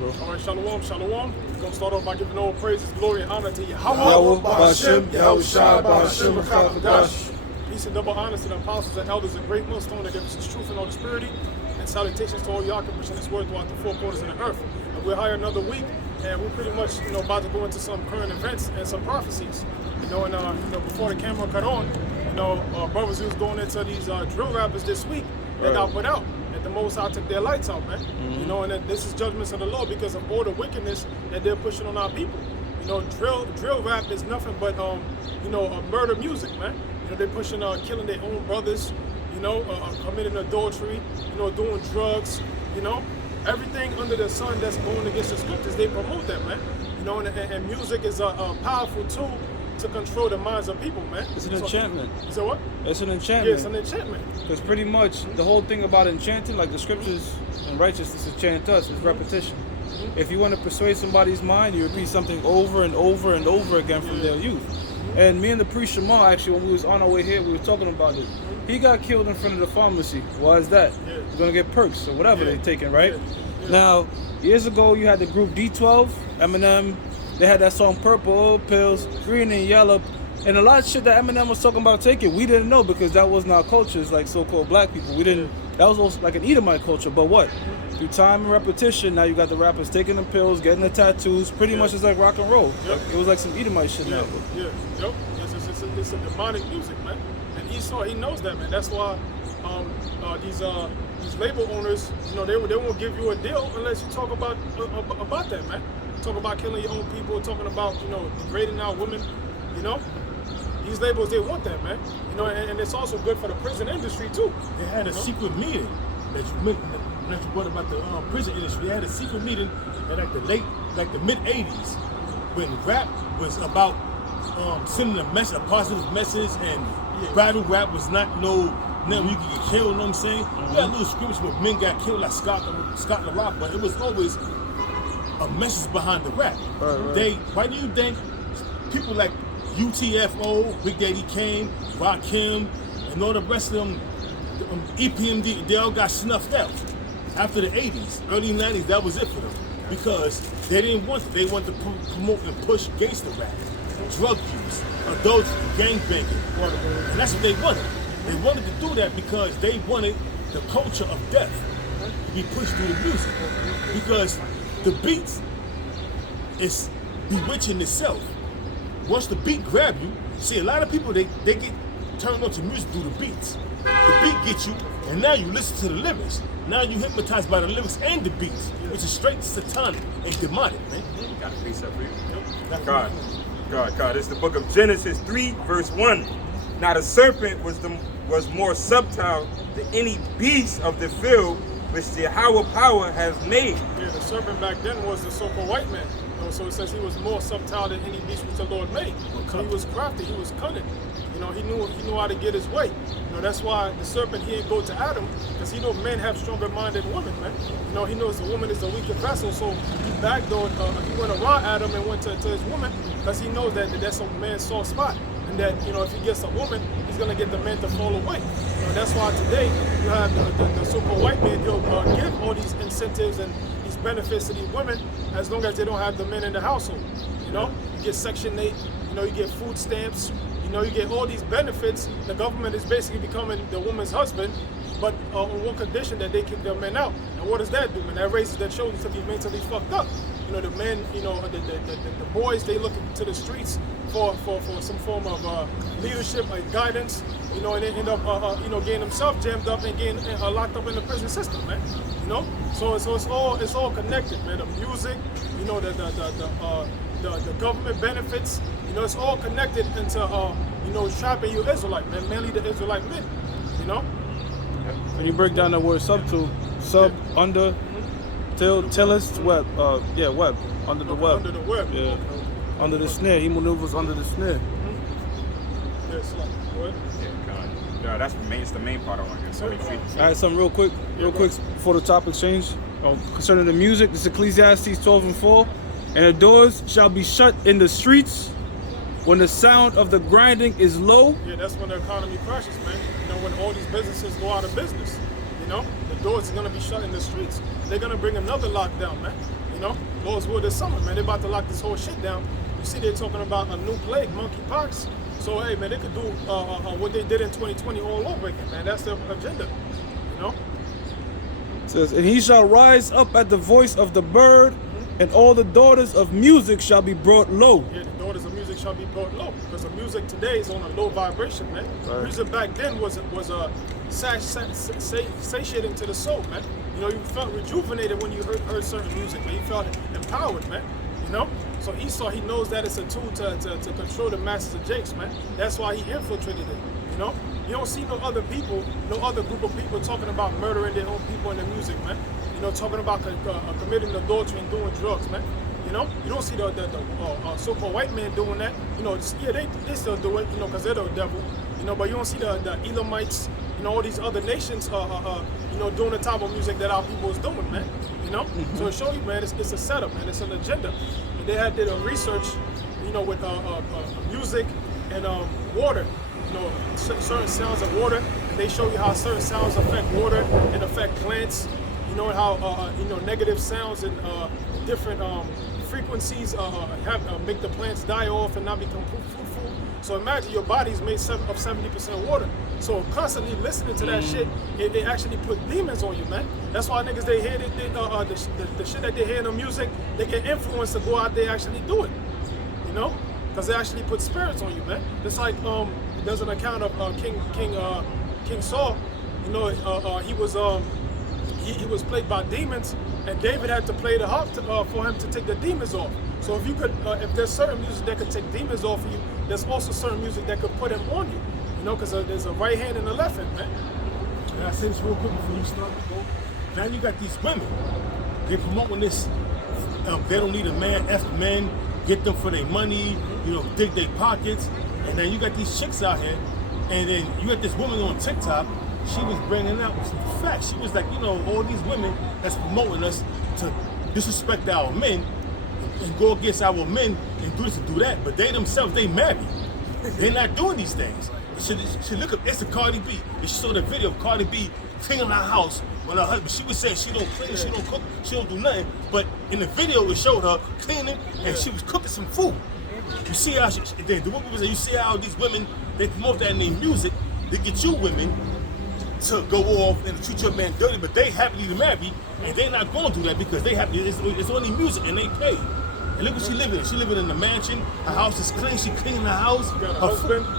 bro. All right, shalom, shalom. We're going to start off by giving all praises, glory, and honor to Yahweh, Ba'ashem, Yahushua, Ba'ashem, Chakadash. Peace and double honors to the apostles and elders and great millstone that give us his truth and all the purity. And salutations to all y'all can pushing this word throughout the four corners of the earth. And we're here another week, and we're pretty much, about to go into some current events and some prophecies. Before the camera cut on, brothers who was going into these drill rappers this week that got put out. That the Most High took their lights out, man. Mm-hmm. And that this is judgments of the Lord because of all the wickedness that they're pushing on our people. Drill rap is nothing but murder music, man. They're pushing killing their own brothers, committing adultery, doing drugs, everything under the sun that's going against the scriptures. They promote that, man. And music is a powerful tool to control the minds of people, man. It's an enchantment. So what? It's an enchantment. Yeah, it's an enchantment. Because pretty much the whole thing about enchanting, like the scriptures and righteousness enchant us, is repetition. Mm-hmm. If you want to persuade somebody's mind, you repeat something over and over and over again from their youth. And me and the priest Shema, actually, when we was on our way here, we were talking about it. He got killed in front of the pharmacy. Why is that? Yeah. He's gonna get perks or whatever they're taking, right? Yeah. Now, years ago, you had the group D12, Eminem. They had that song Purple Pills, Green and Yellow, and a lot of shit that Eminem was talking about taking. We didn't know because that wasn't our culture as like so-called black people. We didn't. That was also like an Edomite culture. But what? Through time and repetition, now you got the rappers taking the pills, getting the tattoos. Pretty much it's like rock and roll. Yep. It was like some Edomite shit now. Yeah. Yep. It's a demonic music, man. And Esau, he knows that, man. That's why these label owners, they won't give you a deal unless you talk about that, man. Talk about killing your own people, talking about, degrading our women, These labels, they want that, man. And it's also good for the prison industry, too. They had a secret meeting that you brought about the prison industry. They had a secret meeting in the mid-'80s when rap was about sending a positive message, and battle rap was not nothing you could get killed, you know what I'm saying? We had little scriptures where men got killed like Scott the Rock, but it was always a message behind the rap. Right. Why do you think people like UTFO, Big Daddy Kane, Rakim, and all the rest of them, EPMD, they all got snuffed out after the 80s, early 90s? That was it for them because they didn't want it. They wanted to promote and push gangster rap, drug use, adultery, gangbanging, and that's what they wanted. They wanted to do that because they wanted the culture of death to be pushed through the music because the beats is bewitching itself. Once the beat grab you, see a lot of people they get turned on to music through the beats. The beat gets you, and now you listen to the lyrics. Now you hypnotized by the lyrics and the beats, which is straight satanic and demonic, man. Got a piece up for you. God. It's the book of Genesis 3, verse 1. Now the serpent was more subtle than any beast of the field which the Yahweh power has made. Yeah, the serpent back then was the so-called white man. So it says he was more subtle than any beast which the Lord made. So he was crafty, he was cunning. He knew how to get his way. That's why the serpent, he didn't go to Adam, because he knows men have stronger mind than women, man. He knows the woman is a weaker vessel, so he backdoored, he went around Adam and went to his woman, because he knows that that's a man's soft spot. And that, if he gets a woman, he's going to get the man to fall away. That's why today you have the so-called white man, he'll give all these incentives and these benefits to these women as long as they don't have the men in the household. You get Section 8, you get food stamps, you get all these benefits. The government is basically becoming the woman's husband, but on one condition, that they kick their men out. And what does that do, man? That raises their children to be mentally fucked up. The men, the boys, they look into the streets for some form of leadership, like guidance, and they end up, getting themselves jammed up and getting locked up in the prison system, man. So it's all connected, man. The music, the government benefits, it's all connected into, trapping you Israelite, man, mainly the Israelite men, When you break down the word under, tillest, web, web, under the web. Under the web. Yeah. Okay. Under the snare, he maneuvers under the snare. Yes, what? Yeah, that's the main part I want to get. So I had something real quick before the topic change. Concerning the music, this is Ecclesiastes 12:4. And the doors shall be shut in the streets when the sound of the grinding is low. Yeah, that's when the economy crashes, man. When all these businesses go out of business, the doors are going to be shut in the streets. They're going to bring another lockdown, man. You know, Lord's will this summer, man. They're about to lock this whole shit down. You see, they're talking about a new plague, monkeypox. So, hey, man, they could do what they did in 2020 all over again, man. That's their agenda, you know? It says, and he shall rise up at the voice of the bird, and all the daughters of music shall be brought low. Yeah, the daughters of music shall be brought low, because the music today is on a low vibration, man. Right. Music back then was satiating to the soul, man. You know, you felt rejuvenated when you heard certain music, man. You felt empowered, man. You know? So Esau, he knows that it's a tool to control the masses of Jakes, man. That's why he infiltrated it, you know? You don't see no other people, no other group of people talking about murdering their own people in the music, man. You know, talking about committing adultery and doing drugs, man. You know, you don't see the so-called white man doing that. You know, yeah, they still do it, you know, because they're the devil. You know, but you don't see the Edomites, you know, all these other nations, you know, doing the type of music that our people is doing, man. You know, so it shows you, man, it's a setup, man. It's an agenda. And they did a research, you know, with music and water. You know, certain sounds of water, and they show you how certain sounds affect water and affect plants. You know how you know, negative sounds and different frequencies make the plants die off and not become fruitful. So imagine your body's made of 70% water. So constantly listening to that shit, it actually put demons on you, man. That's why niggas, they hear the shit that they hear in the music, they get influenced to go out there and actually do it. You know, because they actually put spirits on you, man. Just like there's an account of King Saul. You know, he was plagued by demons, and David had to play the harp for him to take the demons off. So if you could, if there's certain music that could take demons off of you, there's also certain music that could put them on you. You know, because there's a right hand and a left hand, man. Can I say this real quick before you start? Now you got these women. They promoting this. They don't need a man. F men. Get them for their money. You know, dig their pockets. And then you got these chicks out here. And then you got this woman on TikTok. She was bringing out some facts. She was like, you know, all these women that's promoting us to disrespect our men and go against our men and do this and do that. But they themselves, they married. They're not doing these things. She look up, it's a Cardi B. And she saw the video of Cardi B cleaning her house with her husband. She was saying she don't clean, she don't cook, she don't do nothing. But in the video, it showed her cleaning and she was cooking some food. You see how you see how these women, they promote that in their music. They get you women to go off and treat your man dirty, but they happily to marry, and they're not going to do that because they have it's only music and they pay. And look what she living in. She living in a mansion. Her house is clean. She cleaning the house.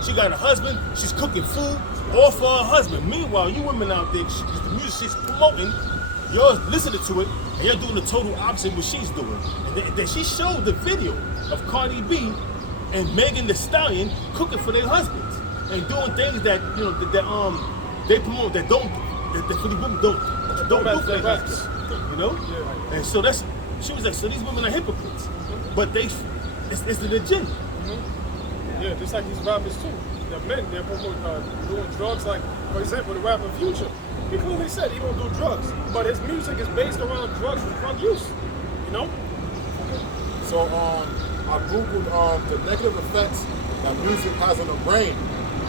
She got a husband. She's cooking food, all for her husband. Meanwhile, you women out there, the music she's promoting, you're listening to it, and you're doing the total opposite of what she's doing. And then she showed the video of Cardi B and Megan Thee Stallion cooking for their husbands and doing things that, you know, that they promote that for the women don't look like husbands. You know? Yeah. And so she was like, so these women are hypocrites. But it's an agenda. Yeah, just like these rappers too. The men, they're doing drugs, like, for example, the rapper Future. He clearly said he don't do drugs, but his music is based around drugs and drug use, you know? So I Googled the negative effects that music has on the brain.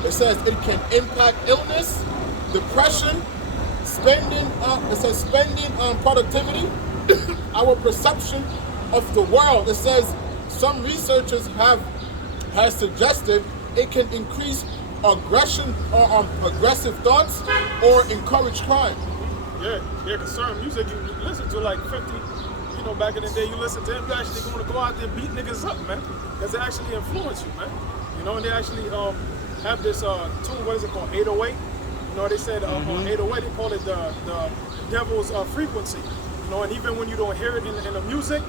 It says it can impact illness, depression, spending productivity, our perception of the world. It says some researchers has suggested it can increase aggression or aggressive thoughts or encourage crime. Yeah, because certain music you listen to, like 50, you know, back in the day, you listen to him, you actually going to go out there and beat niggas up, man, because they actually influence you, man. You know, and they actually have this tune, what is it called, 808? You know, they said on 808, they call it the devil's frequency. You know, and even when you don't hear it in the music,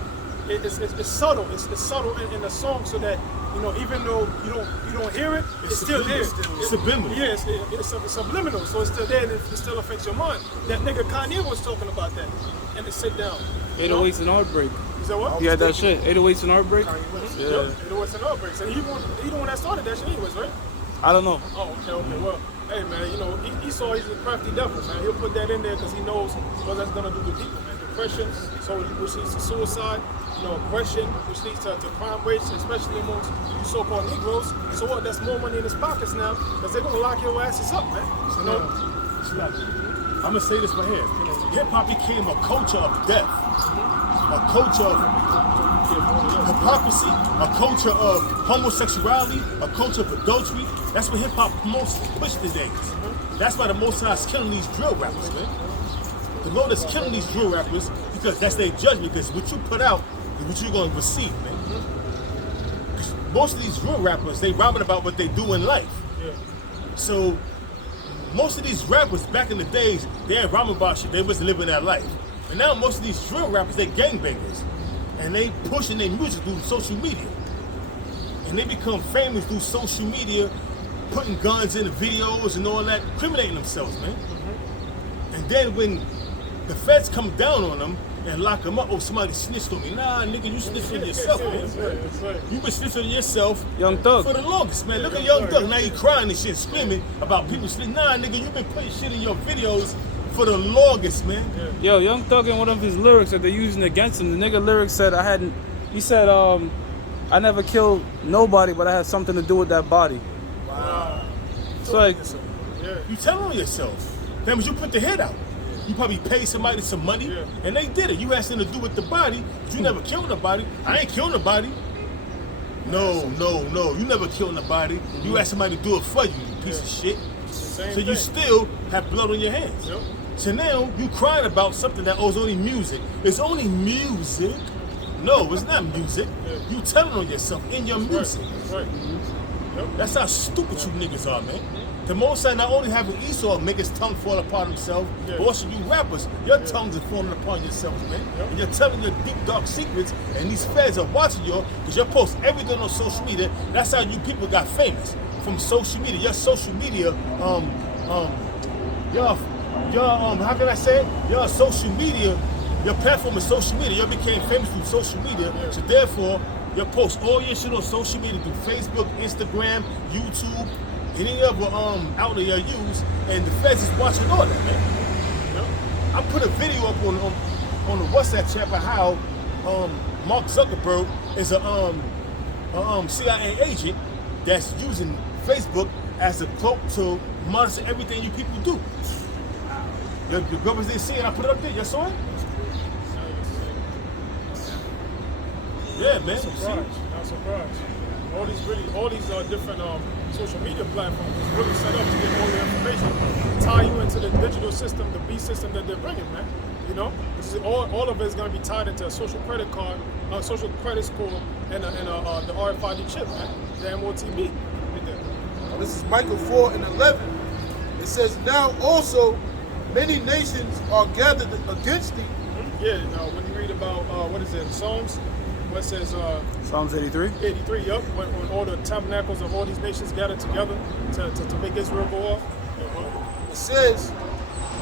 it's subtle. It's subtle in the song, so that, you know, even though you don't hear it, it's still there. It's subliminal. Yeah, it's subliminal, so it's still there, and it still affects your mind. That nigga Kanye was talking about that, and it sit down. 808s and Heartbreak. Is that what? Yeah, that shit. 808s and Heartbreak. Yeah. 808s and Heartbreaks, and he the one that started that shit anyways, right? I don't know. Oh, okay. Well, hey man, you know, Esau, he's a crafty devil, man. He'll put that in there because he knows what that's gonna do to people, man. Depression, which leads to suicide, you know, aggression, which leads to crime rates, especially amongst you so-called Negroes. So what? That's more money in his pockets now, because they're gonna lock your asses up, man. You know? I'm gonna say this right here. Hip hop became a culture of death. a culture of hypocrisy, a culture of homosexuality, a culture of adultery. That's what hip hop promotes and pushes these days. That's why the Most High is killing these drill rappers, man. The Lord is killing these drill rappers because that's their judgment. Because what you put out is what you're going to receive, man. Most of these drill rappers, they rapping about what they do in life. So most of these rappers back in the days, they ain't rapping about shit. They wasn't living their life. And now most of these drill rappers, they gangbangers. And they pushing their music through social media. And they become famous through social media, putting guns in the videos and all that, incriminating themselves, man. And then when the feds come down on them and lock them up, oh, somebody snitched on me. Nah, nigga, you snitched on yourself, man. You been snitching on yourself Young Thug. for the longest, man. Look at Young Thug. Now you crying and shit, screaming about people snitching. Nah, nigga, you been putting shit in your videos for the longest, man. Yo, Young Thug in one of his lyrics that they're using against him, the nigga lyrics said, he said, I never killed nobody, but I had something to do with that body. Wow. It's like, You telling on yourself. That means you put the head out. You probably paid somebody some money, and they did it. You had something to do with the body, but you never killed nobody. I ain't killed nobody. No. You never killed nobody. You asked somebody to do it for you, you piece of shit. So you still have blood on your hands. So now you crying about something that owes only music. It's only music. No, it's not music. You telling on yourself in your music. That's how stupid you niggas are, man. The Most High not only having Esau make his tongue fall apart himself, but also you rappers, your tongues are falling upon yourselves, man. And you're telling your deep, dark secrets, and these feds are watching you because you post everything on social media. That's how you people got famous, from social media. Your social media, how can I say it? Your social media, your platform is social media. You became famous through social media, so therefore, you post all your shit on social media through Facebook, Instagram, YouTube, any other outlet you use, and the feds is watching all that, man. I put a video up on the WhatsApp chat about how Mark Zuckerberg is a CIA agent that's using Facebook as a cloak to monitor everything you people do. Your brothers didn't see it. I put it up there. You saw it? Yeah, man. Not surprised. All these different social media platforms is really set up to get all your information, tie you into the digital system, the B system that they're bringing, man. You know, this is all of it is going to be tied into a social credit card, social credit score, and the RFID chip, man, the MOTB. This is Micah 4:11. It says, now also many nations are gathered against thee. Yeah, when you read about, what is it, Psalms? What says Psalms 83? 83, yup. When all the tabernacles of all these nations gathered together to make Israel go off. It says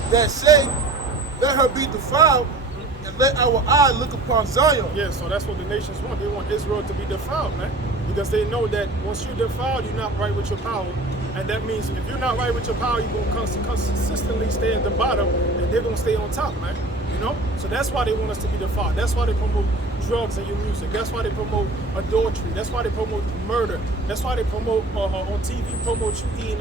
that say, let her be defiled, and let our eye look upon Zion. Yeah, so that's what the nations want. They want Israel to be defiled, man. Because they know that once you're defiled, you're not right with your power. And that means if you're not right with your power, you're going to consistently stay at the bottom, and they're going to stay on top, man. You know? So that's why they want us to be defiled. That's why they promote drugs in your music. That's why they promote adultery. That's why they promote murder. That's why they promote on TV, promote you eating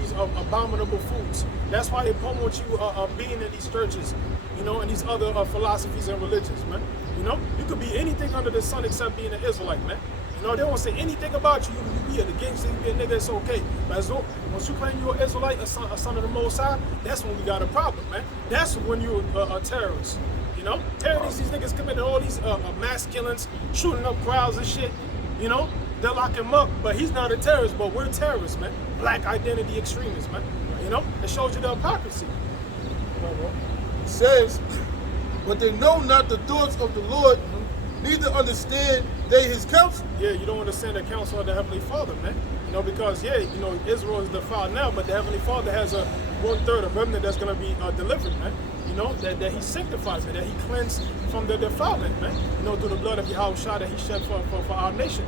these abominable foods. That's why they promote you being in these churches, you know, and these other philosophies and religions, man. You know, you could be anything under the sun except being an Israelite, man. You know, they won't say anything about you. You be a gangster, you be a nigga, it's okay. But as long, once you claim you're an Israelite, a son of the Most High, that's when we got a problem, man. That's when you're a terrorist. You know, terrorists, these niggas committing all these mass killings, shooting up crowds and shit. You know, they're locking him up, but he's not a terrorist, but we're terrorists, man. Black identity extremists, man. You know, it shows you the hypocrisy. It says, but they know not the thoughts of the Lord, neither understand they his counsel. Yeah, you don't understand the counsel of the Heavenly Father, man. You know, because, yeah, you know, Israel is defiled now, but the Heavenly Father has a 1/3 of remnant that's going to be delivered, man. You know, that he sanctifies it, that he cleansed from the defilement, man. You know, through the blood of Yahushua that he shed for our nation.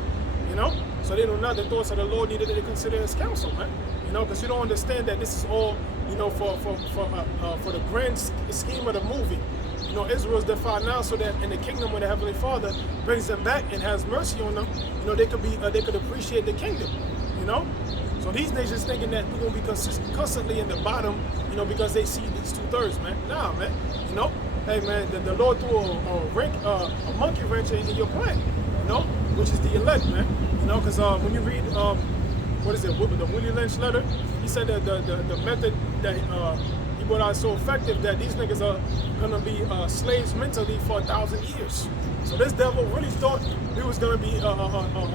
You know? So they know not the thoughts of the Lord, neither they consider his counsel, man. You know, because you don't understand that this is all, you know, for the grand scheme of the movie. You know, Israel's defiled now, so that in the kingdom when the Heavenly Father brings them back and has mercy on them, you know, they could appreciate the kingdom. You know, so these nations thinking that we're gonna be constantly in the bottom, you know, because they see these 2/3, man. Nah, man. You know, hey man, the Lord threw a monkey wrench in your plan, you know, which is the elect, man. You know, because when you read what is it, the Willie Lynch letter, he said that the method that he brought out is so effective that these niggas are gonna be slaves mentally for 1,000 years. So this devil really thought we was gonna be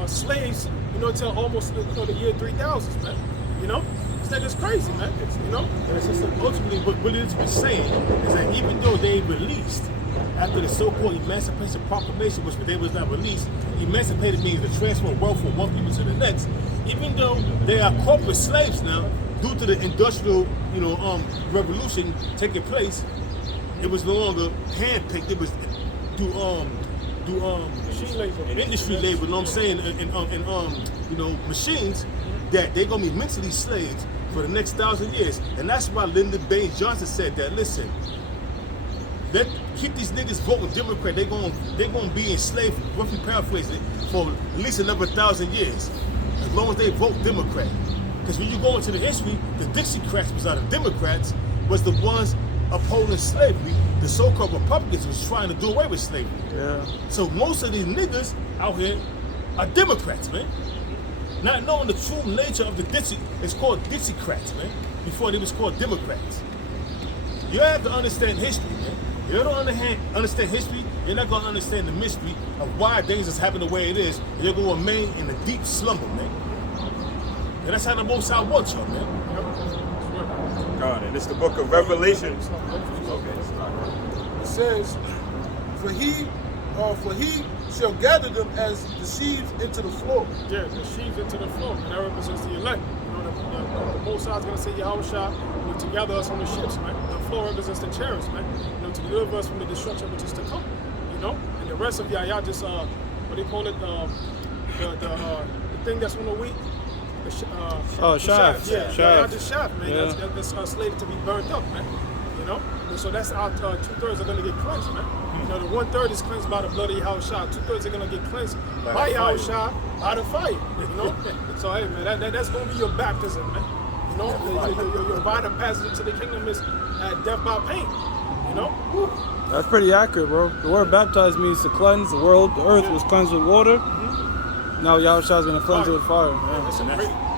slaves, you know, till almost the year 3000, man. You know, this nigga's crazy, man. You know. And it's just ultimately what it is saying is that even though they released after the so-called Emancipation Proclamation, which they was not released, emancipated means to transfer wealth from one people to the next. Even though they are corporate slaves now, due to the industrial, revolution taking place, it was no longer handpicked. It was Machine labor, industry labor. You know what I'm saying? And machines that they're gonna be mentally slaves for the next 1,000 years. And that's why Lyndon Baines Johnson said that. Listen, let keep these niggas voting Democrat. They're gonna be enslaved, roughly paraphrasing, for at least another 1,000 years, as long as they vote Democrat. Because when you go into the history, the Dixiecrats was out of Democrats, was the ones upholding slavery. The so-called Republicans was trying to do away with slavery. Yeah. So most of these niggas out here are Democrats, man. Not knowing the true nature of the Dixie, it's called Dixiecrats, man. Before they was called Democrats. You have to understand history, man. If you don't understand history, you're not gonna understand the mystery of why things is happening the way it is. You're gonna remain in a deep slumber, man. And that's how the Most High wants you, man. God, and it's the book of Revelation. It says, for he shall gather them as the sheaves into the floor. Yeah, the sheaves into the floor, and that represents the elect. You know, the Most High is going to say, Yahushua, to gather us on the ships, man. The floor represents the chariots, man. You know, to deliver us from the destruction which is to come. You know, and the rest of y'all just what do you call it? The thing that's on the wheat. Shaft. Yeah, Shaft. the shaft, man. Yeah. That's slated to be burnt up, man. You know, and so that's how 2/3 are going to get cleansed, man. You know, the 1/3 is cleansed by the blood of Yahushua. 2/3 are going to get cleansed by Yahushua by the fire. You know, so hey, man, that's going to be your baptism, man. You know, your rite of passage into the kingdom is death by pain. You know. Woo. That's pretty accurate, bro. The word baptized means to cleanse. The earth was cleansed with water. Now Yahushua's gonna cleanse it with fire. Yeah.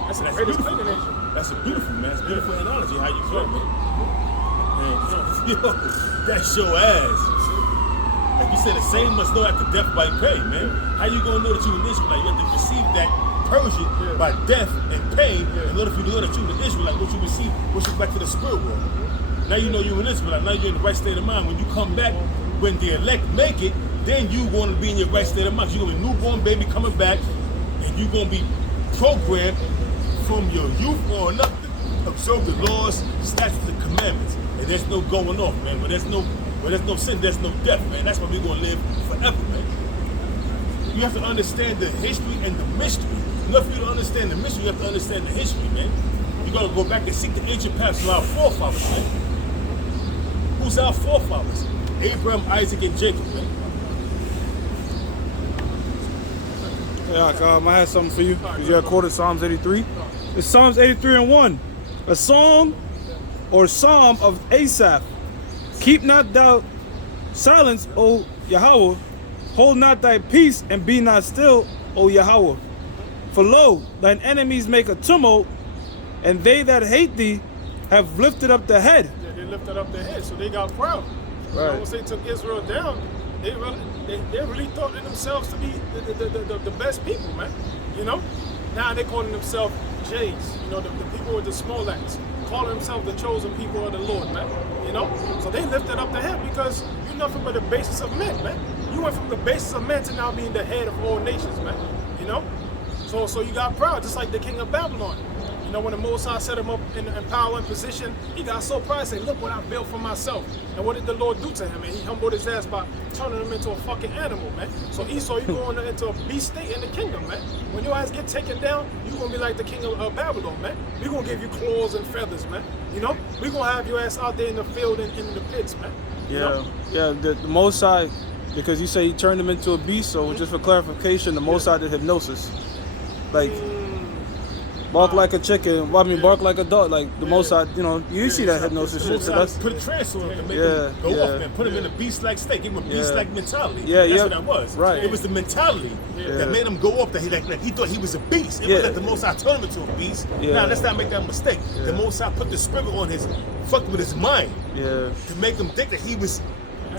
That's the greatest cleaning agent. That's a beautiful, man. It's a beautiful analogy how you feel, man. And, yo, that's your ass. Like you said, the same must know after death by pain, man. How you gonna know that you're an Israelite? You have to receive that purging by death and pain in order for you to know that you're an Israelite. What you receive, what you back to the spirit world. Now you know you're an Israelite. Now you're in the right state of mind. When you come back, when the elect make it, then you going to be in your right state of mind. You're going to be a newborn baby coming back, and you're going to be programmed from your youth on up to observe the laws, statutes, and commandments. And there's no going off, man. When there's no sin, there's no death, man. That's why we're going to live forever, man. You have to understand the history and the mystery. Enough for you to understand the mystery, you have to understand the history, man. You got to go back and seek the ancient paths of our forefathers, man. Who's our forefathers? Abraham, Isaac, and Jacob, man. Yeah, I had something for you. Because you had quoted Psalms 83. It's Psalms 83:1. A song or psalm of Asaph. Keep not thou silence, O Yahweh. Hold not thy peace and be not still, O Yahweh. For lo, thine enemies make a tumult, and they that hate thee have lifted up the head. Yeah, they lifted up their head, so they got proud. You know, once they took Israel down, they really thought in themselves to be the best people, man. You know? Now they calling themselves Jays, you know, the people with the small acts, calling themselves the chosen people of the Lord, man. You know? So they lifted up the head because you're nothing but the basis of men, man. You went from the basis of men to now being the head of all nations, man. You know? So you got proud, just like the king of Babylon. You know, when the Most High set him up in power and position, he got so proud and said, look what I built for myself. And what did the Lord do to him? And he humbled his ass by turning him into a fucking animal, man. So Esau, you going into a beast state in the kingdom, man. When your ass get taken down, you going to be like the king of Babylon, man. we going to give you claws and feathers, man. You know? we going to have your ass out there in the field and in the pits, man. You know? Yeah, the Most High, because you say he turned him into a beast, so just for clarification, the Most High did hypnosis. Like, Bark like a chicken. I mean, bark like a dog. Like the Most High, you know, you see that hypnosis shit. So that's put a trance on him to make Yeah, him go yeah. off, man. Put him in a beast-like state. Give him a beast-like mentality. Yeah, That's yeah. what that was. Right. It was the mentality that made him go up. That he thought he was a beast. It Yeah. was that the Most High turned him into a beast. Yeah. Now let's not make that mistake. The Most High put the spirit on his, fucked with his mind yeah. to make him think that he was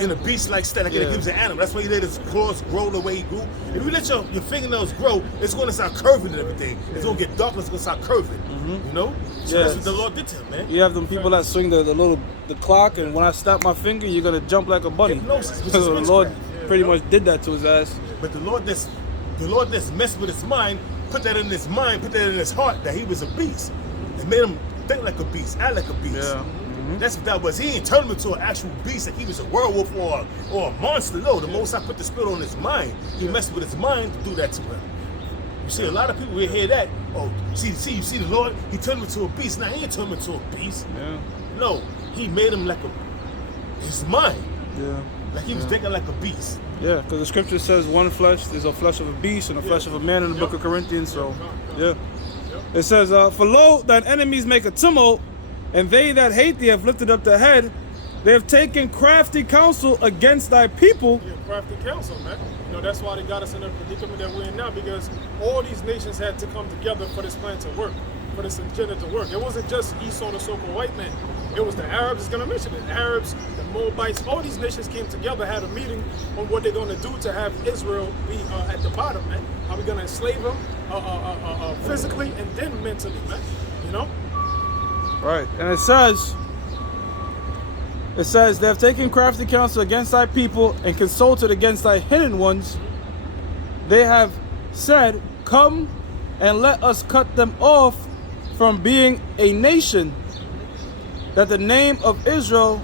in a beast-like state, like he was an animal. That's why he let his claws grow the way he grew. If you let your fingernails grow, it's going to start curving and everything. It's going to get darker, it's going to start curving. You know? So that's what the Lord did to him, man. You have them people that swing the clock, and when I snap my finger, you're gonna jump like a bunny. Hypnosis, which is Because the Lord witchcraft. pretty much did that to his ass. But the Lord that's messed with his mind, put that in his mind, put that in his heart that he was a beast. And made him think like a beast, act like a beast. Yeah. That's what that was. He ain't turned him into an actual beast, like he was a werewolf or a monster. No, the Most High put the spirit on his mind. He messed with his mind to do that to him. You see, a lot of people will hear that. Oh, you see the Lord? He turned him into a beast. Now he ain't turned him into a beast. Yeah. No, he made him like his mind. Yeah. Like he was thinking like a beast. Yeah, because the scripture says one flesh is a flesh of a beast and a flesh of a man in the book of Corinthians. So, yeah. It says, for lo, thine enemies make a tumult, and they that hate thee have lifted up their head. They have taken crafty counsel against thy people. Yeah, crafty counsel, man. You know, that's why they got us in the predicament that we're in now, because all these nations had to come together for this plan to work, for this agenda to work. It wasn't just Esau, the so-called white man. It was the Arabs, it's going to mention it. The Arabs, the Moabites, all these nations came together, had a meeting on what they're going to do to have Israel be at the bottom, man. How we going to enslave them physically and then mentally, man. You know? Right. And it says, they have taken crafty counsel against thy people and consulted against thy hidden ones. They have said, come and let us cut them off from being a nation, that the name of Israel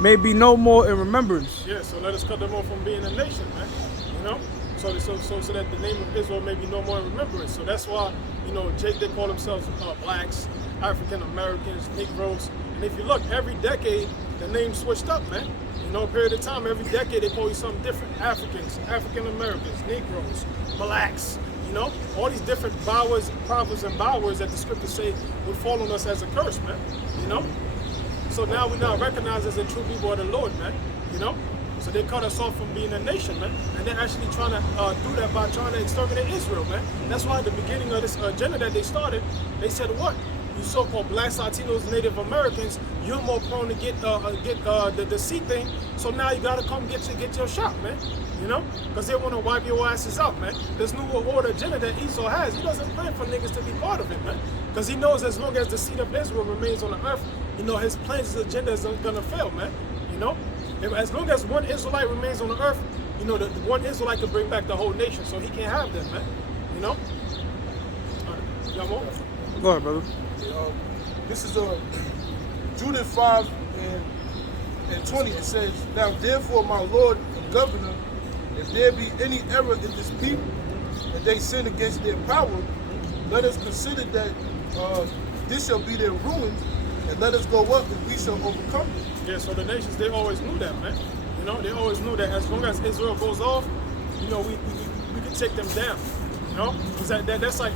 may be no more in remembrance. Yeah, so let us cut them off from being a nation, man. You know? So that the name of Israel may be no more in remembrance. So that's why, you know, Jake, they call themselves blacks, African Americans, Negroes. And if you look, every decade, the name switched up, man. You know, a period of time, every decade they call you something different. Africans, African Americans, Negroes, blacks. You know, all these different bowers, proverbs, and bowers that the scriptures say would fall on us as a curse, man. You know? So now we're not recognized as the true people of the Lord, man. You know? So they cut us off from being a nation, man. And they're actually trying to do that by trying to exterminate Israel, man. That's why at the beginning of this agenda that they started, they said what? You so-called blacks, Latinos, Native Americans, you're more prone to get the C thing. So now you gotta come get your shot, man. You know? Because they want to wipe your asses out, man. This new world agenda that Esau has, he doesn't plan for niggas to be part of it, man. Because he knows as long as the seed of Israel remains on the earth, you know, his plans, his agenda isn't gonna fail, man. You know? As long as one Israelite remains on the earth, you know, the one Israelite can bring back the whole nation. So he can't have that, man. You know? Y'all more? Go ahead, brother. This is Judith 5 and 20. It says, now therefore, my Lord Governor, if there be any error in this people, and they sin against their power, let us consider that this shall be their ruin, and let us go up and we shall overcome them. Yeah, so the nations, they always knew that, man. You know, they always knew that as long as Israel goes off, you know, we can take them down. You know, because that's like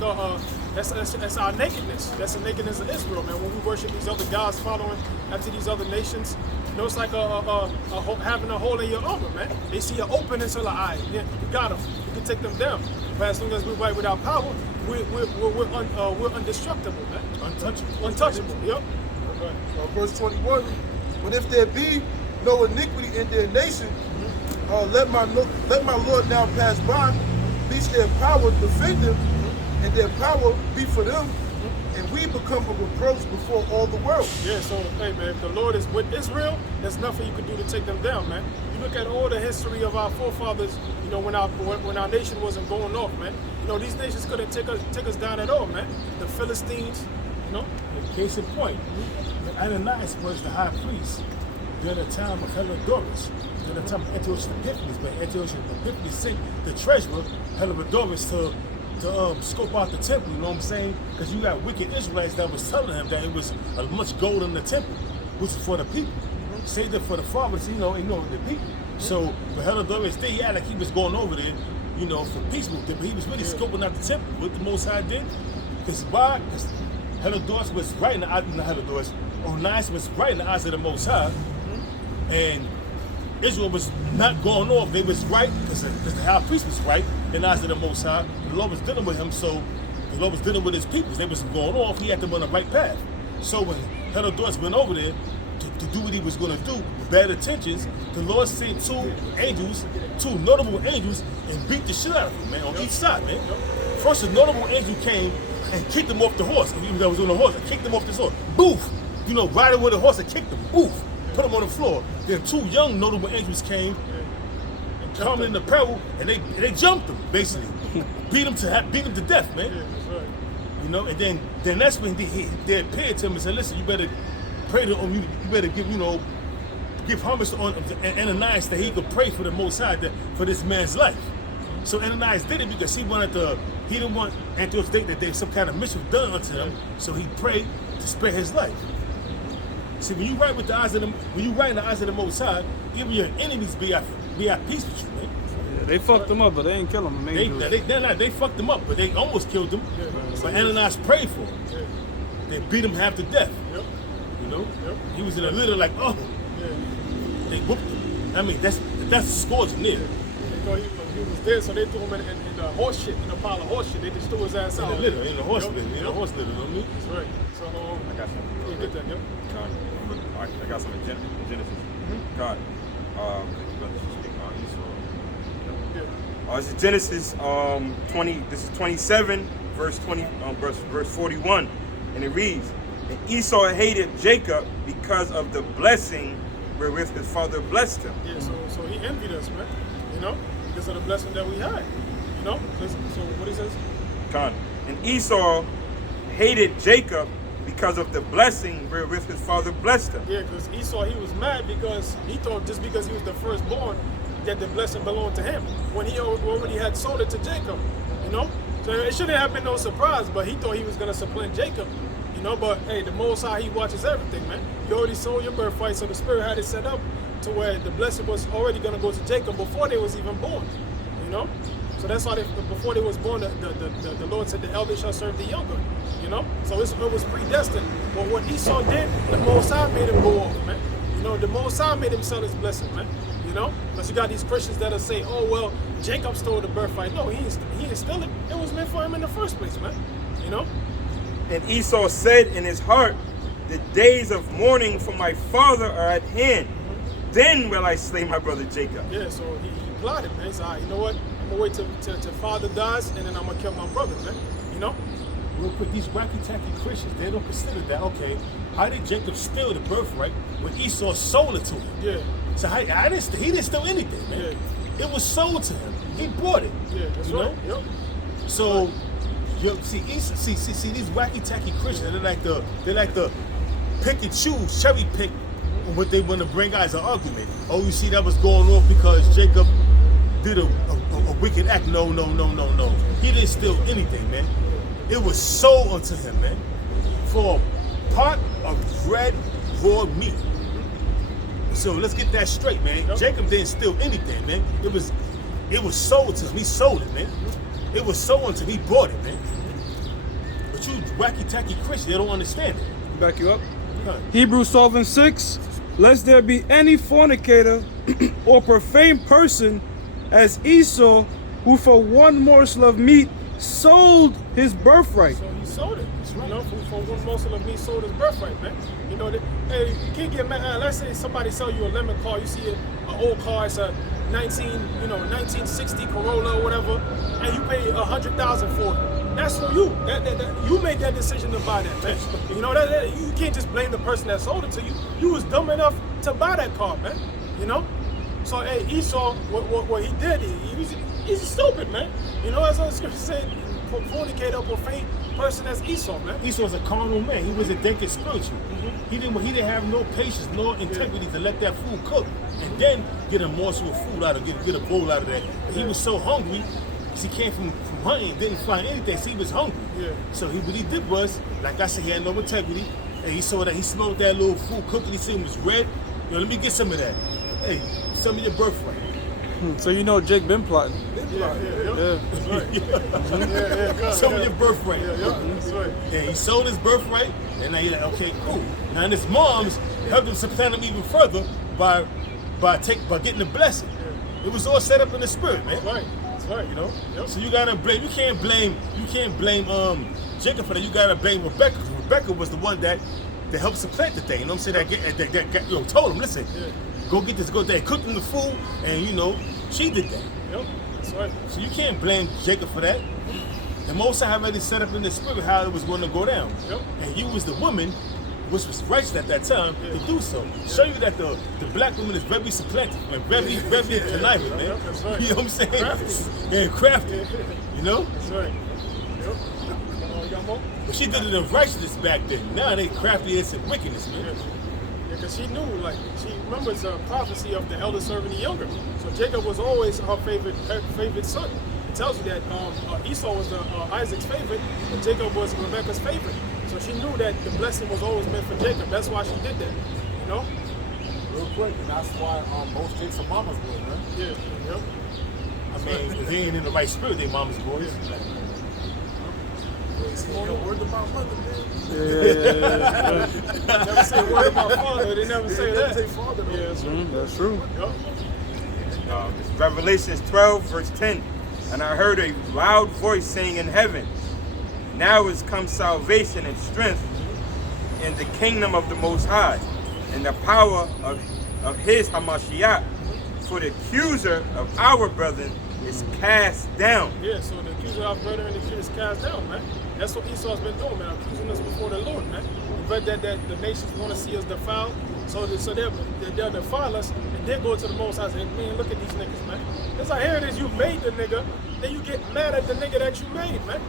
that's our nakedness. That's the nakedness of Israel, man. When we worship these other gods, following after these other nations, you know, it's like having a hole in your armor, man. They see an opening, so like, all right, yeah, we got them. We can take them down. But as long as we're right without power, we're indestructible, man. Untouchable. Untouchable. Yep. Verse 21, but if there be no iniquity in their nation, let my Lord now pass by, lest their power defend them, and their power be for them, and we become a reproach before all the world. Yeah, so, hey, man, if the Lord is with Israel, there's nothing you can do to take them down, man. You look at all the history of our forefathers, you know, when our nation wasn't going off, man. You know, these nations couldn't take us down at all, man. The Philistines, you know. Case in point, Ananias was the high priest during the time of Herodotus, during the time of Antiochus Epiphanes, but Antiochus Epiphanes sent the treasurer, Herodotus, to scope out the temple, you know what I'm saying? Because you got wicked Israelites that was telling him that it was much gold in the temple, which is for the people. Saved it for the fathers, you know, the people. So, but Herodotus, he had like he was going over there, you know, for peace with them, but he was really scoping out the temple. What the Most High did, Because why? Because Herodot was right in the eyes, not Herodot, Onias was right in the eyes of the Most High, and Israel was not going off. They was right because the high priest was right in the eyes of the Most High. The Lord was dealing with him, so the Lord was dealing with his people. They was going off. He had them on the right path. So when Herodot went over there to do what he was going to do with bad intentions, the Lord sent two notable angels, and beat the shit out of him, man, on each side, man. First, a notable angel came and kicked him off the horse. He was on the horse and kicked him off the horse. Boof! You know, riding with a horse and kicked him. Boof! Put him on the floor. Then two young notable angels came and come in the peril, and they jumped him, basically. beat him to death, man. Yeah, that's right. You know, and then that's when they appeared to him and said, listen, you better pray to him, you better give homage to Ananias that he could pray for the Most High for this man's life. So Ananias did it because he didn't want Antioch to think that there's some kind of mischief done unto him, so he prayed to spare his life. See, when you write in the eyes of the Most High, even your enemies be at peace with you, man. Yeah, they fucked him up, but they ain't kill him. They fucked him up, but they almost killed him. Yeah, But Ananias prayed for him. Yeah. They beat him half to death. Yep. You know? Yep. He was in a little like, oh. Yeah. They whooped him. I mean, that's scourging there. They thought he was dead, so they threw him in the horse shit, in a pile of horse shit. They just threw his ass out. In the horse Yep. litter, you know what I mean? That's right. So I got some. you get that, yep. I got some in Genesis. God, brothers speak on Esau. Yeah. This is Genesis 20. This is 27, verse 41, and it reads, "And Esau hated Jacob because of the blessing wherewith his father blessed him." Yeah, so he envied us, man. You know, because of the blessing that we had. You know, so what he says? God, and Esau hated Jacob because of the blessing wherewith his father blessed him. Yeah, because Esau, he was mad because he thought just because he was the firstborn that the blessing belonged to him when he already had sold it to Jacob. You know, so it shouldn't have been no surprise, but he thought he was gonna supplant Jacob. You know, but hey, the Most High, he watches everything, man. You already sold your birthright, so the Spirit had it set up to where the blessing was already gonna go to Jacob before they was even born. You know, so that's why before they was born, the Lord said the elder shall serve the younger. You know, so it was predestined. But what Esau did, the Most High made him go off, man. You know, the Most High made him sell his blessing, man. You know, because you got these Christians that'll say, "Oh well, Jacob stole the birthright." No, he didn't steal it. It was meant for him in the first place, man. You know. And Esau said in his heart, "The days of mourning for my father are at hand. Then will I slay my brother Jacob." Yeah, so he plotted, man. He said, you know what? I'm gonna wait till father dies, and then I'm gonna kill my brother, man. You know. Real quick, these wacky-tacky Christians, they don't consider that, okay, how did Jacob steal the birthright when Esau sold it to him? Yeah. So he didn't steal anything, man. Yeah. It was sold to him. He bought it. Yeah, that's you right. know? Yep. So, see these wacky-tacky Christians, they like to pick and choose, cherry pick what they want to bring out as an argument. Oh, you see, that was going off because Jacob did a wicked act. No. He didn't steal anything, man. It was sold unto him, man, for a pot of red raw meat. So let's get that straight, man. Yep. Jacob didn't steal anything, man. It was sold to him. He sold it, man. It was sold unto him. He bought it, man. But you wacky-tacky Christians, they don't understand it. Back you up. Huh. Hebrews 12:6. Lest there be any fornicator or profane person as Esau, who for one morsel of meat sold his birthright. So he sold it. You know, for one morsel of meat, sold his birthright, man. You know, hey, you can't get mad. Let's say somebody sell you a lemon car. You see an old car. It's a 1960 Corolla or whatever, and you pay $100,000 for it. That's for you. You made that decision to buy that, man. You know that you can't just blame the person that sold it to you. You was dumb enough to buy that car, man. You know. So hey, Esau, what he did, he's stupid, man. You know, as the scripture said, fornicator, profane person as Esau, man. Esau was a carnal man. He was a dead spiritual. He didn't have no patience, no integrity to let that food cook and then get a morsel of food out of get a bowl out of that. But he was so hungry because he came from hunting, didn't find anything, so he was hungry. Yeah. So what he did was, like I said, he had no integrity, and he saw that he smelled that little food cooking. He said it was red. Yo, let me get some of that. Hey, some of your birthright. So you know Jake been plotting. Yeah. That's right. Yeah. Some of your birthright. That's right. And he sold his birthright, and now you're like, okay, cool. Now his moms helped him supplant him even further by getting the blessing. It was all set up in the spirit, man. That's right. You know? Yep. So you can't blame Jacob for that. You gotta blame Rebecca. Rebecca was the one that helped supplant the thing. You know what I'm saying? That told him, listen, go get this, go there, cooked him the food, and you know, she did that. Yep. That's right. So you can't blame Jacob for that. The Most High already set up in the spirit how it was going to go down. Yep. And you was the woman, which was righteous at that time, to do so. Show you that the black woman is very supplantive, like very conniving, man. That's right. You know what I'm saying? Crafty. And crafty. You know? That's right. Yep. You got more? But she did it in righteousness back then. Now they craftiness and wickedness, man. Yeah, because she knew, like, she remembers the prophecy of the elder serving the younger. So Jacob was always her favorite son. It tells you that Esau was Isaac's favorite, and Jacob was Rebekah's favorite. So she knew that the blessing was always meant for Jacob. That's why she did that, you know? Real quick, and that's why most Jake's and mama's boy, man. Yeah, yep. I mean, if they ain't in the right spirit, they mama's boys. Word about mother, man. Never say a word about father. They never say that. Say father, though. Yeah, that's right. That's true. Yep. It's Revelations 12, verse 10. And I heard a loud voice saying in heaven, now is come salvation and strength in the kingdom of the Most High, and the power of his Hamashiach. For the accuser of our brethren is cast down. Yeah, so the accuser of our brethren is cast down, man. That's what Esau's been doing, man, accusing us before the Lord, man. We read that the nations want to see us defiled, so they'll defile us, and then go to the Most High and say, man, look at these niggas, man. It's like, here it is, you made the nigga, then you get mad at the nigga that you made, man.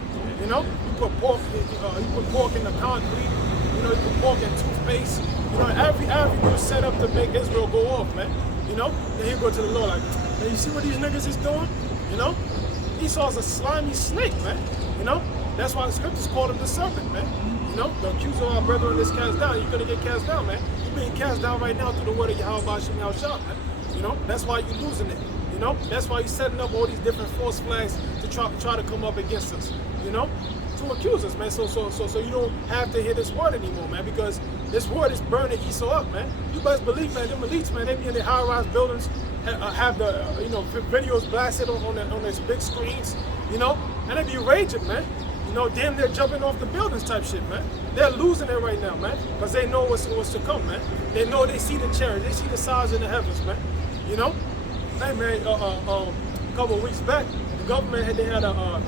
You know, you put pork in the concrete, you know, you put pork in toothpaste, you know, every avenue set up to make Israel go off, man. You know, then you go to the Lord like, man, you see what these niggas is doing? You know, Esau's a slimy snake, man. You know, that's why the scriptures call him the serpent, man. You know, the accuser of our brethren is cast down. You're gonna get cast down, man. You're being cast down right now through the word of Yahweh Shem Yahshua, man. You know, that's why you're losing it. You know, that's why you're setting up all these different false flags to try to come up against us. You know, to accuse us, man. So you don't have to hear this word anymore, man, because this word is burning Esau up, man. You best believe, man, them elites, man, they be in their high-rise buildings, have the videos blasted on these big screens, you know, and they be raging, man. You know, damn, they're jumping off the buildings type shit, man. They're losing it right now, man, because they know what's to come, man. They know, they see the chariot, they see the stars in the heavens, man. You know, hey, man, a couple of weeks back, the government had a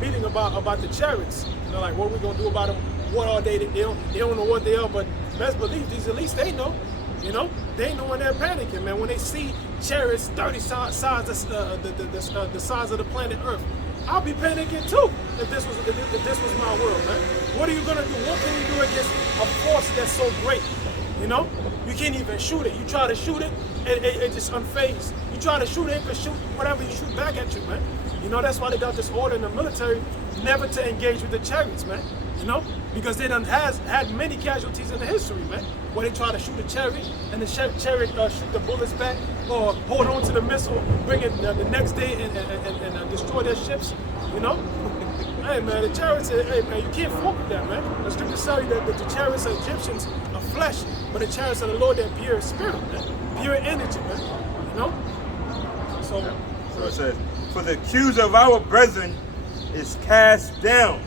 meeting about the chariots. You know, like, what we gonna do about them? What are they? They don't know what they are, but best believe these elites, they know. You know, they know when they're panicking, man. When they see chariots 30 size the size of the planet Earth, I'll be panicking too if this was my world, man. What are you gonna do? What can you do against a force that's so great? You know, you can't even shoot it. You try to shoot it, it just unfazed. You try to shoot it, it can shoot whatever you shoot back at you, man. You know, that's why they got this order in the military never to engage with the chariots, man. You know, because they done had many casualties in the history, man. Where they try to shoot a chariot and the chariot shoot the bullets back, or hold on to the missile, bring it the next day and destroy their ships. You know, hey man, the chariots. Hey man, you can't fuck with that, man. The scriptures tell you that the chariots of Egyptians are flesh, but the chariots of the Lord, they're pure spirit, man, pure energy, man. You know. So it says, for the accuser of our brethren is cast down,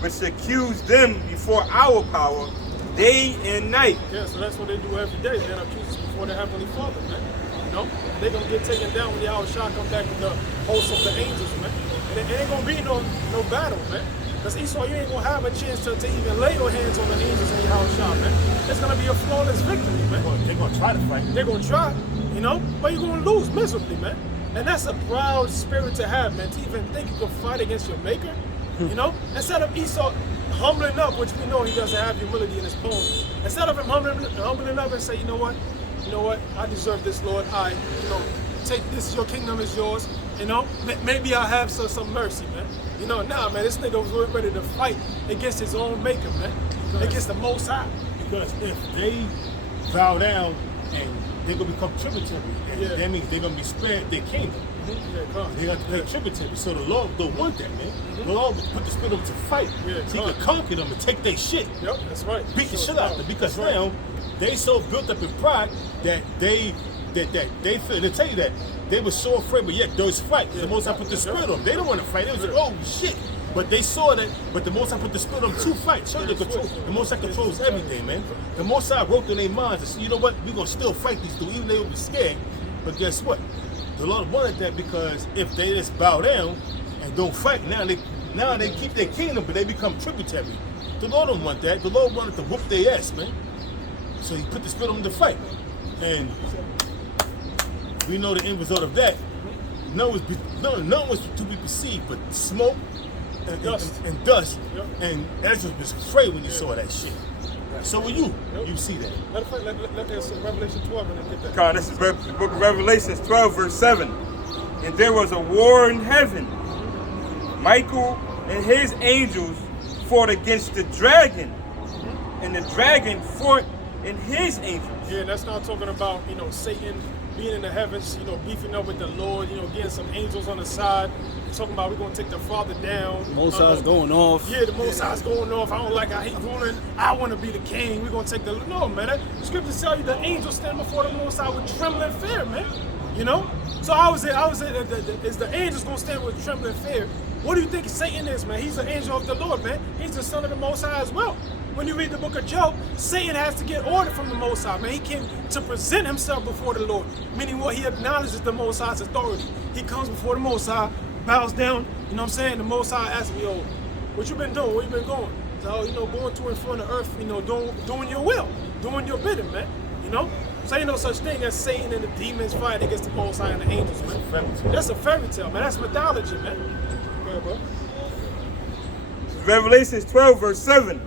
which accuse them before our power day and night. Yeah, so that's what they do every day, man. Accuse us before the Heavenly Father, man. You know, they're gonna get taken down when Yahweh Shah come back with the host of the angels, man. And it ain't gonna be no battle, man. Because Esau, you ain't gonna have a chance to even lay your hands on the angels and Yahweh Shah, man. It's gonna be a flawless victory, man. They're gonna try to fight. They're gonna try, you know, but you're gonna lose miserably, man. And that's a proud spirit to have, man. To even think you can fight against your maker, you know. Instead of Esau humbling up, which we know he doesn't have humility in his poem. Instead of him humbling up and say, you know what, I deserve this, Lord. Take this, your kingdom is yours. You know, maybe I'll have some mercy, man. You know, nah, man, this nigga was ready to fight against his own maker, man. Against the Most High. Because if they bow down and they're gonna become tributary, and Yeah. that means they're gonna be spared their kingdom. Yeah, come. They got to pay tributary. So the Lord don't want that, man. The Lord put the spirit of them to fight, Yeah, so he can conquer them and take their shit, Yep, that's right. beat the So shit out of them. Because that's right. now they so built up in pride that they feel. They tell you that they were so afraid, but yet those fight. The Most High put the spirit on them. They don't want to fight. They was like, oh shit. But they saw that, but the Most High put the spirit on them to fight. Show you the control. The Most High controls everything, man. The Most High wrote in their minds, and said, you know what, we're going to still fight these dudes, even though they were scared. But guess what? The Lord wanted that because if they just bow down and don't fight, now they keep their kingdom, but they become tributary. The Lord don't want that. The Lord wanted to whoop their ass, man. So he put the spirit on them to fight. And we know the end result of that. None was to be perceived but smoke and dust. Yep. And Ezra was afraid when he saw that shit. So will you. You see that. Matter of fact, let us Revelation 12 and get that. God, this is the book of Revelations 12, verse 7. And there was a war in heaven. Michael and his angels fought against the dragon, and the dragon fought in his angels. Yeah, that's not talking about, Satan being in the heavens, beefing up with the Lord, getting some angels on the side. We're talking about we're going to take the Father down. Most High's going off. Yeah, the Most High's going off. I don't like how he's ruling. I want to be the king. We're going to take the... No, man. The scriptures tell you the angels stand before the Most High with trembling fear, man. So I was is the angels going to stand with trembling fear? What do you think Satan is, man? He's an angel of the Lord, man. He's the son of the Most High as well. When you read the book of Job, Satan has to get order from the Most High, man. He came to present himself before the Lord, meaning what he acknowledges the Most High's authority. He comes before the Most High, bows down, you know what I'm saying? The Most High asks me, oh, what you been doing? Where you been going? So, going to and from the earth, doing your will, doing your bidding, man, So ain't no such thing as Satan and the demons fighting against the Most High and the angels, man. That's a fairy tale, man. That's mythology, man. Go ahead, bro. Revelations 12, verse 7.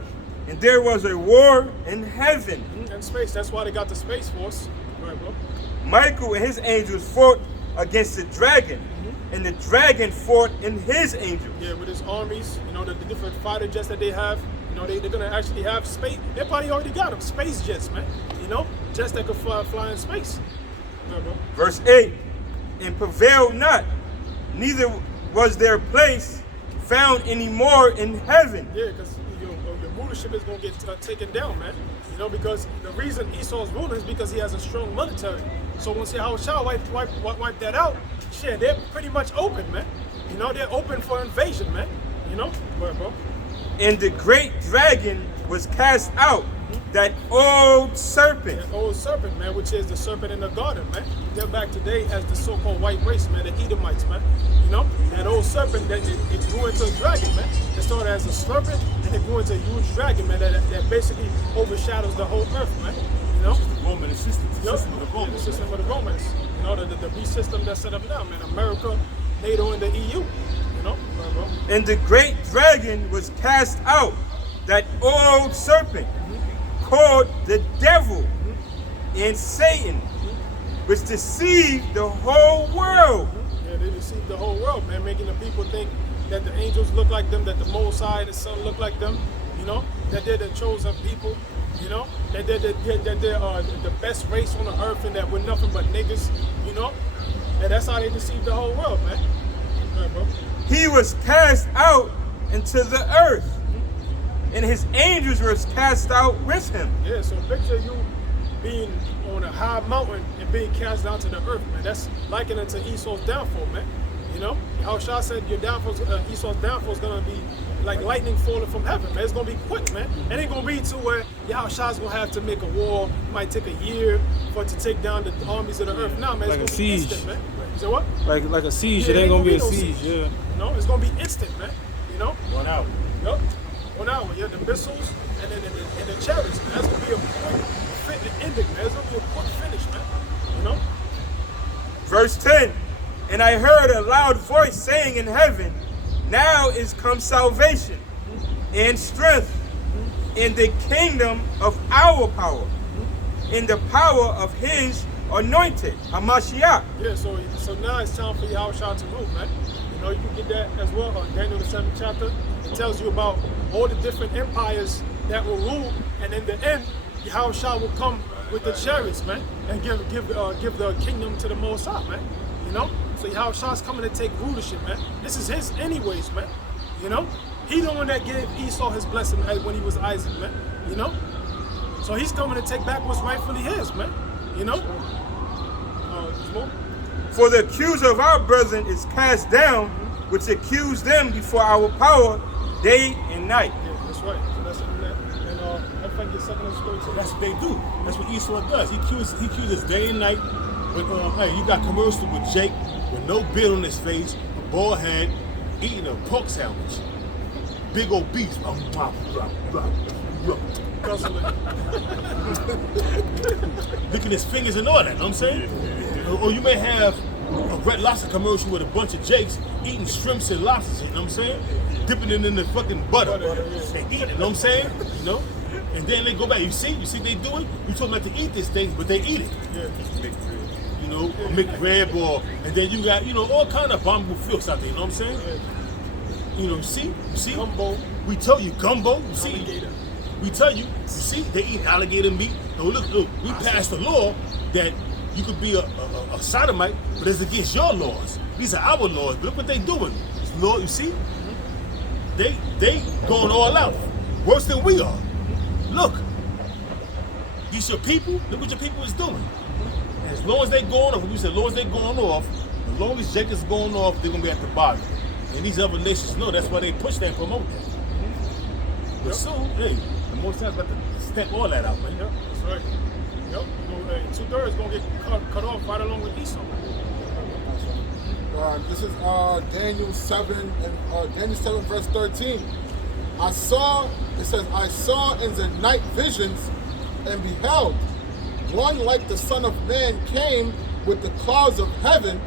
And there was a war in heaven. In space. That's why they got the Space Force. Go ahead, bro. Michael and his angels fought against the dragon, and the dragon fought in his angels. Yeah, with his armies, the different fighter jets that they have, they're going to actually have space. They probably already got them, space jets, man. Jets that could fly in space. Go ahead, bro. Verse 8. And prevailed not, neither was their place found anymore in heaven. Yeah, because your rulership is going to get taken down, man. Because the reason Esau's ruling is because he has a strong military. So once Yahushua wipe that out, shit, they're pretty much open, man. They're open for invasion, man. Go ahead, bro. And the great dragon was cast out, that old serpent. That old serpent, man, which is the serpent in the garden, man. They're back today as the so-called white race, man, the Edomites, man. That old serpent, that it grew into a dragon, man. It started as a serpent, and it grew into a huge dragon, man, that basically overshadows the whole earth, man. Roman system. The system of the The Romans. system of the Romans. The beast system that's set up now, man. America, NATO, and the EU. Bro. And the great dragon was cast out, that old serpent, called the devil and Satan, which deceived the whole world. Yeah, they deceived the whole world, man, making the people think that the angels look like them, that the Most High and the Son look like them, that they're the chosen people, that they're the best race on the earth and that we're nothing but niggas, and that's how they deceived the whole world, man. All right, bro. He was cast out into the earth, and his angels were cast out with him. Yeah, so picture you being on a high mountain and being cast down to the earth, man. That's likened it to Esau's downfall, man. Yahushua said your downfall, Esau's downfall is gonna be like lightning falling from heaven, man. It's gonna be quick, man. It ain't gonna be to where Yahushua's gonna have to make a war. It might take a year for it to take down the armies of the earth. Nah, man, Like a it's gonna be siege. instant, man. You say what? Like a siege. Yeah, It ain't gonna be a no siege. Yeah. It's gonna be instant, man. 1 hour. Yup. 1 hour. Yeah, the missiles and then the chariots, man. That's gonna be a quick ending, man. It's gonna be a quick finish, man. Verse 10. And I heard a loud voice saying in heaven, now is come salvation and strength in the kingdom of our power, in the power of his anointed, Hamashiach. Yeah, so now it's time for Yahushua to rule, man. You can get that as well on Daniel the 7th chapter. It tells you about all the different empires that will rule, and in the end, Yahushua will come with the chariots, man, and give the kingdom to the Most High, man. You know, so Yahushua's coming to take rulership, man. This is his anyways, man. You know, he the one that gave Esau his blessing when he was Isaac, man. You know, so he's coming to take back what's rightfully his, man. You know. For the accuser of our brethren is cast down, which accused them before our power day and night. Yeah, that's right. So that's that. And I think the second story. So that's what they do. That's what Esau does. He accuses day and night. But hey, you got commercial with Jake with no beard on his face, a bald head, eating a pork sandwich. Big old beef. Licking his fingers and all that, you know what I'm saying? Or you may have a Red Lobster commercial with a bunch of Jakes eating shrimps and lobsters, you know what I'm saying? Dipping it in the fucking butter and eating, you know what I'm saying? You know? And then they go back, you see they do it? You told them not to eat this thing, but they eat it. Yeah. You know, or McRib, and then you got, all kind of abominable filks out there, you know what I'm saying? You know, you see? Gumbo. We tell you, gumbo, you see? Alligator. We tell you, see, they eat alligator meat. Oh, look, we passed a law that you could be a sodomite, but it's against your laws. These are our laws, but look what they doing. It's law, you see? They going all out. Worse than we are. Look. These your people, look what your people is doing. And as long as they going off, as long as they going off, as long as Jake is going off, they're gonna be at the bottom. And these other nations know that's why they push that and promote that. But soon, hey, the most times about to step all that out, man. Yep, that's right. Yep. You know, 2/3 gonna get cut off right along with Esau. This is Daniel 7 and Daniel 7 verse 13. I saw in the night visions and beheld one like the Son of Man came with the clouds of heaven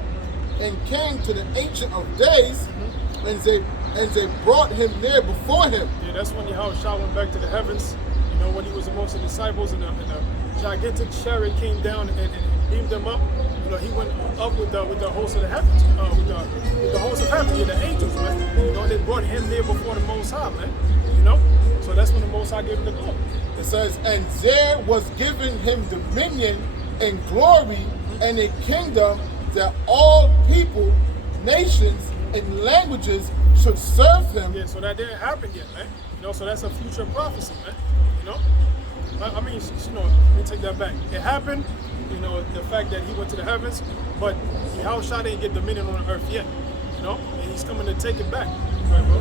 and came to the Ancient of Days, and they brought him near before him. Yeah, that's when Yahushua went back to the heavens. You know, when he was amongst the disciples, and the gigantic chariot came down and beamed them up. You know, he went up with the host of the heavens, with the host of heaven, yeah, the angels, man. You know, they brought him there before the Most High, man. You know, so that's when the Most High gave him the glory. It says, and there was given him dominion and glory and a kingdom that all people, nations, and languages should serve him. Yeah, so that didn't happen yet, man. You know, so that's a future prophecy, man. You know, I mean, you know, let me take that back. It happened, you know, the fact that he went to the heavens, but Yahushua didn't get dominion on the earth yet, you know, and he's coming to take it back. Right, bro?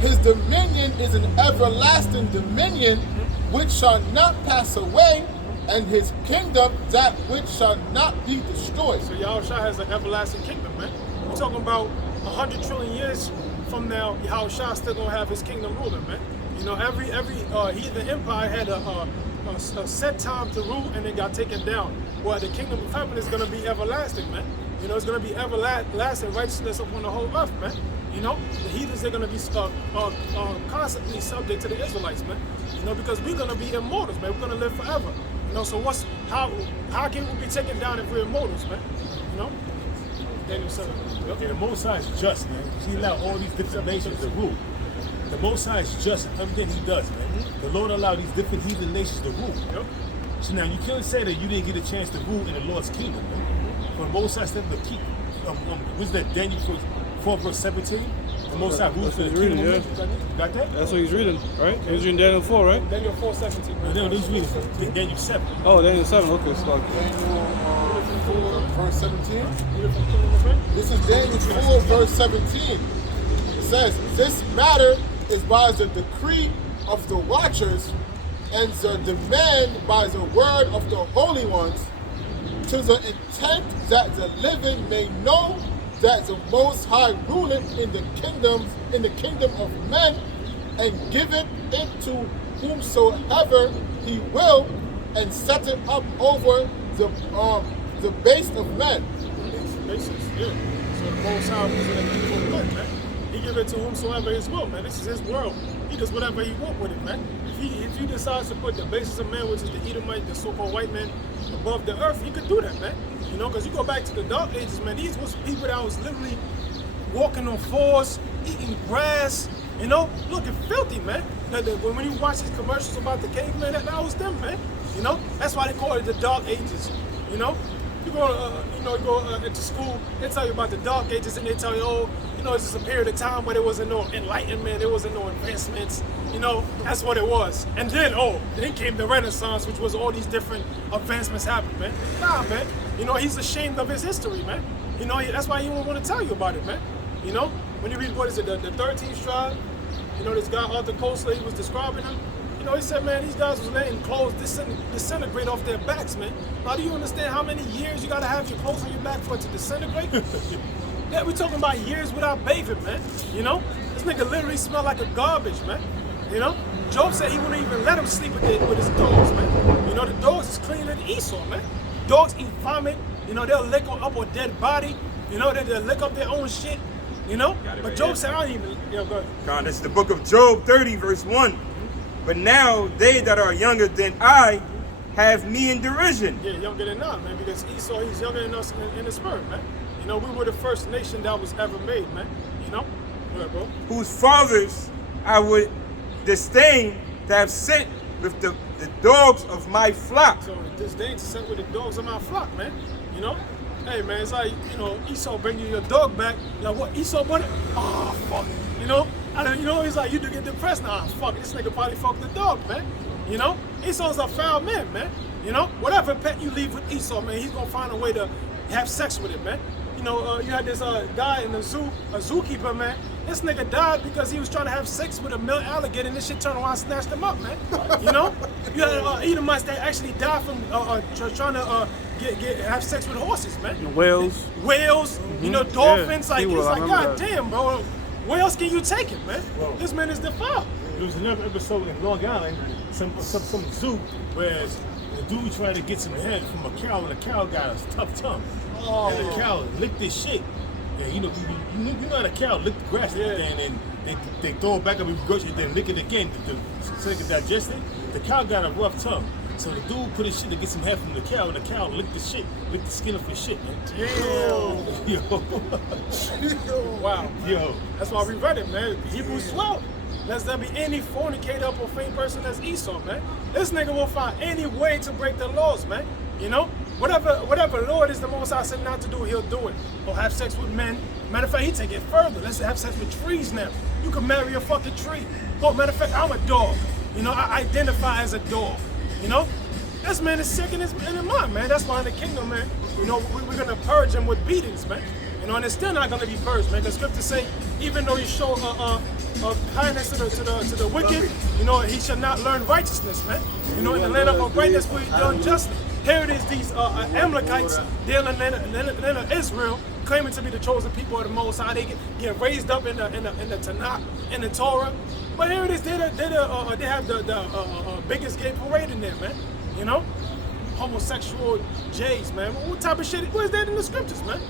His dominion is an everlasting dominion which shall not pass away, and his kingdom that which shall not be destroyed. So Yahushua has an everlasting kingdom, man. We're talking about 100 trillion years from now, Yahushua still gonna have his kingdom ruling, man. You know, every heathen empire had a set time to rule, and it got taken down. Well, the kingdom of heaven is gonna be everlasting, man. You know, it's gonna be everlasting righteousness upon the whole earth, man. You know, the heathens are gonna be constantly subject to the Israelites, man. You know, because we're gonna be immortals, man. We're gonna live forever. You know, so how can we be taken down if we're immortals, man? You know? Daniel 7. And the Most High is just, man. He allowed all these different nations to rule. The Most High is just in everything he does, man. The Lord allowed these different heathen nations to rule. Yep. So now you can't say that you didn't get a chance to rule in the Lord's kingdom, man. For the Most High said to keep, what's that, Daniel 4 verse 17? The Most High rules for the kingdom. Yeah. You got that? That's what he's reading, right? He was reading Daniel 4, right? Daniel 4:17. No, he's reading Daniel 7. Oh, Daniel 7. Okay, so Daniel 4 verse 17. Read it from the kingdom of men. This is Daniel 4 verse 17. It says, this matter is by the decree of the watchers and the demand by the word of the holy ones, to the intent that the living may know that the Most High ruleth in the kingdom of men, and giveth it to whomsoever he will, and set it up over the base of men. Basis, yeah. So the Most High was in the kingdom of men, man. He give it to whomsoever his will, man. This is his world. He does whatever he wants with it, man. If he decides to put the basis of man, which is the Edomite, the so-called white man, above the earth, he could do that, man. You know, because you go back to the Dark Ages, man, these was people that was literally walking on fours, eating grass, you know, looking filthy, man. When you watch these commercials about the caveman, that was them, man. You know, that's why they call it the Dark Ages. You know, you go into school, they tell you about the Dark Ages, and they tell you, oh, you know, it's just a period of time where there wasn't no enlightenment, there wasn't no advancements. You know, that's what it was. And then came the Renaissance, which was all these different advancements happening, man. Nah, man. You know, he's ashamed of his history, man. You know, that's why he won't want to tell you about it, man. You know, when you read, what is it, the 13th tribe, you know, this guy Arthur Koestler, he was describing him. You know, he said, man, these guys was letting clothes disintegrate off their backs, man. Now, do you understand how many years you gotta have your clothes on your back for it to disintegrate? Yeah, we're talking about years without bathing, man. You know, this nigga literally smelled like a garbage, man. You know, Job said he wouldn't even let him sleep with his dogs, man. You know, the dogs is cleaner than Esau, man. Dogs eat vomit. You know, they'll lick up a dead body. You know, they'll lick up their own shit. You know, but Job said, I don't even. Yeah, go ahead. God, this is the book of Job 30, verse 1. But now they that are younger than I have me in derision. Yeah, younger than us, man, because Esau, he's younger than us in the spirit, man. You know, we were the first nation that was ever made, man. You know? Go ahead, bro. Whose fathers I would disdain to have sent with the dogs of my flock. So disdain to sit with the dogs of my flock, man. You know? Hey, man, it's like, you know, Esau bring you your dog back. You're like, what, Esau brought it? Oh, fuck. You know? And you know, he's like, you do get depressed now. Ah, fuck, this nigga probably fucked the dog, man. You know? Esau's a foul man, man. You know? Whatever pet you leave with Esau, man, he's gonna find a way to have sex with it, man. You know, you had this guy in the zoo, a zookeeper, man. This nigga died because he was trying to have sex with a male alligator, and this shit turned around and snatched him up, man. You know? You had Edomites that actually died from trying to have sex with horses, man. Whales. Whales, you know, dolphins. Yeah, like, he it's will, I like, remember God that. damn, bro. Where else can you take it, man? Whoa. This man is defiled. There was another episode in Long Island, some zoo, where the dude tried to get some head from a cow, and the cow got a tough tongue. Oh. And the cow licked this shit. And you know how the cow lick the grass Yeah. and then they throw it back up and regurgitate it, then lick it again so they can digest it. The cow got a rough tongue. So the dude put his shit to get some head from the cow, and the cow licked the skin off his shit, man. Damn. Yo. Wow. Yo. That's why we read it, man. Hebrews 12. Lest there be any fornicator or profane person as Esau, man. This nigga will find any way to break the laws, man. You know? Whatever Lord is the most I said not to do, he'll do it. Or have sex with men. Matter of fact, he take it further. Let's have sex with trees now. You can marry a fucking tree. Oh, matter of fact, I'm a dog. You know, I identify as a dog. You know? This man is sick in his mind, man. That's why in the kingdom, man, you know, we're gonna purge him with beatings, man. You know, and it's still not gonna be purged, man. The scriptures say, even though you show kindness to the wicked, you know, he shall not learn righteousness, man. You know, in the land of uprightness where he done justly. Here it is, these Amalekites, they're in the land of Israel, claiming to be the chosen people of the Most High. They get raised up in the Tanakh, in the Torah. But here it is, they have the biggest gay parade in there, man. You know, homosexual Jays, man. What type of shit? What is that in the scriptures, man?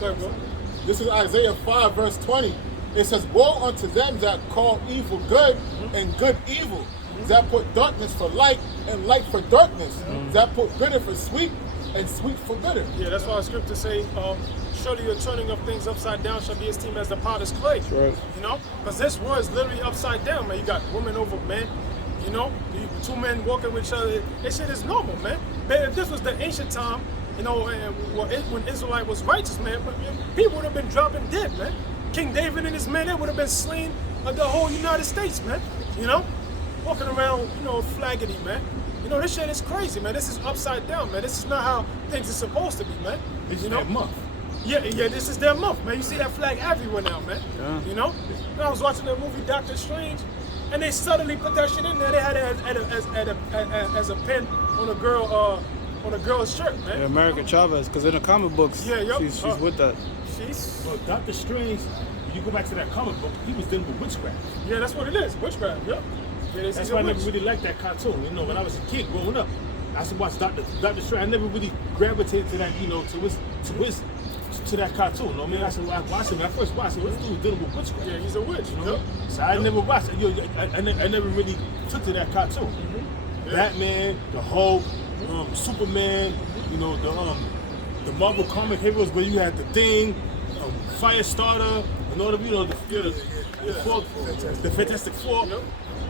Go ahead, bro. This is Isaiah 5, verse 20. It says, woe unto them that call evil good and good evil, that put darkness for light and light for darkness, that put bitter for sweet and sweet for bitter. Yeah, that's why the scriptures say, surely your turning of things upside down shall be esteemed as the potter's clay. That's right. You know, because this world is literally upside down, man. You got women over men, you know, two men walking with each other. This shit is normal, man. But if this was the ancient time, you know, when Israelite was righteous, man, people would have been dropping dead, man. King David and his men, they would have been slain of the whole United States, man. You know, walking around, you know, flaggity, man. You know, this shit is crazy, man. This is upside down, man. This is not how things are supposed to be, man. This you is know? that month. Yeah, this is their month, man. You see that flag everywhere now, man. Yeah. You know? And I was watching the movie Doctor Strange, and they suddenly put that shit in there. They had it as a pin on a girl, on a girl's shirt, man. Yeah, America Chavez, because in the comic books, Yeah, yup. she's with that. She's, But Dr. Strange, when you go back to that comic book, he was dealing with witchcraft. yeah, that's what it is. Witchcraft, yeah. Yeah, That's why I never really liked that cartoon. You know, when I was a kid growing up, I used to watch Dr. Strange. I never really gravitated to that, you know, to that cartoon. You know what I mean? I said, when I first watched it, this dude was dealing with witchcraft. Yeah, he's a witch, You know? yeah. So I never watched it. You know, I never really took to that cartoon. Yeah. Batman, the Hulk, Superman, you know, the Marvel comic heroes where you had the Thing, Firestarter, and all of, you know, the Fantastic Four. Yep.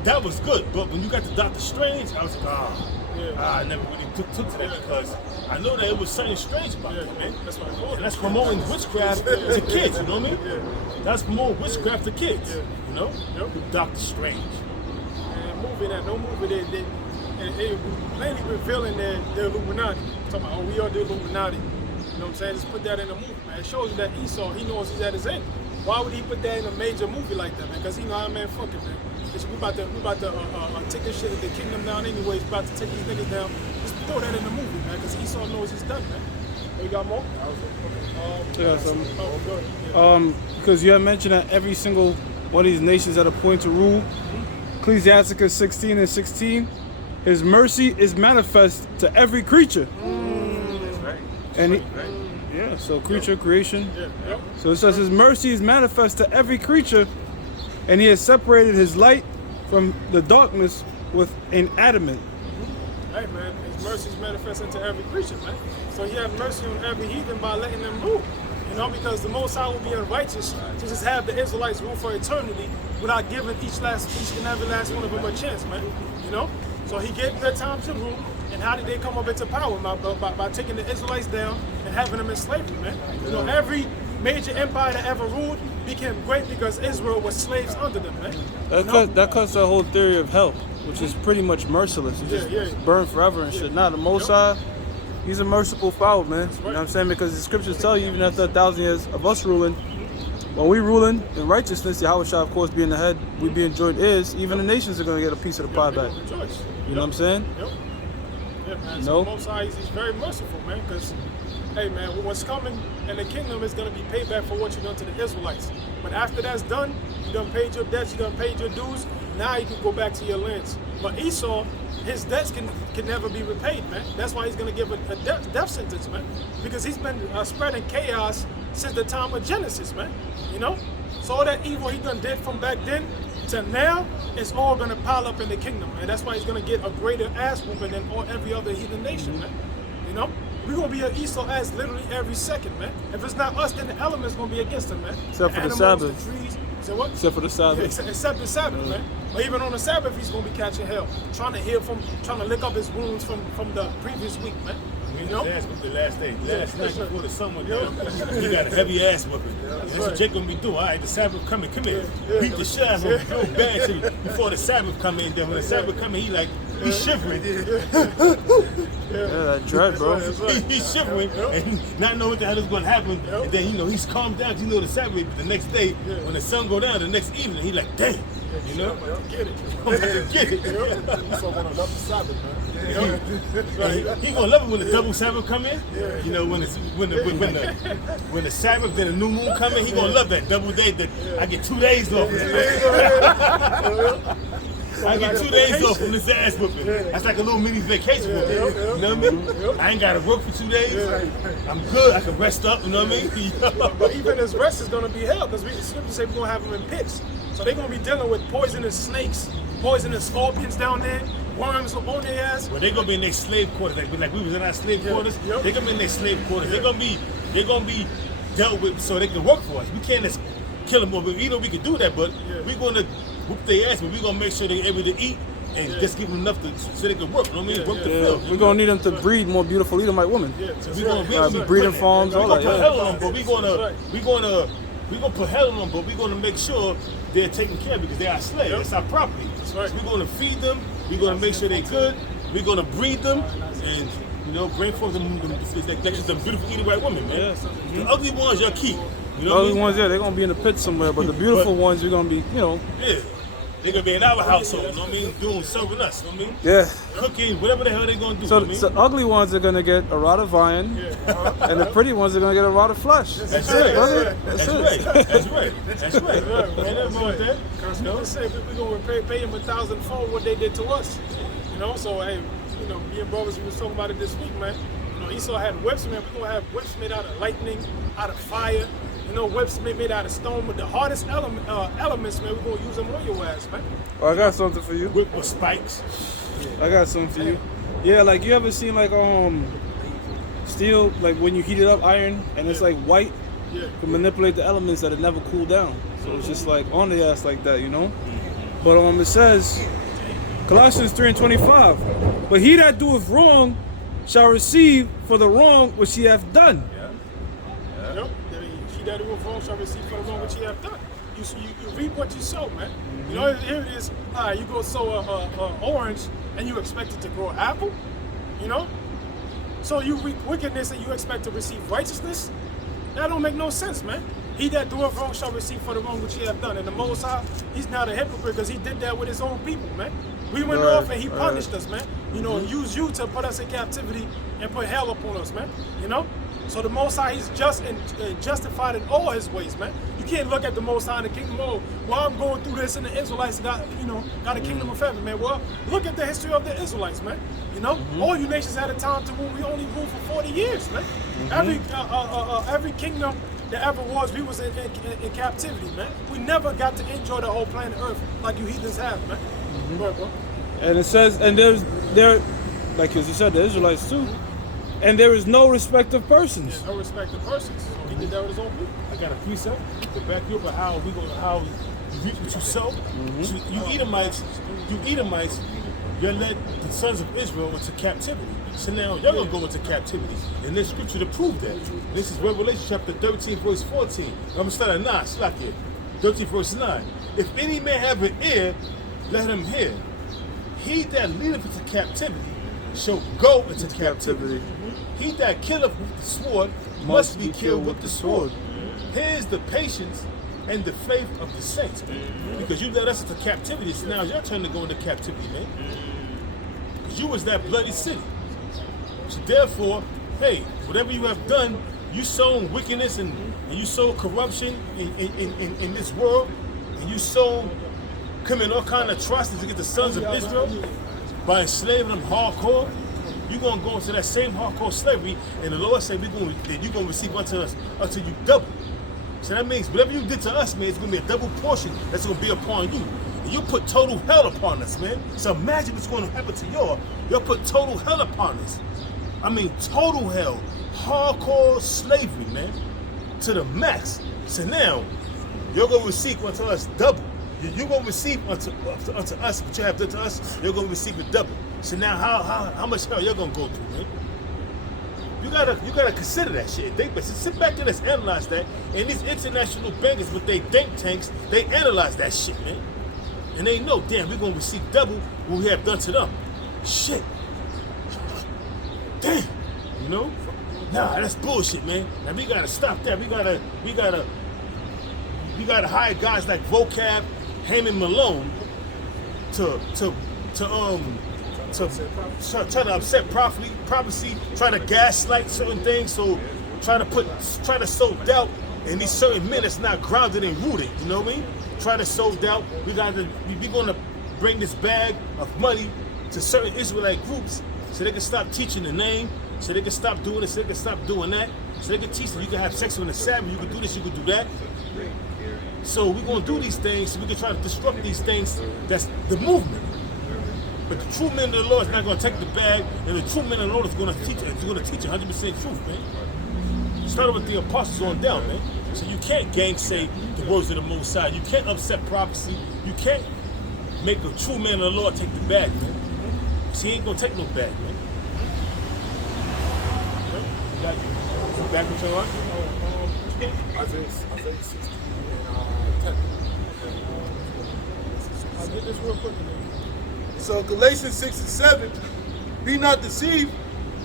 That was good, but when you got to Doctor Strange, I was like, I never really took to that because I know that it was something strange about it, man. That's what I call it. And that's promoting witchcraft to kids, you know what I mean? That's promoting witchcraft to kids, you know? Doctor Strange. And no movie they plainly revealing the Illuminati. Talking about, we are the Illuminati. You know what I'm saying? Just put that in a movie, man. It shows you that Esau, he knows he's at his end. Why would he put that in a major movie like that, man? Because he know how, man, fuck it, man. We about to take this shit at the kingdom down anyways. About to take these niggas down. Just throw that in the movie, man. Because Esau knows he's done, man. Oh, you got more? Yeah, something. Oh, good. Yeah. Because you have mentioned that every single one of these nations at a point to rule. Ecclesiasticus 16:16. His mercy is manifest to every creature. That's right. And yeah, so creature, creation. So it says his mercy is manifest to every creature, and he has separated his light from the darkness with an adamant. Hey, man, his mercy is manifesting to every creature, man. So he had mercy on every heathen by letting them rule. You know, because the Most High will be unrighteous to just have the Israelites rule for eternity without giving each and every last one of them a chance, man. You know? So he gave them time to rule. And how did they come up into power? By taking the Israelites down and having them in slavery, man. You know, every major empire that ever ruled became great because Israel was slaves under them, man. That cuts the whole theory of hell, which is pretty much merciless. You just burn forever and shit. Now the Most High, he's a merciful Father, man. You know what I'm saying? Because the scriptures tell you, even after 1,000 years of us ruling, when we ruling in righteousness, Yahweh shall of course be in the head, we being joint ears, even the nations are going to get a piece of the pie back. You know what I'm saying? Yeah, man. So the Most High, he's very merciful, man, because, hey, man, what's coming in the kingdom is going to be payback for what you done to the Israelites. But after that's done, you done paid your debts, you done paid your dues, now you can go back to your lands. But Esau, his debts can never be repaid, man. That's why he's going to give a death sentence, man, because he's been spreading chaos since the time of Genesis, man, you know? So all that evil he done did from back then to now, it's all going to pile up in the kingdom, man. That's why he's going to get a greater ass whooping than every other heathen nation, man. You know? We're going to be an Esau ass literally every second, man. If it's not us, then the elements going to be against him, man. Except for animals, the Sabbath. The trees. Say what? Except for the Sabbath. Yeah, except the Sabbath, man. But even on the Sabbath, he's going to be catching hell. Trying to lick up his wounds from the previous week, man. You know? Last night before the sun went down, he got a heavy ass whooping. That's what Jacob gonna be doing. All right, the Sabbath coming, come here. Beat the shit out of him real bad to you before the Sabbath come in. Then when the Sabbath come in, he's shivering. Yeah, that dread, bro. He's shivering and not knowing what the hell is going to happen. And then, he's calmed down. You know the Sabbath, but the next day, when the sun go down, the next evening, he like, damn. You know? Get it. Get it. Esau gonna love the Sabbath, man. He gonna love it when the double Sabbath come in. You know, when the Sabbath, then the new moon come in, he gonna love that double day. That I get 2 days off. I get 2 days off from this ass whooping. That's like a little mini vacation whooping. You know what I mean? I ain't gotta work for 2 days. I'm good. I can rest up. You know what I mean? But even his rest is gonna be hell because the scriptures say we're gonna have him in pits. So they're gonna be dealing with poisonous snakes, poisonous scorpions down there, worms on their ass. Well, they're gonna be in their slave quarters. Like we was in our slave quarters. They're gonna be in their slave quarters. They're gonna be dealt with so they can work for us. We can't just kill them over. We can do that, but we're gonna whoop their ass. But we're gonna make sure they're able to eat and just give them enough so they can work. You know what I mean? Work the field. We're gonna need them to breed more beautiful Edomite women. We're gonna breeding farms, all that. Put hell on them, but we're gonna put hell on them, but we're gonna make sure they're taken care of because they're our slaves. That's our property. That's right. So we're gonna feed them. We're gonna make sure they're good. We're gonna breed them, and bring forth them beautiful Edomite women, man. The ugly ones you'll keep. The ugly ones, they're gonna be in the pit somewhere, but the beautiful ones, you're gonna be, Yeah. They're gonna be in our household, you know what I mean? Serving us, you know what I mean? Yeah. Cooking, whatever the hell they're gonna do. So the ugly ones are gonna get a rod of iron, and the pretty ones are gonna get a rod of flesh. That's it, brother. That's right. Ain't nothing wrong with that. Because we just say we're gonna pay them 1,000-fold what they did to us. So hey, me and brothers, we was talking about it this week, man. Esau had whips, man. We're gonna have whips made out of lightning, out of fire. Whips made out of stone, but the hardest elements, man, we're gonna use them on your ass, man. Oh, I got something for you. Whip with spikes. I got something for you. Yeah, like you ever seen like steel, like when you heat it up, iron, and it's like white, can manipulate the elements that it never cool down. So it's just like on the ass like that, But it says, Colossians 3:25. But he that doeth wrong shall receive for the wrong which he hath done. Yep. He that doeth wrong shall receive for the wrong which he hath done. You reap what you sow, man. You know, here it is. You go sow a orange and you expect it to grow an apple. You know? So you reap wickedness and you expect to receive righteousness? That don't make no sense, man. He that doeth wrong shall receive for the wrong which he hath done. And the Most High, he's not a hypocrite because he did that with his own people, man. We went off and he punished us, man. You know, and used you to put us in captivity and put hell upon us, man. You know? So the Most High, he's just and justified in all his ways, man. You can't look at the Most High in the kingdom, oh, well, I'm going through this and the Israelites got a kingdom of heaven, man. Well, look at the history of the Israelites, man. You know, all you nations had a time to rule. We only ruled for 40 years, man. Every kingdom that ever was, we was in captivity, man. We never got to enjoy the whole planet Earth like you heathens have, man. Go ahead, bro. And it says, and there, like as you said, the Israelites too. And there is no respect of persons. Yeah, no respect of persons. So he did that with his own people. I got a precept to back you up on how you reap what you sow. So you Edomites, you led the sons of Israel into captivity. So now you're gonna go into captivity. And there's scripture to prove that. This is Revelation chapter 13, verse 14. I'm gonna start at 9, slack here. 13 verse 9. If any man have an ear, let him hear. He that leadeth into captivity shall go into captivity. He that killeth with the sword must be killed with the sword. Here's the patience and the faith of the saints, man. Because you led us into captivity, so now it's your turn to go into captivity, man. Because you was that bloody city. So therefore, hey, whatever you have done, you sown wickedness and you sow corruption in this world, and you sow committing all kind of atrocities against the sons of Israel by enslaving them hardcore. You're gonna go into that same hardcore slavery, and the Lord said you're gonna receive unto us until you double. So that means whatever you did to us, man, it's gonna be a double portion that's gonna be upon you. And you put total hell upon us, man. So imagine what's gonna happen to y'all. You'll put total hell upon us. I mean total hell. Hardcore slavery, man. To the max. So now, you're gonna receive unto us double. You're gonna receive unto us what you have done to us, you're gonna receive it double. So now how much hell you're gonna go through, man? You gotta consider that shit. But sit back and let's analyze that. And these international bankers with their think tanks, they analyze that shit, man. And they know, damn, we're gonna receive double what we have done to them. Shit. Damn. You know? Nah, that's bullshit, man. Now we gotta stop that. We gotta hire guys like Vocab, Heyman Malone to try to upset prophecy, try to gaslight certain things, so try to sow doubt in these certain men that's not grounded and rooted. You know what I mean? Try to sow doubt. We're gonna bring this bag of money to certain Israelite groups so they can stop teaching the name, so they can stop doing this, so they can stop doing that, so they can teach them you can have sex on the Sabbath, you can do this, you can do that. So we're gonna do these things so we can try to disrupt these things. That's the movement. But the true men of the Lord is not gonna take the bag, and the true men of the Lord is gonna teach 100% truth, man. Started with the apostles on down, man. So you can't gainsay the words of the Most High. You can't upset prophecy. You can't make a true man of the Lord take the bag, man. So he ain't gonna take no bag, man. Got you. So back with your Isaiah 16 and 10. I'll get this real quick. So Galatians 6 and 7, be not deceived,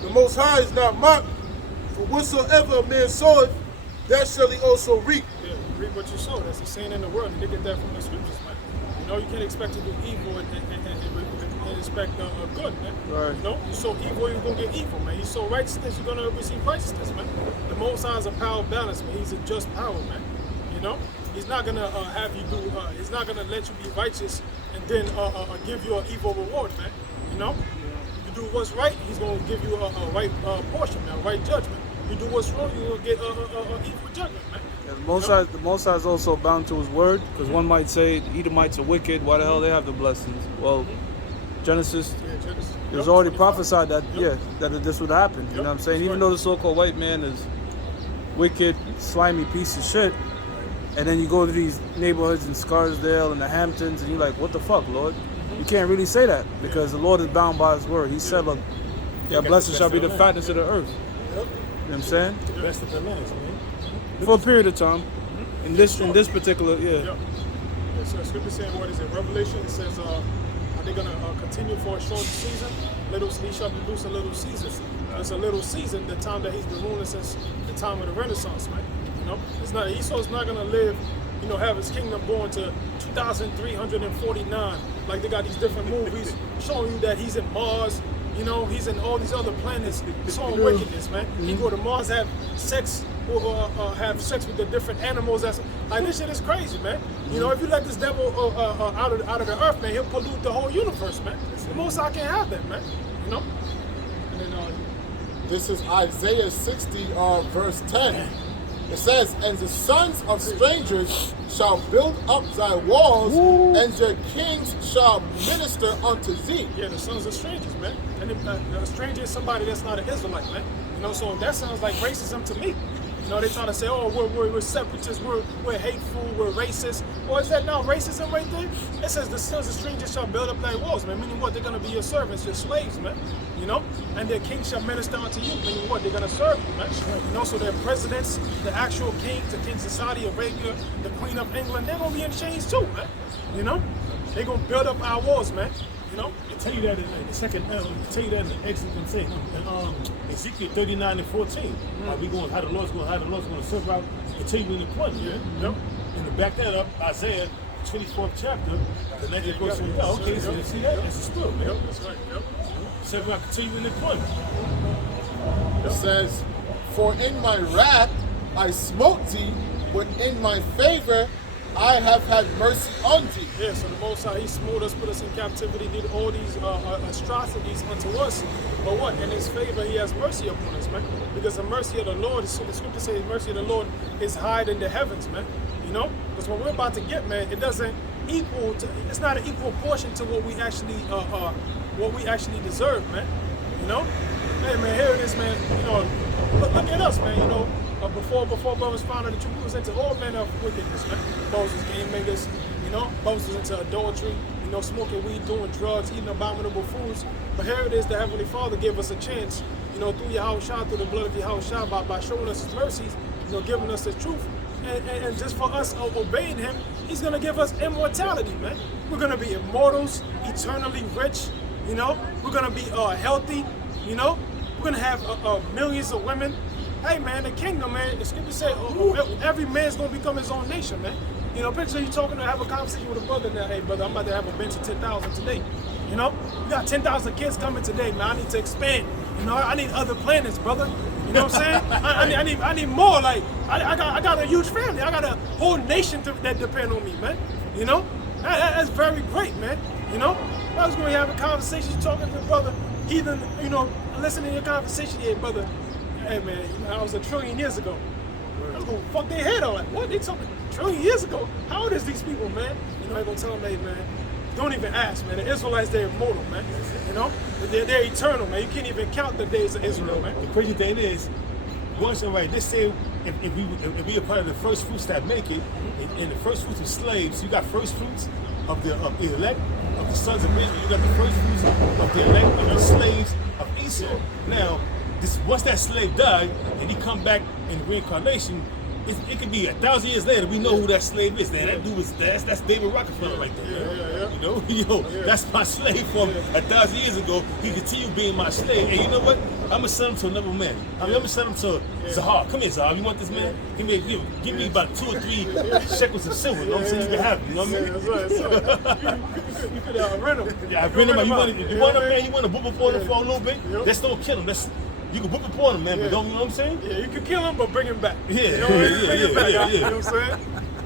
the Most High is not mocked, for whatsoever a man soweth, that shall he also reap. Yeah, reap what you sow. That's the saying in the world, and they get that from the scriptures, man. You know, you can't expect to do evil and expect good, man. Right. You know, you sow evil, you're gonna get evil, man. You sow righteousness, you're gonna receive righteousness, man. The Most High is a power balance, man. He's a just power, man. You know, he's not gonna have you do. He's not gonna let you be righteous and then give you an evil reward, man. You know, you do what's right, he's gonna give you a right portion, man, a right judgment. You do what's wrong, you're gonna get an evil judgment, man. Yeah, the Most High is also bound to his word, because one might say the Edomites are wicked. Why the hell they have the blessings? Well, Genesis, it was already prophesied that that this would happen. You know what I'm saying? Even though the so-called white man is wicked, slimy piece of shit, and then you go to these neighborhoods in Scarsdale and the Hamptons, and you're like, what the fuck, Lord? You can't really say that because the Lord is bound by His word. He said, "Look, your blessings shall be the fatness of the earth." Yep. You know what I'm saying? The best of the lands, man. For a period of time. In this particular, Yep. Yeah, so Scripture saying, what is it? Revelation, it says, are they going to continue for a short season? He shall be loose a little season. It's a little season, the time that he's been ruling since the time of the Renaissance, man. You know, it's not, Esau's not going to live, you know, have his kingdom going to 2,349. Like they got these different movies showing you that he's in Mars, you know, he's in all these other planets showing wickedness, man. He go to Mars, have sex with the different animals. That's like, this shit is crazy, man. You know, if you let this devil out of the earth, man, he'll pollute the whole universe, man. The Most High can't have that, man. You know. And then This is Isaiah 60, verse 10. It says, "And the sons of strangers shall build up thy walls, and your kings shall minister unto thee." yeah, the sons of strangers, man. And a stranger is somebody that's not an Israelite, man. You know, so that sounds like racism to me. You know, they try to say, oh, we're separatists, we're hateful, we're racist. Well, is that not racism right there? It says the sons of strangers shall build up thy walls, man. Meaning what? They're going to be your servants, your slaves, man. You know? And their king shall minister unto you. Meaning what? They're going to serve you, man. You know, so their presidents, the actual kings, the kings of Saudi Arabia, the Queen of England, they're going to be in chains too, man. You know? They're going to build up our walls, man. You know? I tell you that in the second. I tell you that in the Exodus thing, Ezekiel 39:14. How the Lord's going to serve out and tell you in the point. Yeah. Yep. And to back that up, Isaiah 24th chapter, the 19th verse. Okay, so you see that? That's a spirit, man. Yep, that's right. Yep. Serve out to you in the point. It says, "For in my wrath I smote thee, but in my favor I have had mercy on thee." Yeah, so the Most High, He smote us, put us in captivity, did all these atrocities unto us. But what? In His favor, He has mercy upon us, man. Because the mercy of the Lord, the Scripture says, the mercy of the Lord is high in the heavens, man. You know? Because what we're about to get, man, it doesn't equal to, it's not an equal portion to what we actually deserve, man. You know? Hey, man, here it is, man. You know, look at us, man. You know, before brothers found out the truth, we was into all manner of wickedness, man. Brothers was game makers, you know. Brothers was into adultery, you know, smoking weed, doing drugs, eating abominable foods. But here it is, the Heavenly Father gave us a chance, you know, through Yahushua, through the blood of Yahushua, by showing us His mercies, you know, giving us the truth. And just for us obeying Him, He's going to give us immortality, man. We're going to be immortals, eternally rich, you know. We're going to be healthy, you know. We're going to have millions of women. Hey, man, the kingdom, man, the Scripture say every man's going to become his own nation, man. You know, picture you talking to have a conversation with a brother now. Hey, brother, I'm about to have a bench of 10,000 today. You know, you got 10,000 kids coming today, man. I need to expand. You know, I need other planets, brother. You know what I'm saying? I need more. Like, I got a huge family. I got a whole nation that depend on me, man. You know, that's very great, man. You know, I was going to have a conversation talking to a brother, heathen, you know, listening to your conversation. Yeah, brother. Hey, man, you know, I was 1 trillion years ago. I was going to fuck their head on. Like, what? They talking 1 trillion years ago? How old is these people, man? You know, they're going to tell them, hey, man, don't even ask, man. The Israelites, they're immortal, man. You know? They're eternal, man. You can't even count the days of Israel, man. The crazy thing is, once right, let's say if we are part of the first fruits that make it, and the first fruits of slaves, you got first fruits of the elect, of the sons of Israel, you got the first fruits of the elect, of the slaves of Esau. Now, once that slave died, and he come back in reincarnation, it could be 1,000 years later, we know who that slave is. Man, that dude was that's David Rockefeller right there. Yeah. You know, that's my slave from 1,000 years ago. He continued being my slave. And you know what? I'm gonna send him to another man. I'm gonna send him to Zahar. Come here, Zahar. You want this man? Give me about 2 or 3 shekels of silver. You know what I'm saying? You can have him. You know what I mean? That's right. You could rent him. Yeah, I rent him. You want him, man? You want to boop upon him for a little bit? Let's don't kill him. You can boop upon him, man, but don't, you know what I'm saying? Yeah, you can kill him, but bring him back. Yeah, you know what I mean? Bring him back. Yeah. You know what I'm saying?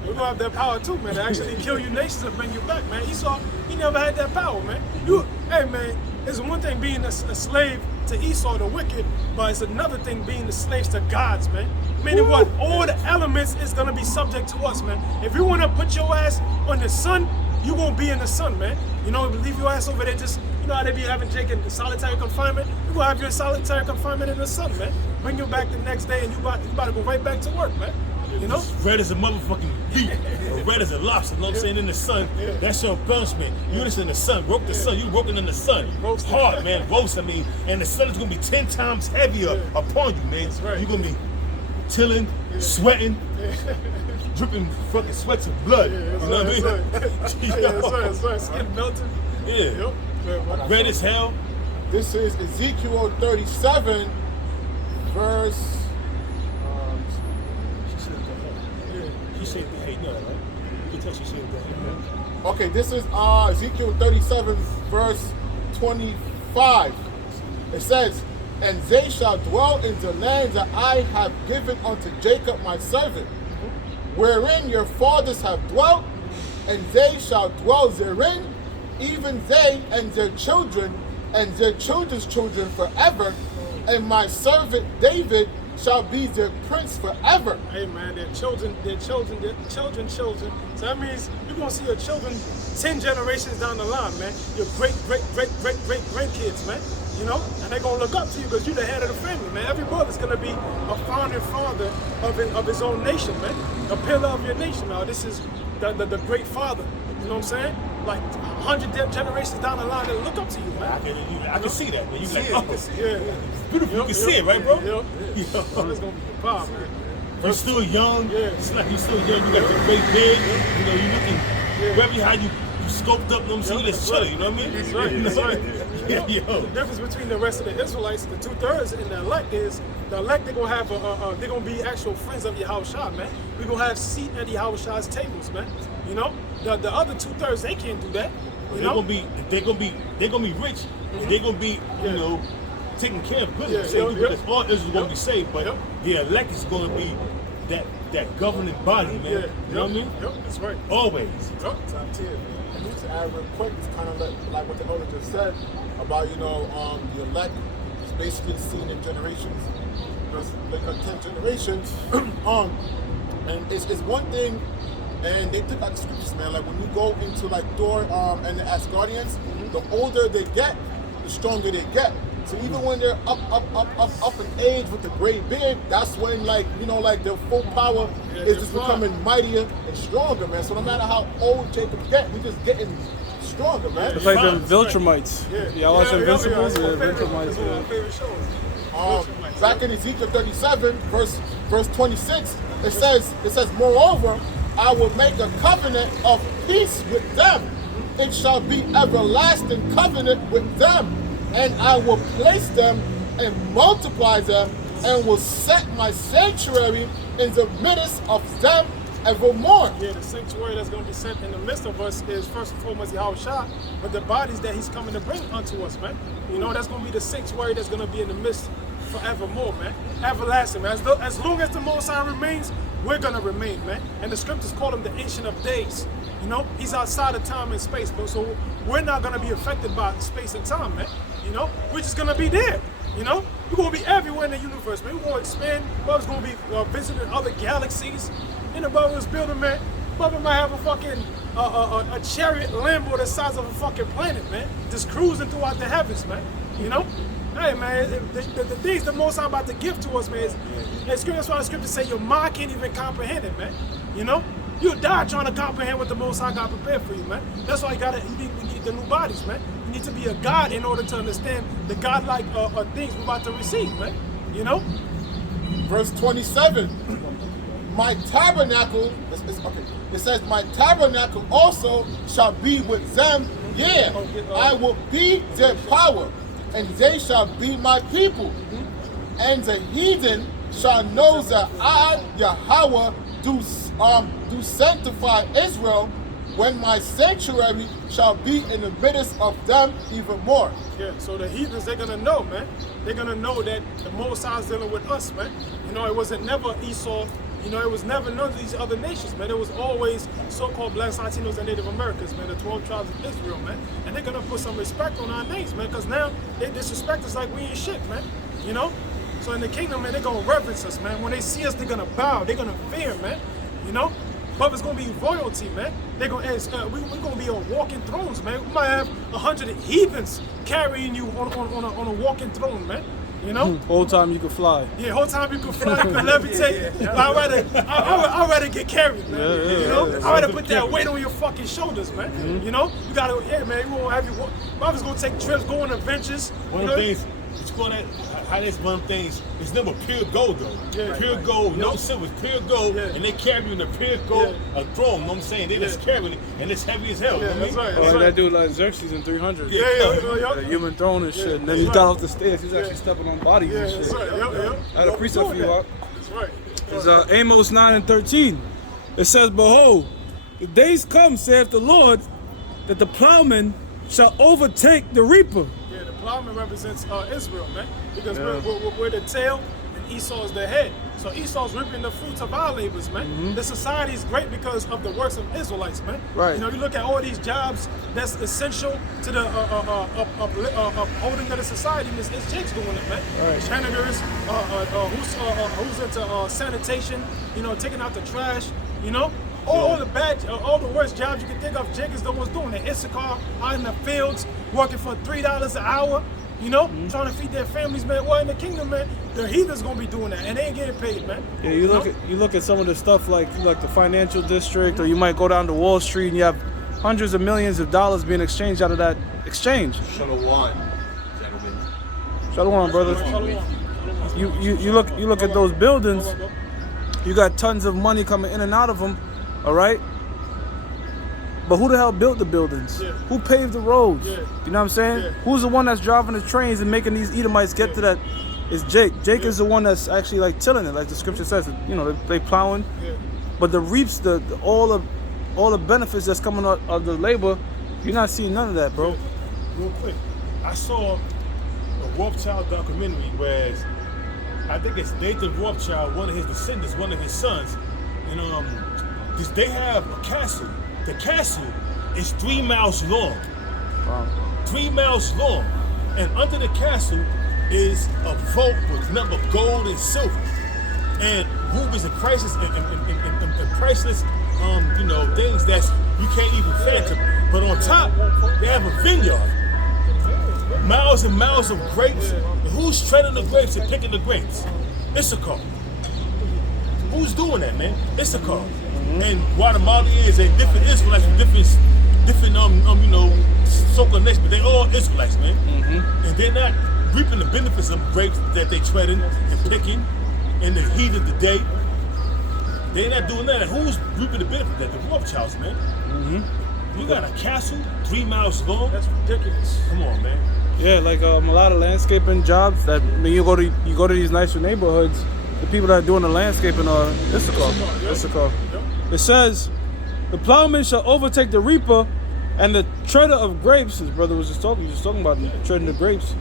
We're gonna have that power too, man. To actually kill you nations and bring you back, man. Esau, he never had that power, man. Hey, man, it's one thing being a slave to Esau, the wicked, but it's another thing being the slaves to gods, man. Meaning what? All the elements is gonna be subject to us, man. If you wanna put your ass on the sun, you gonna be in the sun, man. You know, leave your ass over there just, you know how they be having Jake in solitary confinement? You gonna have your solitary confinement in the sun, man. Bring you back the next day and you about to go right back to work, man. You know? Just red as a motherfucking beet, or red as a lobster, you know what I'm saying, in the sun. That's your punishment. You just in the sun, broke the sun, you working in the sun. Roasted. Hard, man, roast, I mean, and the sun is gonna be 10 times heavier upon you, man. right. You're gonna be chilling, sweating, dripping fucking sweats and blood. You know what I mean? Skin melting. Yeah. Yep. Red as hell. This is Ezekiel 37, verse. She said the hate, no, right? You can tell she said the hate. Okay, this is Ezekiel 37, verse 25. It says, "And they shall dwell in the land that I have given unto Jacob my servant, wherein your fathers have dwelt, and they shall dwell therein, even they and their children, and their children's children forever, and my servant David shall be their prince forever." Hey man, their children. So that means you're gonna see your children 10 generations down the line, man. Your grandkids, man. You know, and they're gonna look up to you because you're the head of the family, man. Every brother's gonna be a founding father of his own nation, man. A pillar of your nation. Now, this is the great father. You know what I'm saying? Like 100 generations down the line, they look up to you, man. I can see that, man. You See like, it, oh, you can see it. it's beautiful. You can see it, right, bro? Yeah. Yo. It's gonna be the power, man. You're still young. Yeah. It's like you're still young. You got your great beard. You know, you're looking, wherever how you scoped up, you know what I'm saying? That's chilling, you know what I mean? That's right, You know? that's right. Yeah, yo. The difference between the rest of the Israelites, the 2/3, and the elect is the elect they're gonna have they're gonna be actual friends of Yahushua, man. We're gonna have seat at Yahushua's tables, man. You know, the other 2/3 they can't do that. You They're know, gonna be rich, and they're gonna be, you know, taken care of good. Yeah, Saved, yep. because all Israel's gonna be saved, but Yep. the elect is gonna be that governing body, man. yeah, You know what I mean? Yep, that's right. Always. Yep. Top tier. And just to add real quick, it's kind of like what the elder just said about, you know, the elect is basically seen in generations. There's like 10 generations. And it's one thing, and they took like scriptures, man. Like when you go into like Thor and the Asgardians, the older they get, the stronger they get. So even when they're up in age with the gray beard, that's when, like, you know, like their full power is just becoming mightier and stronger, man. So no matter how old Jacob get, we just getting stronger, man. It's like them Viltrumites. Y'all watch Invincibles? Yeah, That's one Viltrumites. of my Yeah. favorite shows. Back in Ezekiel 37, verse 26, it says, "Moreover, I will make a covenant of peace with them. It shall be everlasting covenant with them. And I will place them and multiply them, and will set my sanctuary in the midst of them evermore." Yeah, the sanctuary that's going to be set in the midst of us is first and foremost Yahushua, but the bodies that he's coming to bring unto us, man. You know, that's going to be the sanctuary that's going to be in the midst forevermore, man. Everlasting, man. As long as the Most High remains, we're going to remain, man. And the scriptures call him the Ancient of Days. You know, he's outside of time and space, but so we're not going to be affected by space and time, man. You know, we're just going to be there. You know, we're going to be everywhere in the universe, man. We're going to expand. Brother's going to be visiting other galaxies. And the brother was building, man. Brother might have a fucking a chariot Lambo the size of a fucking planet, man. Just cruising throughout the heavens, man. You know? Hey, man, the things the Most High about to give to us, man, that's why the scriptures say your mind can't even comprehend it, man. You know? You'll die trying to comprehend what the Most High got prepared for you, man. That's why we need the new bodies, man. You need to be a God in order to understand the godlike things we're about to receive, man. You know? Verse 27, "My tabernacle," okay, it says, "My tabernacle also shall be with them. Yeah, I will be their power, and they shall be my people. And the heathen shall know that I, Yahweh, do sanctify Israel, when my sanctuary shall be in the midst of them even more." Yeah, so the heathens, they're gonna know, man. They're gonna know that the Most High is dealing with us, man. You know, it wasn't never Esau. You know, it was never none of these other nations, man. It was always so-called Black Latinos and Native Americans, man. The 12 tribes of Israel, man. And they're gonna put some respect on our names, man, because now they disrespect us like we ain't shit, man. You know? So in the kingdom, man, they're gonna reverence us, man. When they see us, they're gonna bow. They're gonna fear, man. You know? But it's gonna be royalty, man. They're gonna we're gonna be on walking thrones, man. We might have 100 heathens carrying you on a walking throne, man. You know? Whole time you can fly. Yeah, whole time you can fly, you can levitate. But I'd rather get carried, man. You know? I'd rather put that weight on your fucking shoulders, man. You know? You gotta, yeah, man, you won't have your, mother's gonna take trips, go on adventures. One of the things, how that's one of the things, it's never pure gold though. Yeah. Pure gold, no silver, it's pure gold, Yeah. and they carry you in a pure gold throne, you know what I'm saying? They just carrying it, and it's heavy as hell. Yeah, you know that's what I right. mean? Like that dude like Xerxes in 300. Yeah. The human throne and shit. And then he got off the stairs. He was actually stepping on bodies Yeah, and shit. that's right. I had a precept for you, Hawk. That's right. It's Amos 9 and 13. It says, Behold, the days come, saith the Lord, that the plowman shall overtake the reaper. Yeah, the plowman represents Israel, man, because we're the tail and Esau is the head. So Esau's reaping the fruits of our labors, man. The society is great because of the works of Israelites, man. Right. You know, you look at all these jobs that's essential to the upholding of the society. It's Jake's doing it, man. Right. Janitors, who's into sanitation, you know, taking out the trash, you know. All the worst jobs you can think of, Jake is the ones doing it. Issachar, out in the fields, working for $3 an hour, you know, trying to feed their families, man. Well, in the kingdom, man, the heathens gonna be doing that, and they ain't getting paid, man. Yeah, you look at some of the stuff like the financial district, or you might go down to Wall Street and you have hundreds of millions of dollars being exchanged out of that exchange. Shalom, gentlemen. Shalom, brothers. You look at those buildings. You got tons of money coming in and out of them, all right? But who the hell built the buildings? Yeah. Who paved the roads? Yeah. You know what I'm saying? Yeah. Who's the one that's driving the trains and making these Edomites get to that? It's Jake. Jake is the one that's actually like tilling it, like the scripture says. You know, they plowing, Yeah. but the reaps, all the benefits that's coming out of the labor, you're not seeing none of that, bro. Real quick, I saw a Rothschild documentary where I think it's Nathan Rothschild, one of his descendants, one of his sons, and they have a castle. The castle is 3 miles long. Wow. 3 miles long, and under the castle is a vault with nothing but gold and silver, and rubies and priceless and priceless, you know, things that you can't even fathom. But on top, they have a vineyard, miles and miles of grapes. And who's treading the grapes and picking the grapes? Issachar. Who's doing that, man? Issachar. And Guatemalans and different Israelites from different you know, so-called nations, but they all Israelites, man. And they're not reaping the benefits of grapes that they treading and picking in the heat of the day. They're not doing that. Who's reaping the benefits of that? The Rothschilds, man. You got a castle 3 miles long. That's ridiculous. Come on, man. Yeah, like a lot of landscaping jobs that when you go to these nicer neighborhoods, the people that are doing the landscaping are Issachar. It says, the plowman shall overtake the reaper, and the treader of grapes. His brother was just talking about treading the grapes.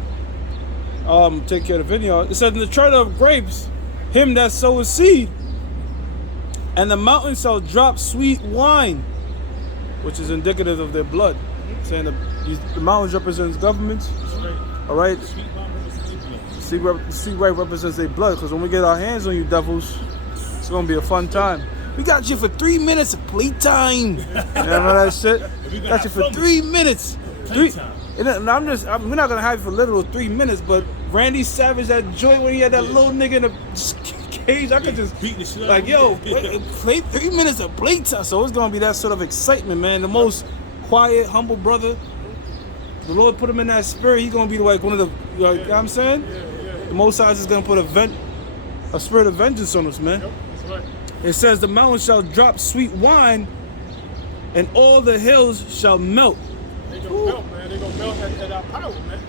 Take care of the vineyard. It says, the treader of grapes, him that soweth seed, and the mountain shall drop sweet wine, which is indicative of their blood. Saying the mountains represents governments. All right. The sweet right represents their blood, because when we get our hands on you devils, it's gonna be a fun time. We got you for 3 minutes of playtime. You know that shit? Got you for 3 minutes. We're not gonna have you for literal 3 minutes, but Randy Savage, that joint when he had that little nigga in the cage, I could just beat the shit out like, of yo, him. play 3 minutes of playtime. So it's gonna be that sort of excitement, man. The most quiet, humble brother. The Lord put him in that spirit. He's gonna be like one of the, you know what I'm saying? The Most High is gonna put a spirit of vengeance on us, man. That's right. It says the mountains shall drop sweet wine, and all the hills shall melt. They gonna melt, man. They gonna melt at our power, man.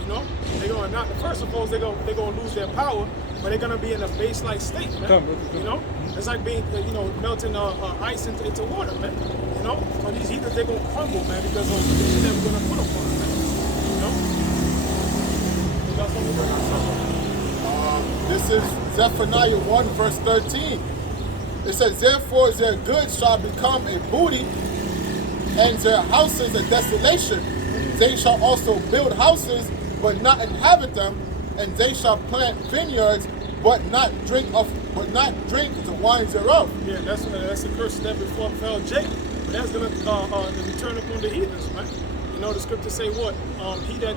You know, they gonna not. First of all, they gonna lose their power, but they're gonna be in a base-like state, man. You know, it's like being, you know, melting ice into water, man. You know, so these heathens, they gonna crumble, man, because of the shit that we're gonna put upon them, man. You know. You got something to say? This is Zephaniah 1 verse 13. It says, therefore their goods shall become a booty, and their houses a desolation. They shall also build houses, but not inhabit them, and they shall plant vineyards, but not drink the wine thereof. Yeah, that's the curse that before fell Jacob. But that's gonna be turned upon the heathens, man. You know, the scriptures say what? He that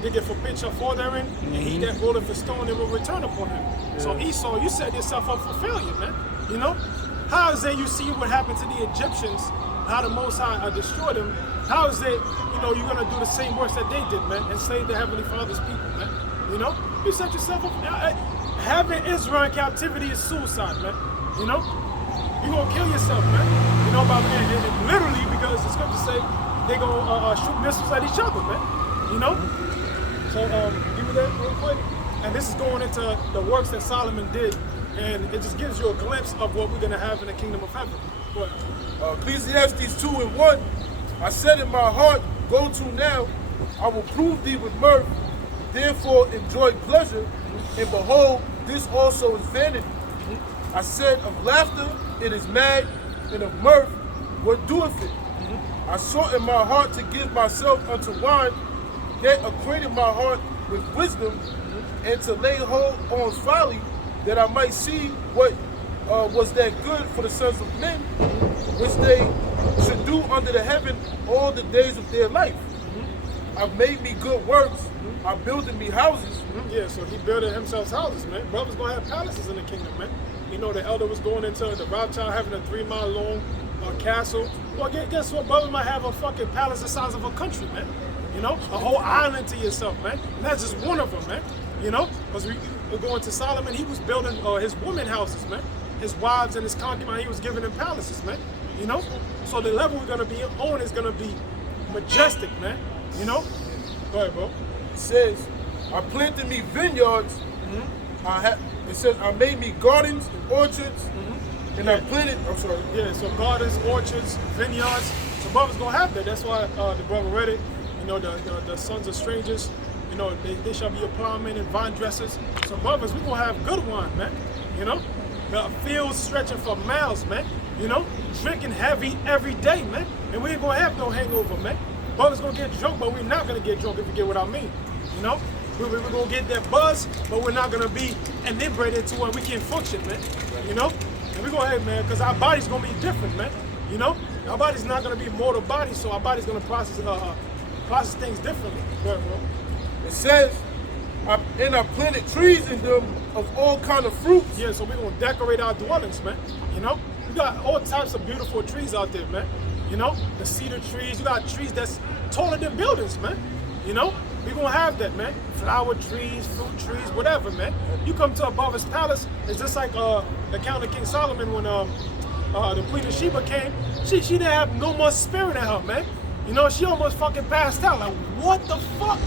diggeth for pitch shall fall therein, and he that rolleth for stone, it will return upon him. So Esau, you set yourself up for failure, man. You know? How is it you see what happened to the Egyptians, how the Most High destroyed them? How is it, you know, you're going to do the same works that they did, man, and slave the Heavenly Father's people, man? You know? You set yourself up. Having Israel in captivity is suicide, man. You know? You're going to kill yourself, man. You know, and literally, because the scriptures say they're going to shoot missiles at each other, man. You know? So, give me that real quick. And this is going into the works that Solomon did, and it just gives you a glimpse of what we're going to have in the kingdom of heaven. Go ahead. Ecclesiastes 2:1. I said in my heart, go to now, I will prove thee with mirth, therefore enjoy pleasure, and behold, this also is vanity. I said of laughter, it is mad, and of mirth, what doeth it? I sought in my heart to give myself unto wine, yet acquainted my heart with wisdom, and to lay hold on folly, that I might see what was that good for the sons of men, which they should do under the heaven all the days of their life. I've made me good works, I builded me houses. Yeah, so he building himself houses, man. Brothers gonna have palaces in the kingdom, man. You know, the elder was going into the Rothschild having a 3-mile long castle. Well, guess what? Brother might have a fucking palace the size of a country, man. You know, a whole island to yourself, man. And that's just one of them, man. You know, because we're going to Solomon, he was building his woman houses, man. His wives and his concubines, he was giving them palaces, man. You know, so the level we're gonna be on is gonna be majestic, man. You know. Go ahead, bro. It says, I planted me vineyards. It says, I made me gardens and orchards, and I planted. I'm sorry. Yeah, so gardens, orchards, vineyards. So brothers gonna have that. That's why the brother read it. You know, the sons of strangers. You know, they shall be your plowmen and vine dressers. So brothers, we gonna have good wine, man. You know, the fields stretching for miles, man. You know, drinking heavy every day, man. And we ain't gonna have no hangover, man. Brothers gonna get drunk, but we're not gonna get drunk, if you get what I mean. You know, we're gonna get that buzz, but we're not gonna be inebriated to where we can't function, man. You know, and we're gonna have, man, because our body's gonna be different, man. You know, our body's not gonna be mortal body, so our body's gonna process things differently. Go ahead, bro. It says, I planted trees in them of all kind of fruits. Yeah, so we're gonna decorate our dwellings, man. You know, we got all types of beautiful trees out there, man. You know, the cedar trees, you got trees that's taller than buildings, man. You know, we're gonna have that, man. Flower trees, fruit trees, whatever, man. You come to above his palace, it's just like the account of King Solomon when the Queen of Sheba came. She didn't have no more spirit in her, man. You know, she almost fucking passed out. Like, what the fuck?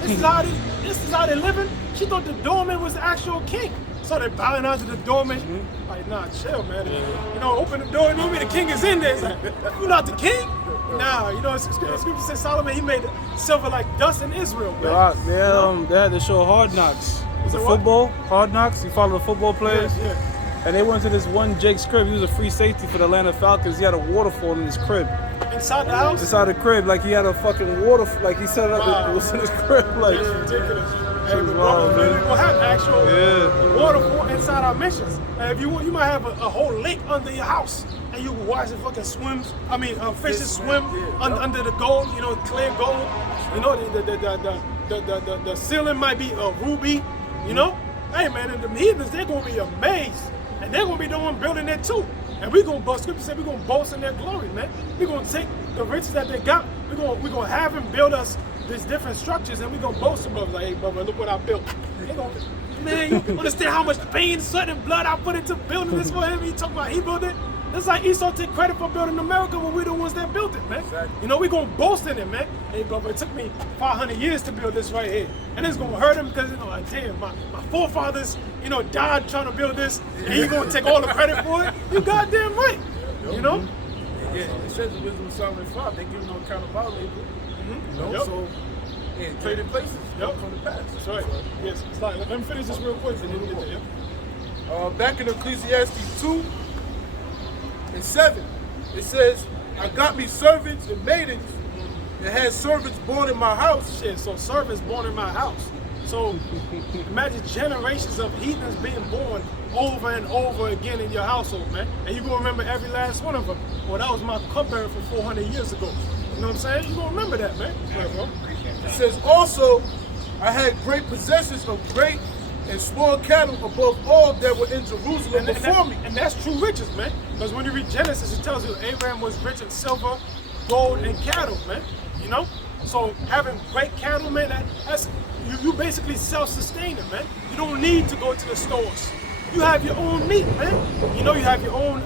This is how they living? She thought the doorman was the actual king. So they're bowing out to the doorman. Like, nah, chill, man. You know, open the door, you know me, the king is in there. It's like, you not the king? Nah, you know, scripture says Solomon, he made silver like dust in Israel, man. They had to show Hard Knocks. The football, Hard Knocks, you follow the football players? Yeah. And they went to this one Jake's crib. He was a free safety for the Atlanta Falcons. He had a waterfall in his crib. Inside the house? Inside the crib, like he had a fucking like he set it up, Wow. it was in his crib, like. That's ridiculous. Shit Hey, was but wild, brother, man. we will have actual Yeah. waterfall inside our missions. And if you want, you might have a whole lake under your house, and you can watch it fucking swims. I mean, fishes swim under the gold. You know, clear gold. You know, the ceiling might be a ruby. You know, hey man, and the heathens, they're gonna be amazed, and they're gonna be the one building it too. And we're gonna boast. Scripture said we're gonna boast in their glory, man. We're gonna take the riches that they got. We're gonna have them build us these different structures, and we're gonna boast about it. Like, hey, brother, look what I built. They gonna, man, you can understand how much pain, sweat, and blood I put into building this for him. He talking about he built it. It's like Esau take credit for building America when we're the ones that built it, man. Exactly. You know, we gonna boast in it, man. Hey, brother, it took me 500 years to build this right here. And it's gonna hurt him because, you know, like, damn, my forefathers, you know, died trying to build this, and you gonna take all the credit for it? You goddamn right. You know? Yeah, it says in Wisdom of Solomon 5, they give no account of our labor. You know, so trading places from the past. That's right. Yes, it's like, let me finish this real quick and then we'll get there. Back in Ecclesiastes 2:7, it says, I got me servants and maidens, and had servants born in my house. Shit, so servants born in my house. So imagine generations of heathens being born over and over again in your household, man. And you're going to remember every last one of them. Well, that was my cupbearer from 400 years ago. You know what I'm saying? You're going to remember that, man. Right, bro? It says, also, I had great possessions of great and small cattle above all that were in Jerusalem before me. And that's true riches, man. Because when you read Genesis, it tells you Abraham was rich in silver, gold, and cattle, man. You know? So having great cattle, man, that's you basically self-sustaining, man. You don't need to go to the stores. You have your own meat, man. You know, you have your own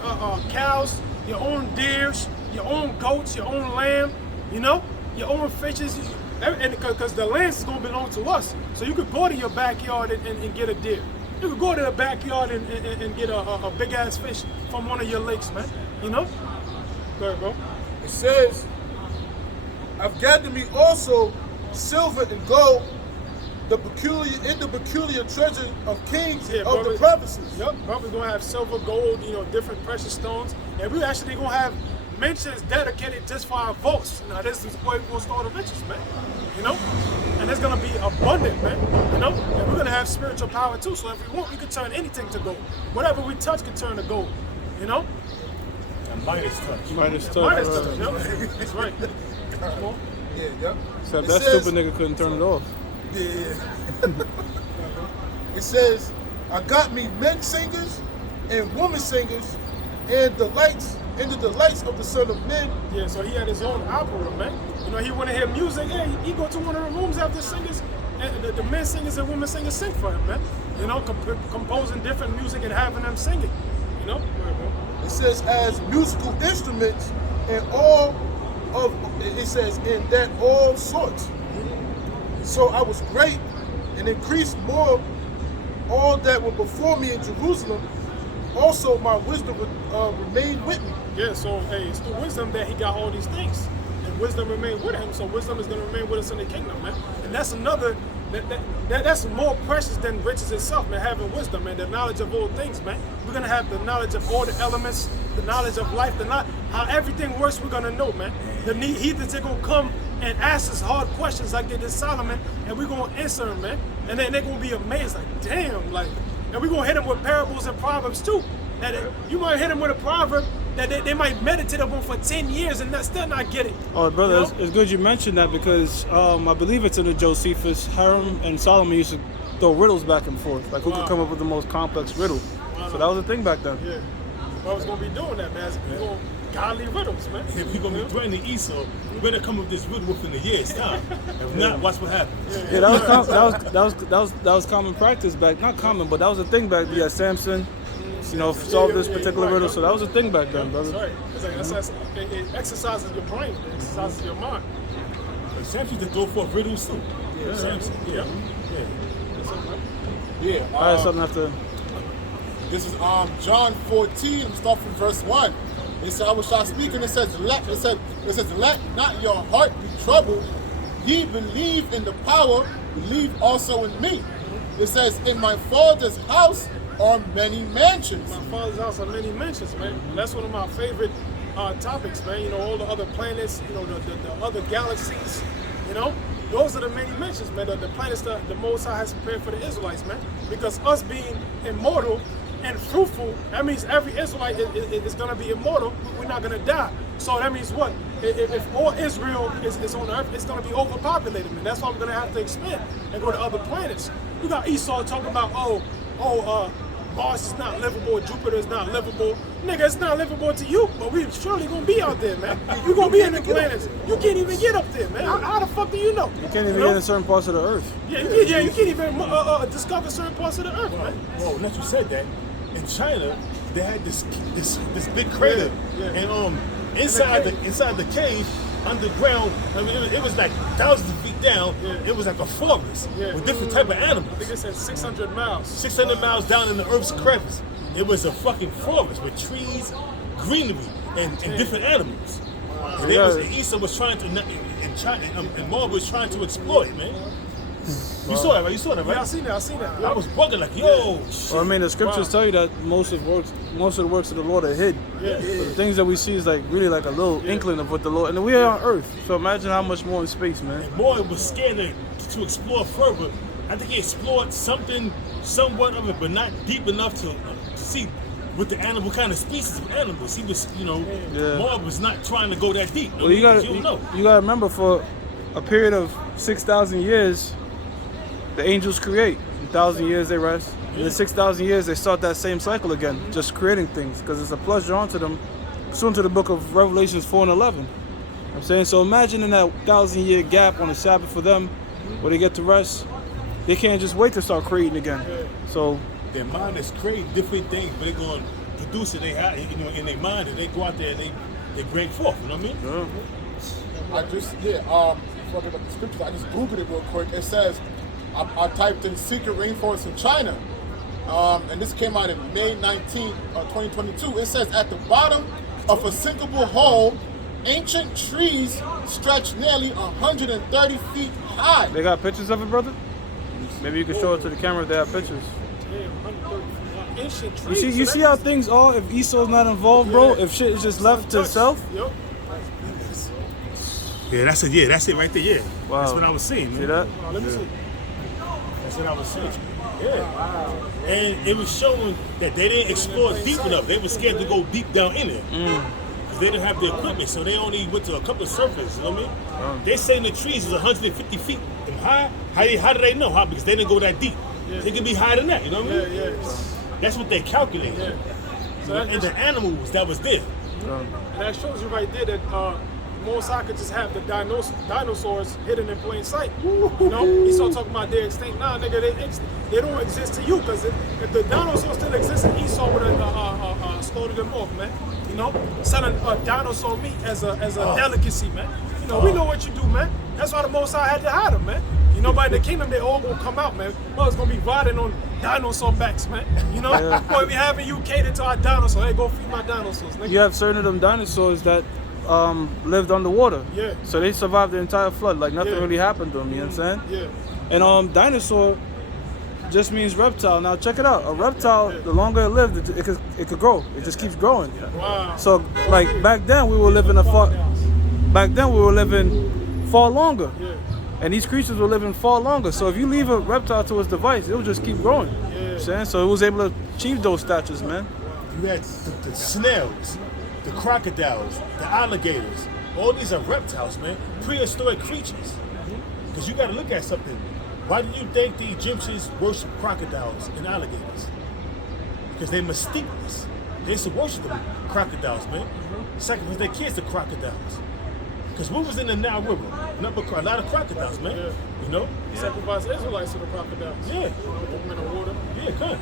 cows, your own deers, your own goats, your own lamb, you know, your own fishes. And because the land is going to belong to us. So you could go to your backyard and get a deer. You could go to the backyard and get a big-ass fish from one of your lakes, man. You know? Go ahead, bro. It says, I've gathered me also silver and gold, the peculiar treasure of kings of the provinces. Yep, brother's gonna have silver, gold, you know, different precious stones, and we're actually gonna have mentions dedicated just for our votes. Now this is where we're gonna store the riches, man. You know, and it's gonna be abundant, man. You know, and we're gonna have spiritual power too. So if we want, we can turn anything to gold. Whatever we touch can turn to gold. You know. And Midas touch. Midas touch. Midas touch. Yep. That's right. Yeah, yep. Except It that says- stupid nigga couldn't turn it off. Yeah. It says, I got me men singers and woman singers and the delights of the Son of Men. Yeah, so he had his own opera, man. You know, he want to hear music. Yeah, he go to one of the rooms after singers, and the men singers and women singers sing for him, man. You know, composing different music and having them sing it. You know? It says as musical instruments and all of, it says in that all sorts. So I was great and increased more all that were before me in Jerusalem. Also my wisdom remained with me. Yeah, so hey, it's through wisdom that he got all these things. And wisdom remained with him, so wisdom is gonna remain with us in the kingdom, man. And that's another that's more precious than riches itself, man, having wisdom and the knowledge of all things, man. We're gonna have the knowledge of all the elements, the knowledge of life, how everything works, we're gonna know, man. The heathens, they're gonna come and ask us hard questions like they did Solomon, and we're gonna answer them, man. And then they're gonna be amazed, like, damn, like, and we're gonna hit them with parables and proverbs too. That you might hit them with a proverb that they might meditate upon for 10 years and still not get it. Oh, brother, You know? it's good you mentioned that because I believe it's in the Josephus. Hiram and Solomon used to throw riddles back and forth. Like, who could come up with the most complex riddle? So that was a thing back then. Yeah. I was gonna be doing that, man. We're gonna godly riddles, man. If we're gonna be threatening Esau, we better come up with this riddle within a year's time. If not, watch what happens. Yeah, that was common practice back. Not common, but that was a thing back then. Yeah, Samson, you know, solved this particular riddle. So that was a thing back then, brother. That's right. It's like, it exercises your brain. It exercises your mind. Samson to throw forth riddles too. Yeah, Samson. Yeah. Yeah. All right, something after. This is John 14. I'm starting from verse 1. It said, I was speaking. It says, let not your heart be troubled. Ye believe in the power, believe also in me. It says, in my Father's house are many mansions. My Father's house are many mansions, man. And that's one of my favorite topics, man. You know, all the other planets, you know, the other galaxies, you know. Those are the many mentions, man. The planets that the Most High has prepared for the Israelites, man. Because us being immortal and fruitful, that means every Israelite is going to be immortal. We're not going to die. So that means what? If all Israel is on Earth, it's going to be overpopulated, man. That's why we're going to have to expand and go to other planets. We got Esau talking about, Mars is not livable, Jupiter is not livable. Nigga, it's not livable to you, but we surely gonna be out there, man. You're gonna be in the planets. You can't even get up there, man. How the fuck do you know? You can't even get in certain parts of the earth. Yeah, you can't even discover certain parts of the earth, man. Well, now you said that, in China, they had this big crater, and inside the cave, underground, I mean, it was like thousands of feet down. It was like a forest with different type of animals. I think it said 600 miles. 600 miles down in the Earth's crevice. It was a fucking forest with trees, greenery, and different animals. And Esau was trying to, and Moab was trying to explore it, man. You saw that, right? You saw that, right? Yeah, I seen that. I was bugging like, yo. Well, I mean, the scriptures tell you that most of the works of the Lord are hid. Yeah. So the things that we see is like really like a little inkling of what the Lord, and we are on earth. So imagine how much more in space, man. And Moab was scared to explore further I think he explored something, somewhat of it, but not deep enough to see what the animal, what kind of species of animals. He was, Marv was not trying to go that deep. Well, you gotta remember, for a period of 6,000 years, the angels create. In 1,000 years they rest. In the 6,000 years they start that same cycle again, just creating things, because it's a pleasure unto them, pursuant to the book of Revelations 4 and 11. I'm saying, so imagine in that 1,000-year gap on the Sabbath for them, where they get to rest, they can't just wait to start creating again. So their mind is creating different things, but they're going to produce it. They have, in their mind, and they go out there and they bring forth. You know what I mean? yeah. I just for the scriptures, I just googled it real quick. It says I typed in secret rainforest in China, and this came out in May 19th, 2022. It says at the bottom of a sinkable hole, ancient trees stretch nearly 130 feet high. They got pictures of it, brother? Maybe you can show it to the camera if they have pictures. Ancient trees. You see how things are if Esau's not involved, bro? If shit is just left to itself? Yep. Yeah, that's it. Yeah, that's it right there. Yeah, Wow. That's what I was saying. Man. See that? Let me see. That's what I was saying. Yeah. Wow. And it was showing that they didn't explore deep enough. They were scared to go deep down in it. Because they didn't have the equipment, so they only went to a couple of surfaces, you know what I mean? They saying the trees is 150 feet high. How do they know? How? Because they didn't go that deep. They could be higher than that, you know what I mean? Yeah. That's what they calculated. Yeah. So And the animals that was there. And that shows you right there that most I could just have the dinosaurs hidden in plain sight. You know, Esau talking about they're extinct. Nah, nigga, they don't exist to you, because if the dinosaurs still existed, Esau would have slaughtered them off, man. You know, selling dinosaur meat as a delicacy, man. You know, we know what you do, man. That's why the Most High had to hide them, man. You know, by the kingdom, they all gonna come out, man. Mother's gonna be riding on dinosaur backs, man. You know, boy, we having you cater to our dinosaurs. Hey, go feed my dinosaurs, nigga. You have certain of them dinosaurs that lived underwater. Yeah. So they survived the entire flood, like nothing really happened to them, you know what I'm saying? Yeah. And dinosaur just means reptile. Now check it out. A reptile, the longer it lived, it could grow. It just keeps growing. Wow. So like back then we were living far longer. Yeah. And these creatures were living far longer. So if you leave a reptile to its device, it will just keep growing. You know what I'm saying? So it was able to achieve those statures, man. You had the snails, the crocodiles, the alligators. All these are reptiles, man. Prehistoric creatures. Because you got to look at something. Why do you think the Egyptians worship crocodiles and alligators? Because they mysterious. They used to worship them crocodiles, man. Sacrifice their kids to crocodiles. Because what was in the Nile River? A lot of crocodiles, man. Yeah. You know? Sacrifice Israelites to the crocodiles. Yeah. Put them in the water. Yeah, come.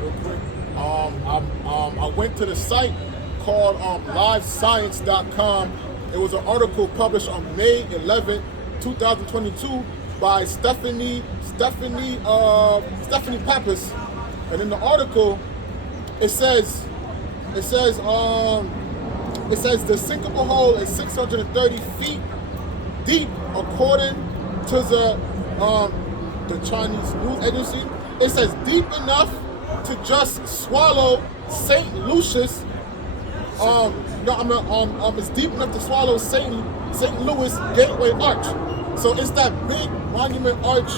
Real quick. I went to the site called livescience.com. It was an article published on May 11, 2022 by Stephanie Pappas. And in the article, it says the sinkable hole is 630 feet deep, according to the Chinese news agency. It says deep enough to just swallow St. Lucius. It's deep enough to swallow St. Louis Gateway Arch. So it's that big monument arch.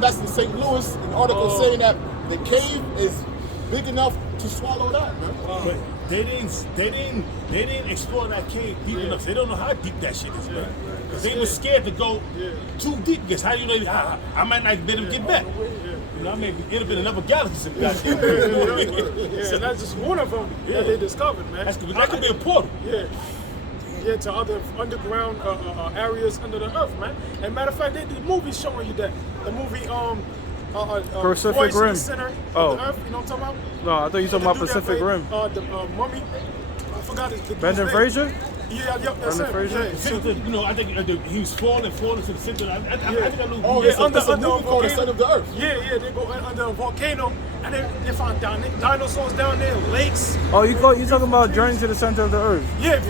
That's in St. Louis. An article saying that the cave is big enough to swallow that, man. But they didn't explore that cave deep enough. They don't know how deep that shit is, man. Because they were scared to go too deep. Because how do you know? I might not be able to get back. You know, I may end up in another galaxy. Yeah, that's just one of them that they discovered, man. That could be a portal. Yeah, to other underground areas under the earth, man. And matter of fact, they did a movie showing you that. The movie, Pacific Voice in Rim. the Center of the Earth. You know what I'm talking about? No, I thought you were talking about Pacific Rim. The Mummy. I forgot his Brendan name. Fraser? Yeah, that's Brendan it. Fraser? Yeah, so You know, I think he was falling to the center. I think I knew. Oh, Yeah, it's under a movie called The Center of the Earth. Yeah, they go under a volcano, and they found dinosaurs down there, lakes. Oh, you talking about Journey to the Center of the Earth? Yeah,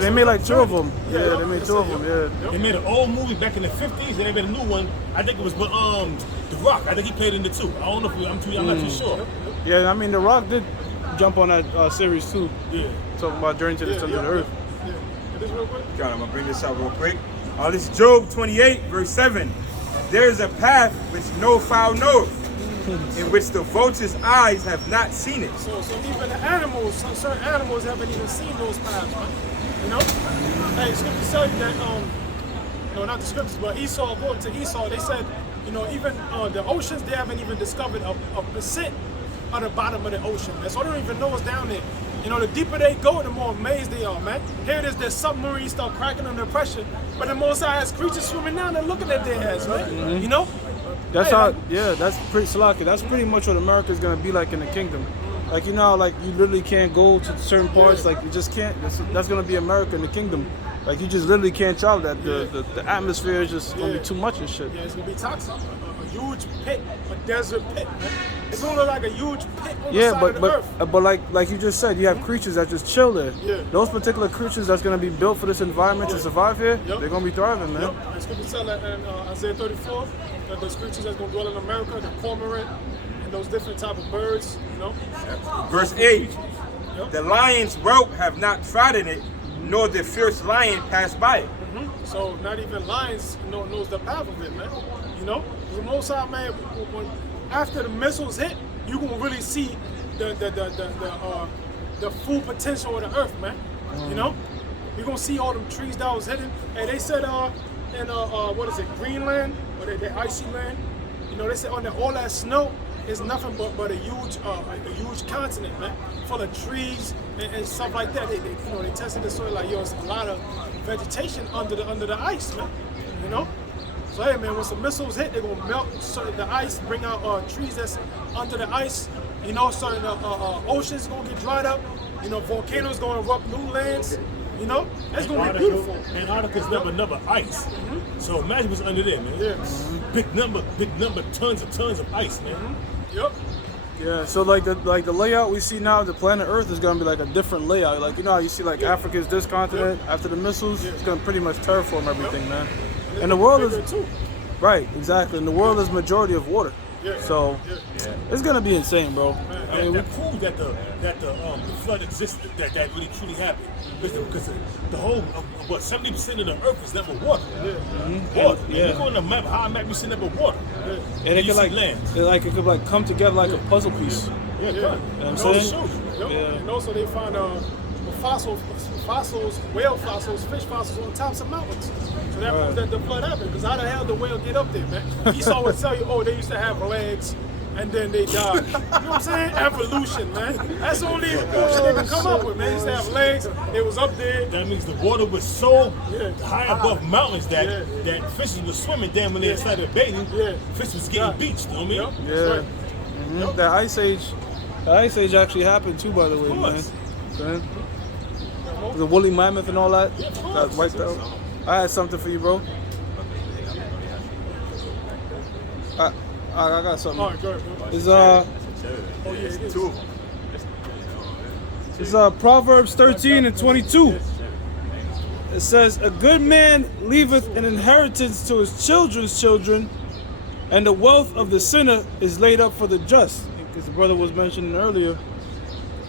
They made like two of them. Yeah, Yeah, they made two of them. Yeah. They made an old movie back in the 50s, and they made a new one. I think it was with The Rock. I think he played in the two. I don't know if I'm not too sure. Yeah, I mean, The Rock did jump on that series too. Yeah. Talking about Journey to the Center of the Earth. This real quick. God, I'm gonna bring this out real quick. This is Job 28, verse 7. There is a path which no fowl knoweth, in which the vulture's eyes have not seen it. So even the animals, certain animals haven't even seen those paths, man. You know? Hey, scriptures tell you that, no, not the scriptures, but Esau, according to Esau, they said, you know, even the oceans, they haven't even discovered a percent of the bottom of the ocean, man. So they don't even know what's down there. You know, the deeper they go, the more amazed they are, man. Here it is, their submarines start cracking under pressure, but the Most High has creatures swimming down and looking at their heads, man. You know? That's Hey, how, like- yeah, that's pretty Salaki. That's pretty much what America's gonna be like in the kingdom. Like, you know, how, like, you literally can't go to certain parts. Like, you just can't. That's gonna be America in the kingdom. Like, you just literally can't travel that. The atmosphere is just gonna be too much and shit. Yeah, it's gonna be toxic. A huge pit, a desert pit, man. It's gonna look like a huge pit on the Yeah, side but of the earth. but like you just said, you have creatures that just chill there. Yeah. Those particular creatures that's gonna be built for this environment to survive here, Yep. they're gonna be thriving, man. Yep. And scripture tell that in Isaiah 34, that those creatures that's gonna dwell in America, the cormorant, and those different type of birds, you know. Verse 8, Yep. the lion's whelp have not trodden it, nor the fierce lion passed by it. So not even lions knows the path of it, man. You know, the Most High, man. When after the missiles hit, you gonna really see the full potential of the earth, man. You know, you're gonna see all them trees that was hidden. And they said in what is it, Greenland or the icy land? You know, they said on there all that snow is nothing but a huge continent, man, full of trees and stuff like that. They tested the soil like, yo, it's a lot of vegetation under the ice, man. You know. So hey, man, when some missiles hit, they're gonna melt the ice, bring out trees that's under the ice. You know, certain oceans gonna get dried up. You know, volcanoes gonna erupt new lands. You know, it's gonna be beautiful. Antarctica's never ice. So imagine what's under there, man. Yeah. Big number, tons of ice, man. Yep. Yeah, so like the layout we see now, the planet Earth is gonna be like a different layout. Like, you know how you see like Africa's this continent after the missiles, it's gonna pretty much terraform everything, man. And the world Bigger is too. right, exactly. And the world is majority of water. Yeah. So it's gonna be insane, bro. I mean, That proves that the flood existed, that really truly happened. Because the whole, 70% of the earth is never water. Water. Yeah. You go on the map, how a map you see never water. and it You could see like, land. it could like come together like a puzzle piece. Yeah, Yeah. God. You know what I'm No, it saying? shows you. Yep. Yeah. And also they find fossils, whale fossils, fish fossils on tops of mountains. So that proves that the flood happened. Because how the hell did the whale get up there, man? Esau would tell you, oh, they used to have legs and then they died. You know what I'm saying? Evolution, man. That's the only evolution they can come up with, man. They used to have legs, they was up there. That means the water was so Yeah. high above mountains that Yeah. that fishes were swimming. Then when they started bathing, Yeah. fish was getting beached. You know what I mean? Yep. Yeah. That's right. Mhm. The ice age actually happened too, by the way, man. course. Okay. The woolly mammoth and all that. Yeah, of course. Got wiped out. I had something for you, bro. I got something. All right, go ahead, bro. It's Oh, yeah, it is. Two of them. It's Proverbs 13 and 22. It says, "A good man leaveth an inheritance to his children's children, and the wealth of the sinner is laid up for the just." Because the brother was mentioning earlier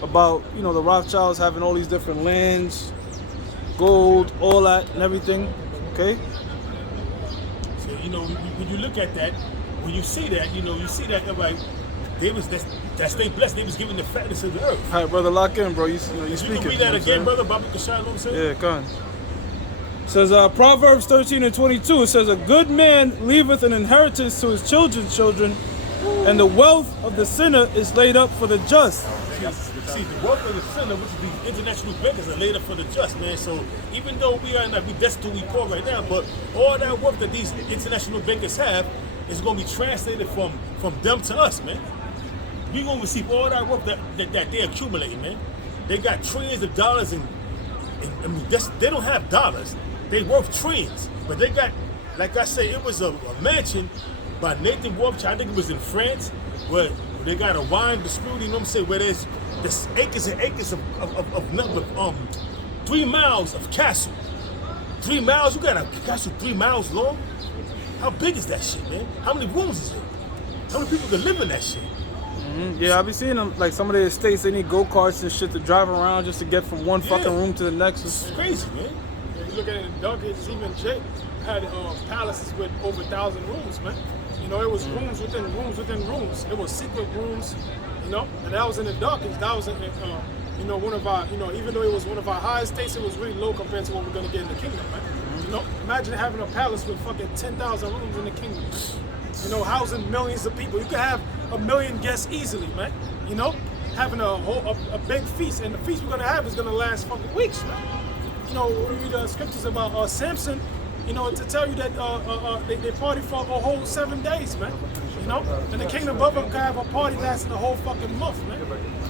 about, you know, the Rothschilds having all these different lands, gold, all that and everything. Okay? So you know when you look at that, when you see that, you see that they're like they was that stay blessed. They was given the fatness of the earth. All right, brother, lock in, bro. You You speaking. can read you know that what I'm again, saying? brother. Baba Kashai, you know what I'm saying? Yeah, come on. It says Proverbs 13 and 22. It says, "A good man leaveth an inheritance to his children's children, and the wealth of the sinner is laid up for the just." See, the work of the sinner, which is the international bankers, are laid up for the just, man. So even though we are not, we destitute, we poor right now, but all that work that these international bankers have is going to be translated from them to us, man. We're going to receive all that work that they accumulating, man. They got trillions of dollars, and I mean, they don't have dollars. They worth trillions, but they got, like I say, it was a mansion by Nathan Rothschild. I think it was in France, where they got a wine distillery, you know what I'm saying, where there's acres and acres of number, 3 miles of castle. 3 miles, you got a castle 3 miles long? How big is that shit, man? How many rooms is it? How many people can live in that shit? Yeah, I be seeing them, like some of the estates, they need go-karts and shit to drive around just to get from one fucking room to the next. It's crazy, man. Yeah, you look at it in the Dark Ages, even Jake had palaces with over 1,000 rooms, man. You know, it was rooms within rooms within rooms. It was secret rooms, you know, and that was in the Dark Ages. That was in, you know, one of our, you know, even though it was one of our highest states, it was really low compared to what we're gonna get in the kingdom, man. You know, imagine having a palace with fucking 10,000 rooms in the kingdom, man. You know, housing millions of people. You could have 1 million guests easily, man. You know, having a big feast, and the feast we're gonna have is gonna last fucking weeks, man. You know, we read scriptures about Samson, you know, to tell you that they party for a whole 7 days, man. You know, and the kingdom above them can have a party lasting a whole fucking month, man.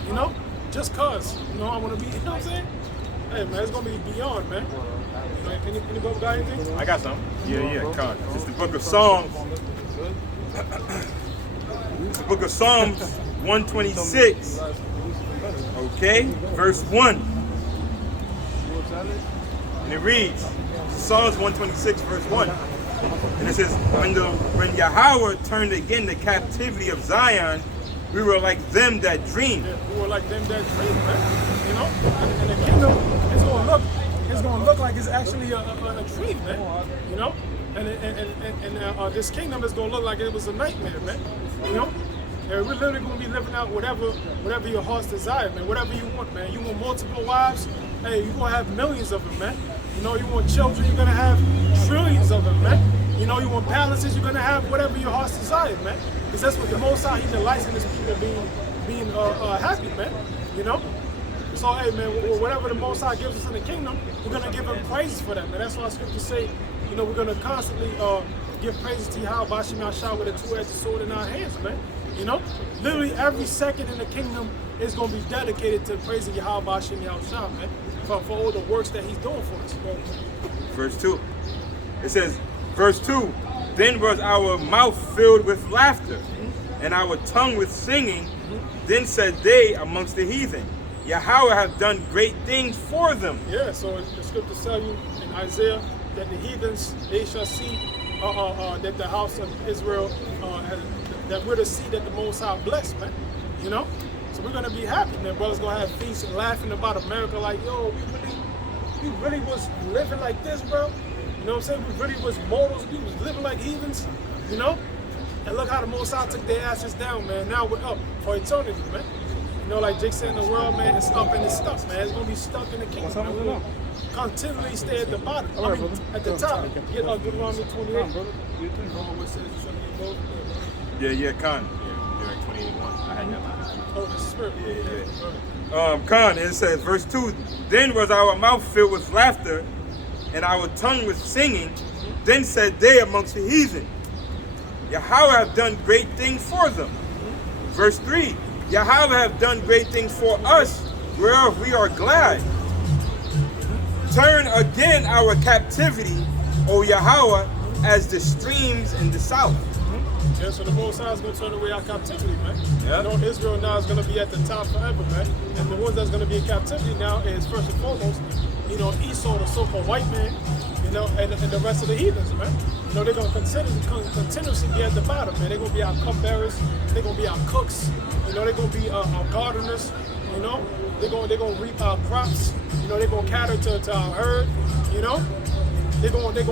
You know, just cause, you know, I want to be, you know what I'm saying? Hey, man, it's gonna be beyond, man. Any brother got anything? I got some. Yeah, Con. It's the book of Psalms. It's the book of Psalms 126. Okay, verse 1. And it reads, Psalms 126, verse 1. And it says, when Yahweh turned again the captivity of Zion, we were like them that dream. Yeah, we were like them that dream, man. You know, and the kingdom is gonna look like it's actually a dream, man. You know, and this kingdom is gonna look like it was a nightmare, man. You know, and we're literally gonna be living out whatever your heart's desire, man. Whatever you want, man. You want multiple wives? Hey, you're gonna have millions of them, man. You know, you want children? You're gonna have trillions of them, man. You know, you want palaces? You're gonna have whatever your heart's desire, man. Because that's what the Most High, He delights in His people being happy, man. You know. So, hey, man, whatever the Most High gives us in the kingdom, we're gonna give Him praises for that, man. That's why Scriptures say, you know, we're gonna constantly give praises to Yahweh Bashim Yahshua with a two-edged sword in our hands, man. You know, literally every second in the kingdom is gonna be dedicated to praising Yahweh Bashim Yahshua, man, for all the works that He's doing for us. Verse 2. It says, verse 2, then was our mouth filled with laughter, and our tongue with singing. Then said they amongst the heathen, Yahweh hath done great things for them. Yeah, so the scriptures tell you in Isaiah that the heathens, they shall see that the house of Israel, that we're the seed that the Most High blessed, man. You know? So we're gonna be happy, man. Brothers gonna have feasts and laughing about America like, yo, we really was living like this, bro. You know what I'm saying? We really was mortals, we was living like heathens, you know? And look how the Most High took their ashes down, man. Now we're up for eternity, man. You know, like Jake said, in the world, man, it's up and it's stuck, man. It's gonna be stuck in the kingdom. Man. We're gonna continually stay at the bottom. I mean, at the top. Get Deuteronomy 28. Yeah, Con. You're at 28:1. I had that one. Oh, the spirit. Yeah. Con, it says, verse 2, then was our mouth filled with laughter, and our tongue with singing. Then said they amongst the heathen, Yahweh hath done great things for them. Verse 3, Yahweh hath done great things for us, whereof we are glad. Turn again our captivity, O Yahweh, as the streams in the south. Yeah, so the Most High is going to turn away our captivity, man. Yeah. You know, Israel now is going to be at the top forever, man. And the ones that's going to be in captivity now is, first and foremost, you know, Esau, the so-called white man, you know, and the rest of the heathens, man. You know, they're going to continuously be at the bottom, man. They're going to be our cupbearers. They're going to be our cooks. You know, they're going to be our gardeners. You know, they're going to reap our crops. You know, they're going to cater to our herd. You know, they're going to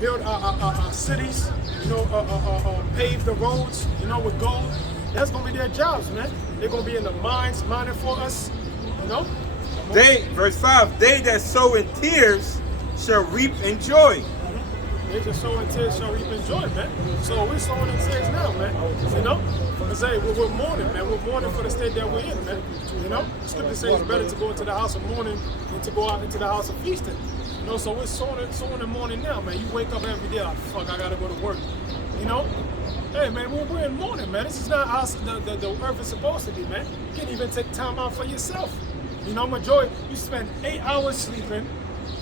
build our cities. You know, pave the roads. You know, with gold. That's going to be their jobs, man. They're going to be in the mines mining for us. You know. They, verse 5, they that sow in tears shall reap in joy. They just sow in tears shall reap in joy, man. So we're sowing in tears now, man. You know? Because hey, we're mourning, man. We're mourning for the state that we're in, man. You know? Scripture says it's better to go into the house of mourning than to go out into the house of feasting. You know, so we're sowing and mourning now, man. You wake up every day like, fuck, I gotta go to work. You know? Hey, man, we're in mourning, man. This is not how the earth is supposed to be, man. You can't even take time out for yourself. You know, majority, you spend 8 hours sleeping,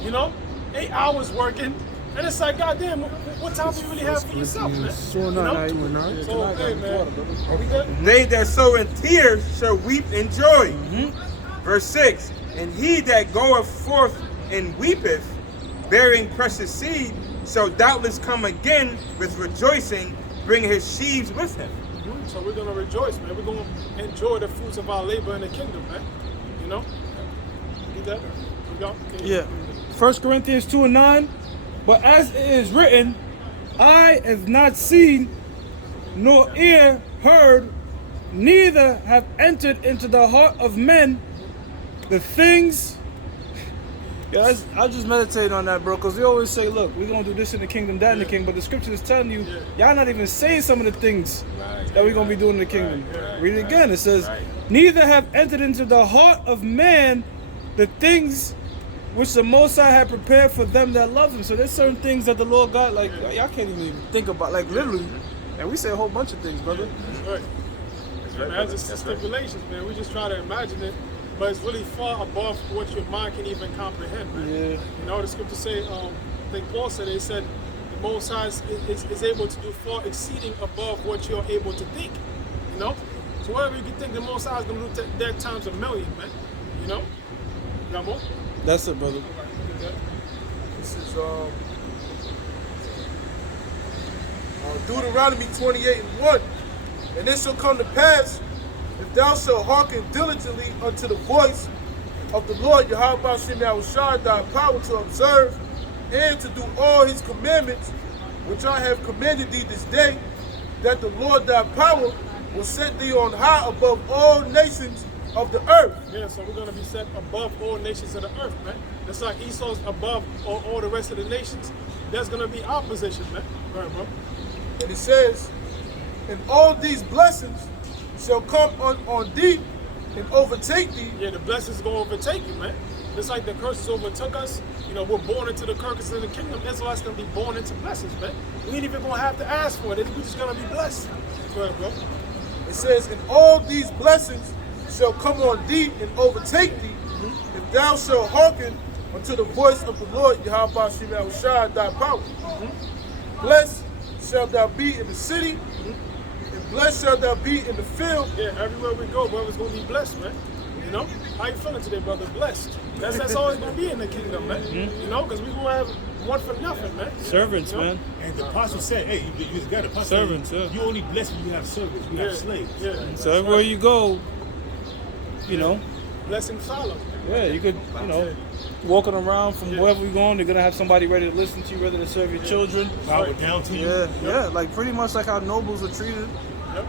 you know, 8 hours working, and it's like, goddamn, what time do you really have for yourself, man? You know? So, hey, man, are we good? They that sow in tears shall weep in joy. Verse 6, and he that goeth forth and weepeth, bearing precious seed, shall doubtless come again with rejoicing, bring his sheaves with him. So we're going to rejoice, man. We're going to enjoy the fruits of our labor in the kingdom, man. You know? Get that? We got? Yeah. 1 Corinthians 2:9. But as it is written, eye have not seen, nor ear heard, neither have entered into the heart of men the things. Yeah, I just meditate on that, bro, because we always say, look, we're going to do this in the kingdom, that in the kingdom, but the scripture is telling you, y'all not even saying some of the things that we're going to be doing in the kingdom. Read it again. It says, neither have entered into the heart of man the things which the Most High had prepared for them that love him. So there's certain things that the Lord got, like, y'all can't even think about, like, literally. And we say a whole bunch of things, brother. Right. That's just stipulations, man. We just try to imagine it, but it's really far above what your mind can even comprehend, man. Yeah. You know, the scriptures say, I think Paul said, they said, the Most High is able to do far exceeding above what you're able to think, you know? So whatever you can think, the Most High is going to do that times a million, man. You know? You got more? That's it, brother. This is Deuteronomy 28:1. And it shall come to pass, if thou shalt hearken diligently unto the voice of the Lord Yahweh Shem Yahushua, thy power to observe and to do all his commandments, which I have commanded thee this day, that the Lord thy power will set thee on high above all nations of the earth. Yeah, so we're going to be set above all nations of the earth, man. Just like Esau's above all the rest of the nations, there's going to be opposition, man. Go ahead, bro. And it says, and all these blessings shall come on thee and overtake thee. Yeah, the blessings going to overtake you, man. Just like the curses overtook us, you know, we're born into the curses of the kingdom. Israelites going to be born into blessings, man. We ain't even going to have to ask for it. We're just going to be blessed. Go ahead, bro. It says, and all these blessings shall come on thee and overtake thee, if thou shalt hearken unto the voice of the Lord Yahweh Shem Yahushua, thy power. Blessed shalt thou be in the city, and blessed shalt thou be in the field. Yeah, everywhere we go, brother's going to be blessed, man. You know? How you feeling today, brother? Blessed. That's always going to be in the kingdom, man. You know? Because we going to have one for nothing, man. Servants, You know? man. And the apostle said, hey, you got a apostle. Servants, said, yeah. You only blessed when you have servants, you have slaves. Yeah. So everywhere you go, you know, Blessing follow. yeah, you could, you know, walking around from wherever you're going, they're gonna have somebody ready to listen to you, ready to serve your children. Power down to you. Yeah, like pretty much like how nobles are treated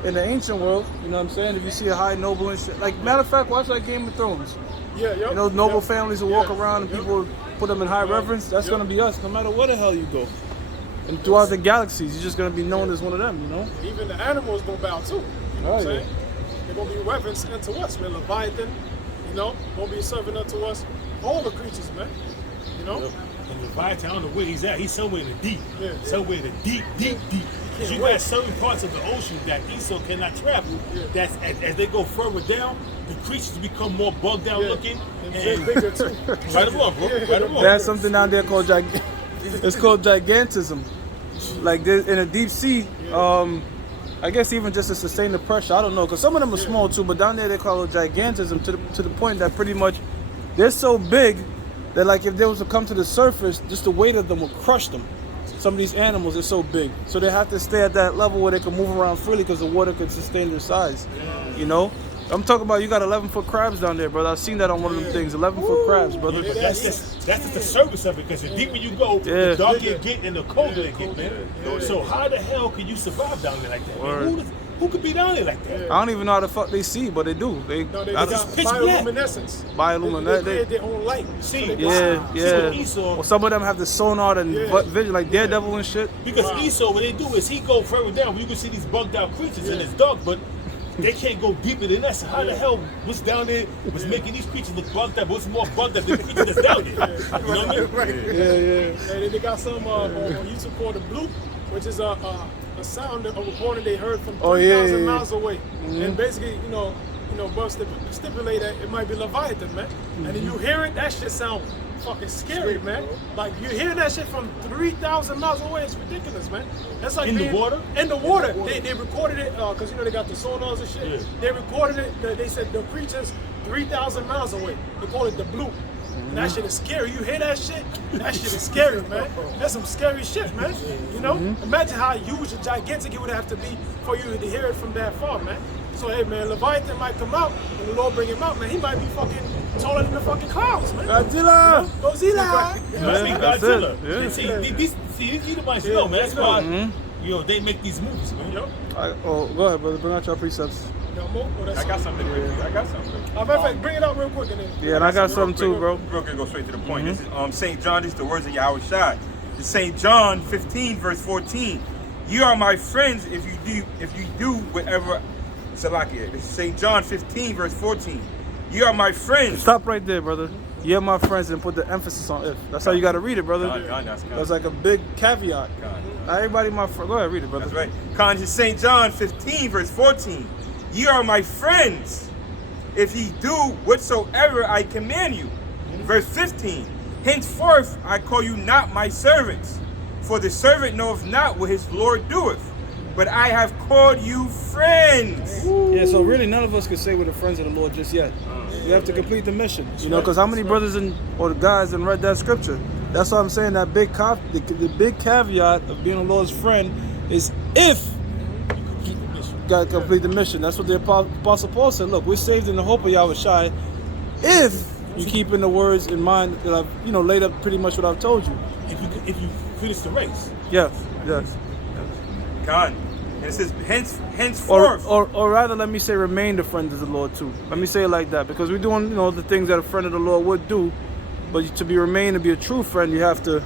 in the ancient world. You know what I'm saying? If you see a high noble and shit, like matter of fact, watch like Game of Thrones. Yeah, You know, noble families will walk around and people put them in high reverence. That's gonna be us, no matter where the hell you go. And throughout the galaxies, you're just gonna be known as one of them. You know? Even the animals going to bow too. You know what I'm saying? They're going to be reverenced unto us, man. Leviathan, you know, going to be serving unto us. All the creatures, man. You know? And Leviathan, I don't know where he's at. He's somewhere in the deep. Yeah. Somewhere in the deep. Because you got certain parts of the ocean that Esau cannot travel. That's as they go further down, the creatures become more bugged out looking. And bigger too. Right along, bro. Right along. There's something down there called it's called gigantism. Like in the deep sea, I guess even just to sustain the pressure, I don't know, because some of them are small too, but down there they call it gigantism to the point that pretty much they're so big that like if they was to come to the surface, just the weight of them will crush them. Some of these animals are so big, so they have to stay at that level where they can move around freely because the water could sustain their size. You know, I'm talking about you got 11-foot crabs down there, brother. I've seen that on one of them things. 11-foot crabs, brother. But that's just the surface of it, because the deeper you go, the darker it get and the colder it get, man. So how the hell can you survive down there like that? Man? Who could be down there like that? I don't even know how the fuck they see, but they do. They got bioluminescence. Bioluminescence. They create their own light. See, Yeah. Esau, Well, some of them have the sonar and vision, like Daredevil and shit. because Esau, what they do is he go further down. You can see these bugged out creatures and it's dark, but they can't go deeper than that. So how the hell what's down there was making these creatures look bugged out? What's more bugged out than the creature that's down there? You know what I mean? Yeah. And they got some on YouTube called the bloop, which is a sound of a recording they heard from 3,000 miles away. And basically, you know, bro, stipulate that it might be Leviathan, man. And then you hear it, that shit sound fucking scary, man. Like you hear that shit from 3,000 miles away, it's ridiculous, man. That's like the water? In the water. They recorded it because you know they got the sonars and shit. Yeah. They recorded it. They said the creatures 3,000 miles away. They call it the bloop. And that shit is scary. You hear that shit? That shit is scary, man. That's some scary shit, man. You know? Imagine how huge and gigantic it would have to be for you to hear it from that far, man. So, hey, man, Leviathan might come out, and the Lord bring him out, man. He might be fucking taller than the fucking clouds, man. Godzilla. Godzilla. That's me, that's Godzilla. it, yeah. These Edomites know, man. That's why, they make these movies, man. Yup. Go ahead, brother. Bring out your precepts. Got more? Oh, that's I got something to I got something. matter of fact, bring it out real quick and then. Yeah, and I got something too, bro. Real quick, go straight to the point. This is St. John, this is the words of Yahweh Shai. It's St. John 15, verse 14. You are my friends if you do whatever. Salakia. This is St. John 15, verse 14. You are my friends. Stop right there, brother. You're my friends, and put the emphasis on if. That's how you got to read it, brother. That's like a big caveat. Everybody, my friend. Go ahead, read it, brother. That's right. Con is St. John 15, verse 14. You are my friends if ye do whatsoever I command you. Verse 15. Henceforth I call you not my servants, for the servant knoweth not what his Lord doeth, but I have called you friends. Yeah, so really none of us can say we're the friends of the Lord just yet. We have to complete the mission. You know, because how many brothers or the guys that read that scripture? That's why I'm saying that the big caveat of being the Lord's friend is if you got to complete the mission. That's what the Apostle Paul said. Look, we're saved in the hope of Yahweh Shai if you keep in the words in mind that I've laid up pretty much what I've told you. If you finish the race. Yes. God. And it says henceforth. Or rather, let me say, remain the friends of the Lord too. Let me say it like that, because we're doing, the things that a friend of the Lord would do. But to be a true friend, you have to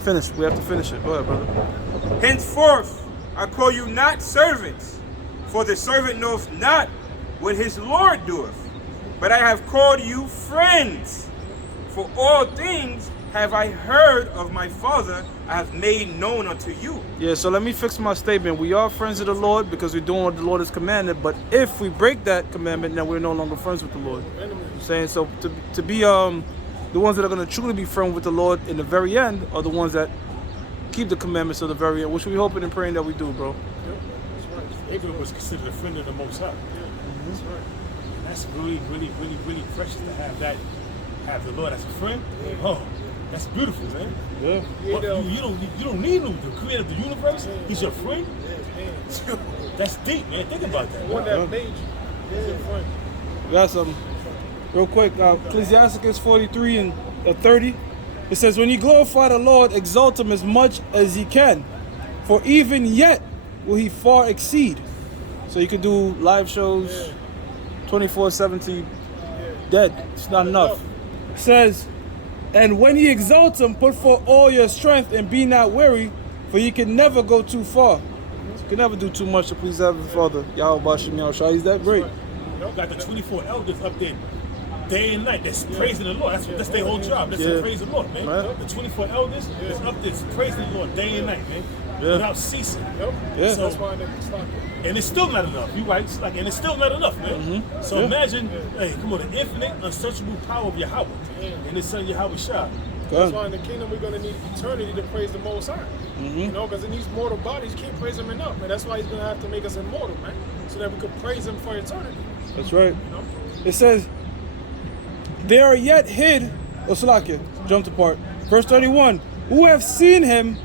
finish. We have to finish it. Go ahead, brother. Henceforth I call you not servants, for the servant knoweth not what his Lord doeth, but I have called you friends. For all things have I heard of my Father, I have made known unto you. Yeah, so let me fix my statement. We are friends of the Lord because we're doing what the Lord has commanded. But if we break that commandment, then we're no longer friends with the Lord. I'm saying, so to be the ones that are going to truly be friends with the Lord in the very end are the ones that keep the commandments to the very end, which we hoping and praying that we do, bro. Yep, that's right. Abraham was considered a friend of the Most High. That's right. That's really, really, really, really precious to have the Lord as a friend. Oh, that's beautiful, man. Yeah. But you don't need him. The creator of the universe, he's your friend. That's deep, man. Think about that. One that made you. He's your friend. We got some real quick. Ecclesiasticus 43 and 30. It says, when you glorify the Lord, exalt him as much as he can, for even yet will he far exceed. So you can do live shows 24/7 till you dead. It's not enough. It says, and when ye exalt him, put forth all your strength and be not weary, for you can never go too far. You can never do too much to please Heavenly Father. Yahweh Bashim Yahushua. He's that great. You got the 24 elders up there day and night. That's praising the Lord. That's their whole job. That's to praise the Lord, man. The 24 elders is up there praising the Lord day and night, man. Without ceasing. Yeah. So, That's why they stop it. and it's still not enough. You right? And it's still not enough, man. So imagine, hey, come on, the infinite, unsearchable power of Yahweh and His Son Yahweh Shai. That's why in the kingdom we're going to need eternity to praise the Most High. You know, because in these mortal bodies, can't praise Him enough, man. That's why He's going to have to make us immortal, man, so that we could praise Him for eternity. That's right. You know? It says, they are yet hid. Salakia, jump to part. Verse 31. Who have seen him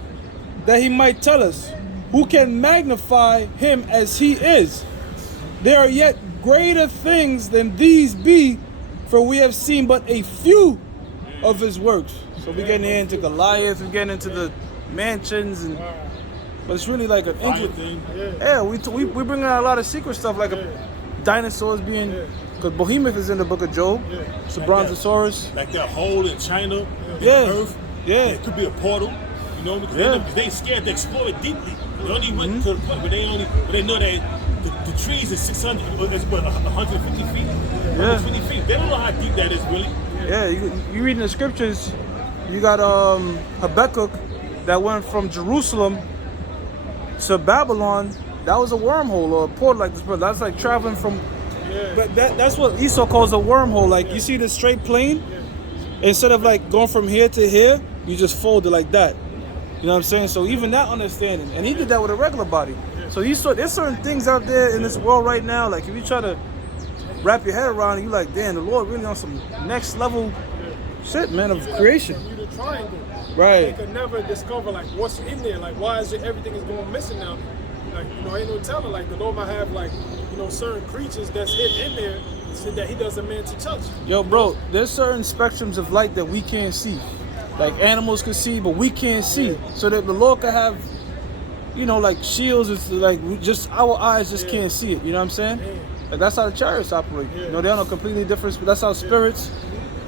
that he might tell us? Who can magnify him as he is? There are yet greater things than these be, for we have seen but a few of his works. So we're getting into Goliath, we're getting into the mansions, but it's really like an thing. Yeah, we bring out a lot of secret stuff, like dinosaurs being, because Behemoth is in the book of Job. It's a Brontosaurus. Like that hole in China, in Yeah. the earth. Yeah. It could be a portal, you know, because they scared to explore it deeply. They only went to the point where they know that the trees is 600, it's what, 150 feet? 120 feet. They don't know how deep that is, really. Yeah, you read in the scriptures, you got Habakkuk that went from Jerusalem to Babylon. That was a wormhole or a portal like this, but that's like traveling from. But that's what Esau calls a wormhole. Like you see the straight plane, instead of like going from here to here, you just fold it like that. You know what I'm saying? So even that understanding, and he did that with a regular body. So there's certain things out there in this world right now. Like if you try to wrap your head around it, you like, damn, the Lord really on some next level shit, man, of creation. You the triangle. Right. They could never discover like what's in there. Like why is it everything is going missing now? Like ain't no telling. Like the Lord might have like certain creatures that's hidden in there He said that he doesn't man to touch. Yo, bro, there's certain spectrums of light that we can't see. Like animals can see, but we can't see. So that the Lord can have, you know, like shields. It's like just our eyes just can't see it. You know what I'm saying? Like that's how the chariots operate. You know, they're on a completely different. That's how spirits.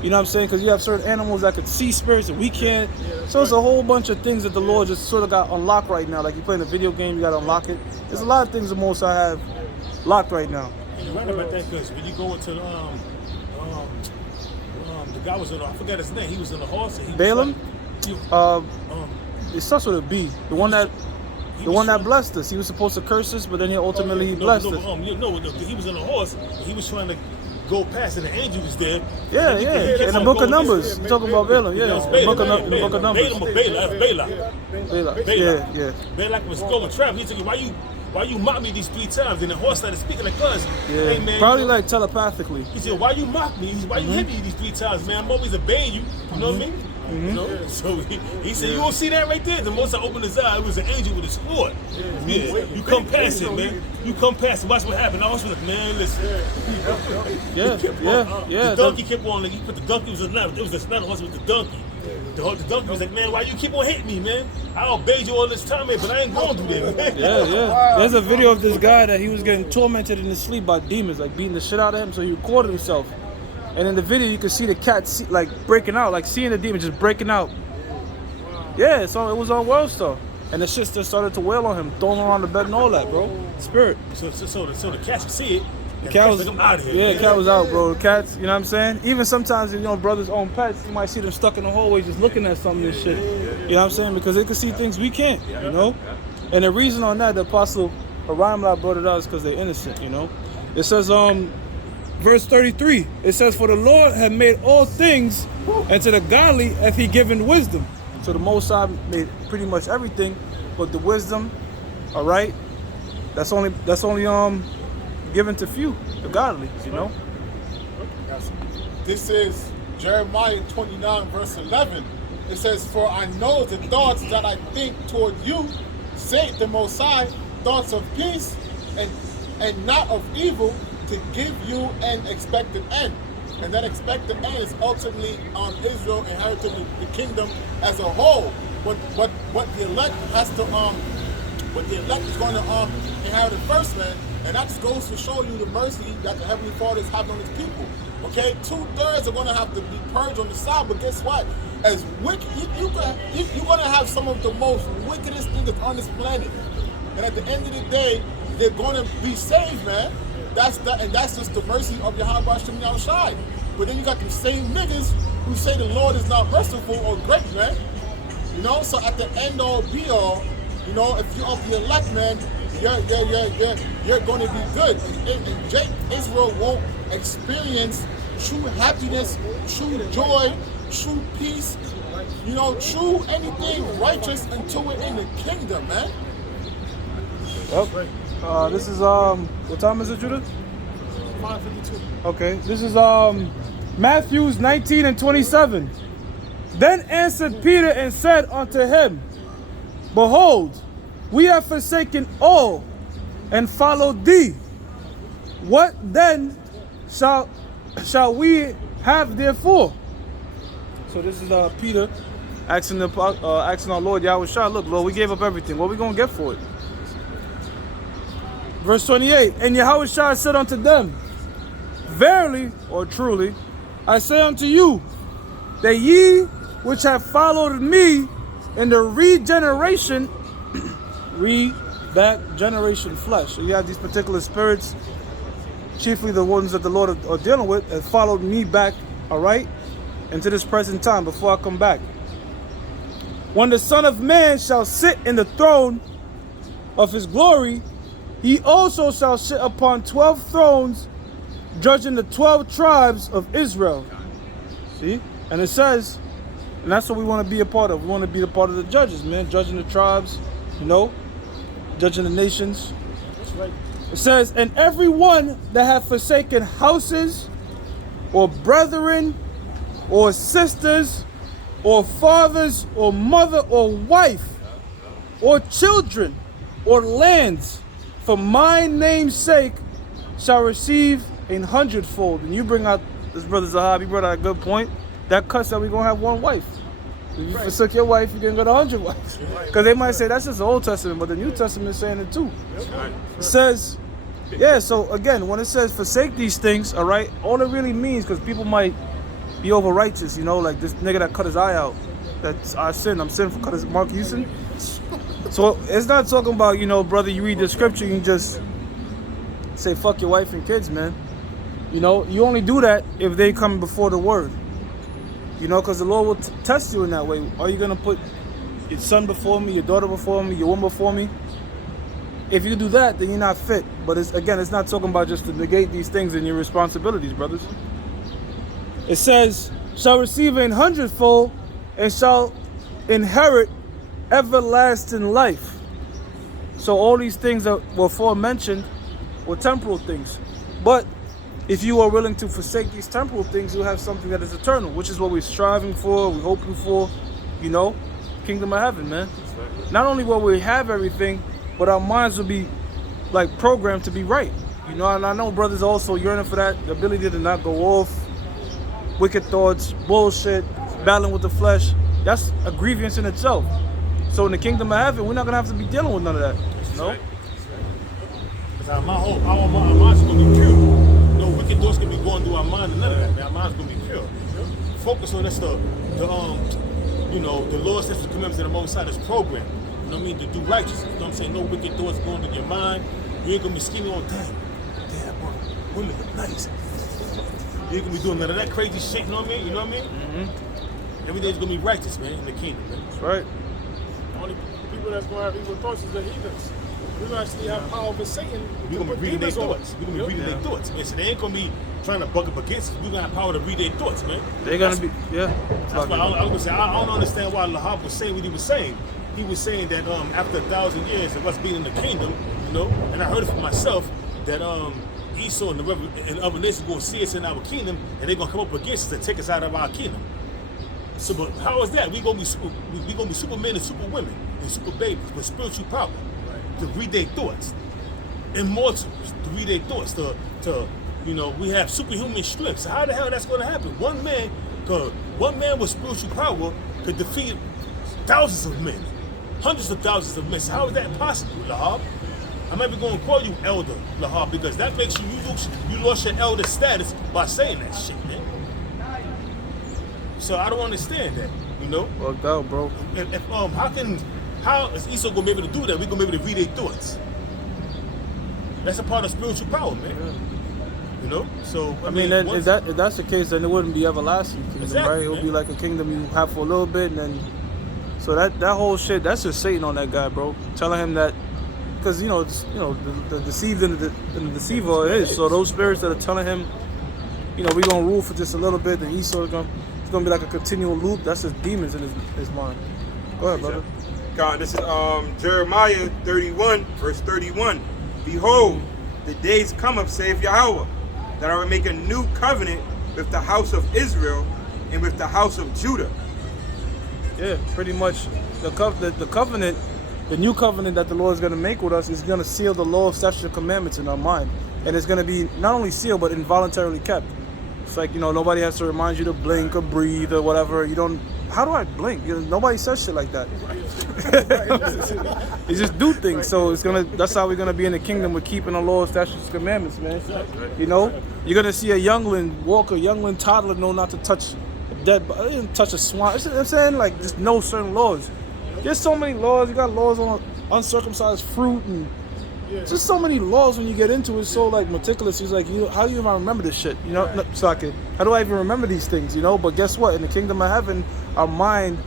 You know what I'm saying? Because you have certain animals that could see spirits and we can't. So it's a whole bunch of things that the Lord just sort of got unlocked right now. Like you playing a video game, you got to unlock it. There's a lot of things the Most I have locked right now. You're right about that because when you go into the guy was in, I forgot his name. He was in the horse. And he Balaam? Was It starts with a B. The one that blessed us. He was supposed to curse us, but then he ultimately blessed us. He was in a horse. He was trying to go past, and the angel was there. Yeah. In the book of Numbers, you talking about Balaam? Yeah, the book of Numbers. Balak. Yeah. Balak was going trapped. He said, why you mock me these 3 times? And the horse started speaking like us. Yeah. Hey, man, Probably like telepathically. He said, why you mock me? Why you hit me these 3 times, man? I'm always obeying you. You know what I mean? You know? So he said, you don't see that right there? The most I opened his eye, it was an angel with a sword. Yeah. You come past it, man. You come past it. Watch what happened. I was like, man, listen. Yeah. The donkey kept on, like, he put the donkey, it was not a horse, it was the donkey. The donkey was like, man, why you keep on hitting me, man? I obeyed you all this time, man, but I ain't going through that, man. Yeah. There's a video of this guy that he was getting tormented in his sleep by demons, like beating the shit out of him, so he recorded himself. And in the video, you can see the cat like breaking out, like seeing the demon just breaking out. Yeah, so it was on World Star. And the shit just started to wail on him, throwing him on the bed and all that, bro. Spirit. So the cat could see it. The cat was like, I'm out of here. Yeah, the cat was out, bro. The cats, you know what I'm saying? Even sometimes, you know, brothers own pets, you might see them stuck in the hallway just looking at something and shit. You know what I'm saying? Because they can see things we can't, you know? And the reason on that, the Apostle Aramla brought it out is because they're innocent, you know? It says, verse 33, it says, for the Lord had made all things, and to the godly hath he given wisdom. So the Most High made pretty much everything, but the wisdom, all right, that's only given to few, the godly, you know. This is Jeremiah 29, verse 11. It says, for I know the thoughts that I think toward you, saith the Most High, thoughts of peace and not of evil, to give you an expected end. And that expected end is ultimately Israel inheriting the kingdom as a whole. But the elect has to but the elect is going to inherit it first, man. And that just goes to show you the mercy that the Heavenly Father is having on his people. Okay, 2/3 are going to have to be purged on the side, but guess what? As wicked, you're going to have some of the most wickedest things on this planet. And at the end of the day, they're going to be saved, man. And that's just the mercy of Yahweh Shem Yahushai. But then you got the same niggas who say the Lord is not merciful or great, man. You know, so at the end all be all, you know, if you're of the elect, man, you're going to be good. And Israel won't experience true happiness, true joy, true peace, you know, true anything righteous until we're in the kingdom, man. Yep. This is what time is it, Judah? 5:52. Okay. This is Matthew 19 and 27. Then answered Peter and said unto him, behold, we have forsaken all and followed thee. What then shall we have therefore? So this is Peter asking our Lord Yahushua, look, Lord, we gave up everything. What are we going to get for it? Verse 28, and Yahushua said unto them, verily, or truly, I say unto you, that ye which have followed me in the regeneration, that generation flesh. So you have these particular spirits, chiefly the ones that the Lord are dealing with, that followed me back, all right, into this present time before I come back. When the Son of Man shall sit in the throne of his glory, he also shall sit upon 12 thrones, judging the 12 tribes of Israel. See? And it says, and that's what we want to be a part of. We want to be a part of the judges, man. Judging the tribes, you know, judging the nations. That's right. It says, and every one that hath forsaken houses, or brethren, or sisters, or fathers, or mother, or wife, or children, or lands, for my name's sake, shall receive in 100-fold. And you bring out, this brother Zahab, he brought out a good point. That cuts that we're going to have one wife. If you forsook your wife, you can go to 100 wives. Because they might say that's just the Old Testament, but the New Testament is saying it too. It says, yeah, so again, when it says forsake these things, all right, all it really means, because people might be over righteous, you know, like this nigga that cut his eye out. That's our sin. I'm sinning for cut his Mark Houston. So it's not talking about, you know, brother, you read the scripture, you can just say fuck your wife and kids, man. You know, you only do that if they come before the word. You know, because the Lord will test you in that way. Are you going to put your son before me, your daughter before me, your woman before me? If you do that, then you're not fit. But it's not talking about just to negate these things and your responsibilities, brothers. It says, shall receive 100-fold and shall inherit everlasting life. So all these things that were aforementioned were temporal things. But if you are willing to forsake these temporal things, you'll have something that is eternal, which is what we're striving for, we're hoping for, you know, kingdom of heaven, man. Not only will we have everything, but our minds will be like programmed to be right. You know, and I know brothers also yearning for that, the ability to not go off, wicked thoughts, bullshit, battling with the flesh. That's a grievance in itself. So in the kingdom of heaven, we're not gonna have to be dealing with none of that. You know? Because our minds are gonna be pure. No wicked thoughts can be going through our mind and none of that, man. Our mind's gonna be pure. Focus on this the you know, the laws, statutes, and commandments that are alongside this program. You know what I mean? To do righteousness. You know what I'm saying? No wicked thoughts going in your mind. You ain't gonna be scheming on damn, bro, women look nice. You ain't gonna be doing none of that crazy shit, you know what I mean? You know what I mean? Mm-hmm. Everything's gonna be righteous, man, in the kingdom, man. That's right. The only people that's gonna have evil thoughts is the heathens. We're gonna actually have power over Satan. We're gonna be reading their thoughts. We're gonna be reading their thoughts, man. So they ain't gonna be trying to buck up against us. We're gonna have power to read their thoughts, man. They're gonna be, yeah. That's why I was gonna say, I don't understand why Lahab was saying what he was saying. He was saying that after 1,000 years of us being in the kingdom, you know, and I heard it for myself that Esau and the other nations gonna see us in our kingdom, and they're gonna come up against us and take us out of our kingdom. So, but how is that? We gonna be supermen and super women and super babies with spiritual power to read their thoughts, immortals to read their thoughts, to you know, we have superhuman strength. So how the hell that's gonna happen? One man with spiritual power could defeat thousands of men, hundreds of thousands of men. So how is that possible, Lahab? I'm not even going to call you Elder Lahab because that makes you lost your elder status by saying that shit, man. So I don't understand that, you know. Worked out, bro. How is Esau gonna be able to do that? We're gonna be able to read their thoughts. That's a part of spiritual power, man. Yeah. You know. So I mean if that's the case, then it wouldn't be everlasting kingdom, exactly, right? It would be like a kingdom you have for a little bit, and then so that whole shit, that's just Satan on that guy, bro. Telling him that. Because the deceived and the deceiver is. So those spirits that are telling him, you know, we're gonna rule for just a little bit, and Esau it's gonna be like a continual loop. That's just demons in his mind. Go ahead, brother. God, this is Jeremiah 31, verse 31. Behold, the days come up, saith Yahweh, that I will make a new covenant with the house of Israel and with the house of Judah. Yeah, pretty much the covenant. The new covenant that the Lord is going to make with us is going to seal the law, statutes, and commandments in our mind. And it's going to be not only sealed, but involuntarily kept. It's like, you know, nobody has to remind you to blink or breathe or whatever. You don't, how do I blink? You know, nobody says shit like that. You just do things. So that's how we're going to be in the kingdom with keeping the law, statutes, and commandments, man. You know, you're going to see a youngling toddler know not to touch a dead body, touch a swine. You know what I'm saying? Like, just know certain laws. There's so many laws. You got laws on uncircumcised fruit and just so many laws when you get into it. It's so like meticulous. He's like, how do you even remember this shit? You know, how do I even remember these things? You know, but guess what? In the kingdom of heaven, our mind,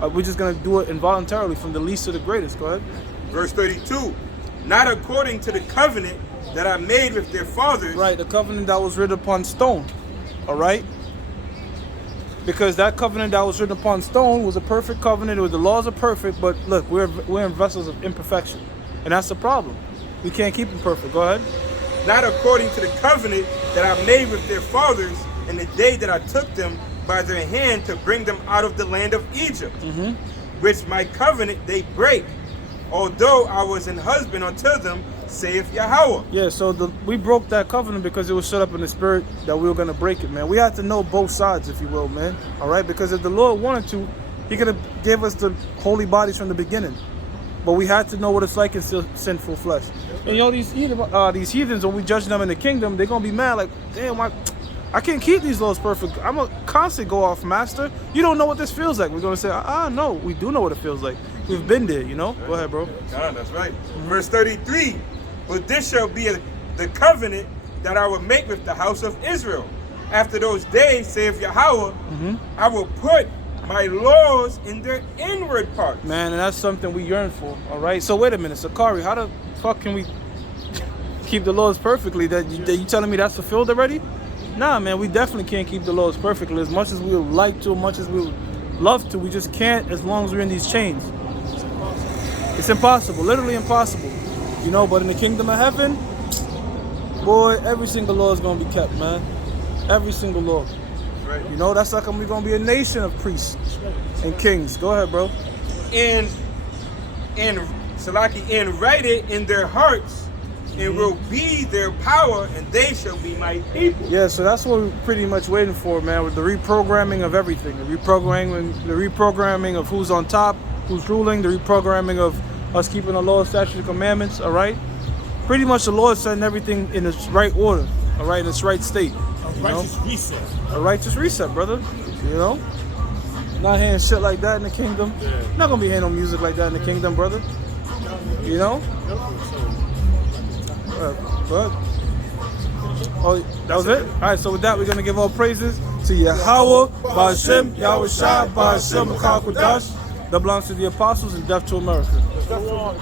we're just gonna do it involuntarily from the least to the greatest. Go ahead. Verse 32. Not according to the covenant that I made with their fathers. Right, the covenant that was written upon stone. All right. Because that covenant that was written upon stone was a perfect covenant. The laws are perfect, but look, we're in vessels of imperfection. And that's the problem. We can't keep them perfect. Go ahead. Not according to the covenant that I made with their fathers in the day that I took them by their hand to bring them out of the land of Egypt, which my covenant they break. Although I was an husband unto them saith Yahweh. Yeah, so we broke that covenant because it was set up in the spirit that we were going to break it, man. We had to know both sides, if you will, man. All right, because if the Lord wanted to, he could have gave us the holy bodies from the beginning. But we had to know what it's like in sinful flesh. And you know, these heathens, when we judge them in the kingdom, they're going to be mad like, damn, I can't keep these laws perfect. I'm going to constantly go off, master. You don't know what this feels like. We're going to say, no, we do know what it feels like. We've been there, you know? Go ahead, bro. God, that's right. Verse 33, but this shall be the covenant that I will make with the house of Israel. After those days, saith Yahweh, I will put my laws in their inward parts. Man, and that's something we yearn for, all right? So wait a minute, Sakari, how the fuck can we keep the laws perfectly? That you telling me that's fulfilled already? Nah, man, we definitely can't keep the laws perfectly. As much as we would like to, as much as we would love to, we just can't as long as we're in these chains. It's impossible, literally impossible. You know, but in the kingdom of heaven, boy, every single law is going to be kept, man. Every single law. Right. You know, that's like we're going to be a nation of priests and kings. Go ahead, bro. And Salaki, and write it in their hearts, and will be their power, and they shall be my people. Yeah, so that's what we're pretty much waiting for, man, with the reprogramming of everything. The reprogramming of who's on top, who's ruling, the reprogramming of us keeping the law, statutes, and commandments, all right? Pretty much the Lord setting everything in its right order, all right, in its right state. A righteous reset. A righteous reset, brother, you know? Not hearing shit like that in the kingdom. Yeah. Not gonna be hearing no music like that in the kingdom, brother. You know? But oh, that was it? Alright, so with that, we're gonna give all praises to Yahweh, Ba'ashem, Yahweh Shai, Ba'ashem, Makakwadash. That belongs to the apostles and death to America. Shalom.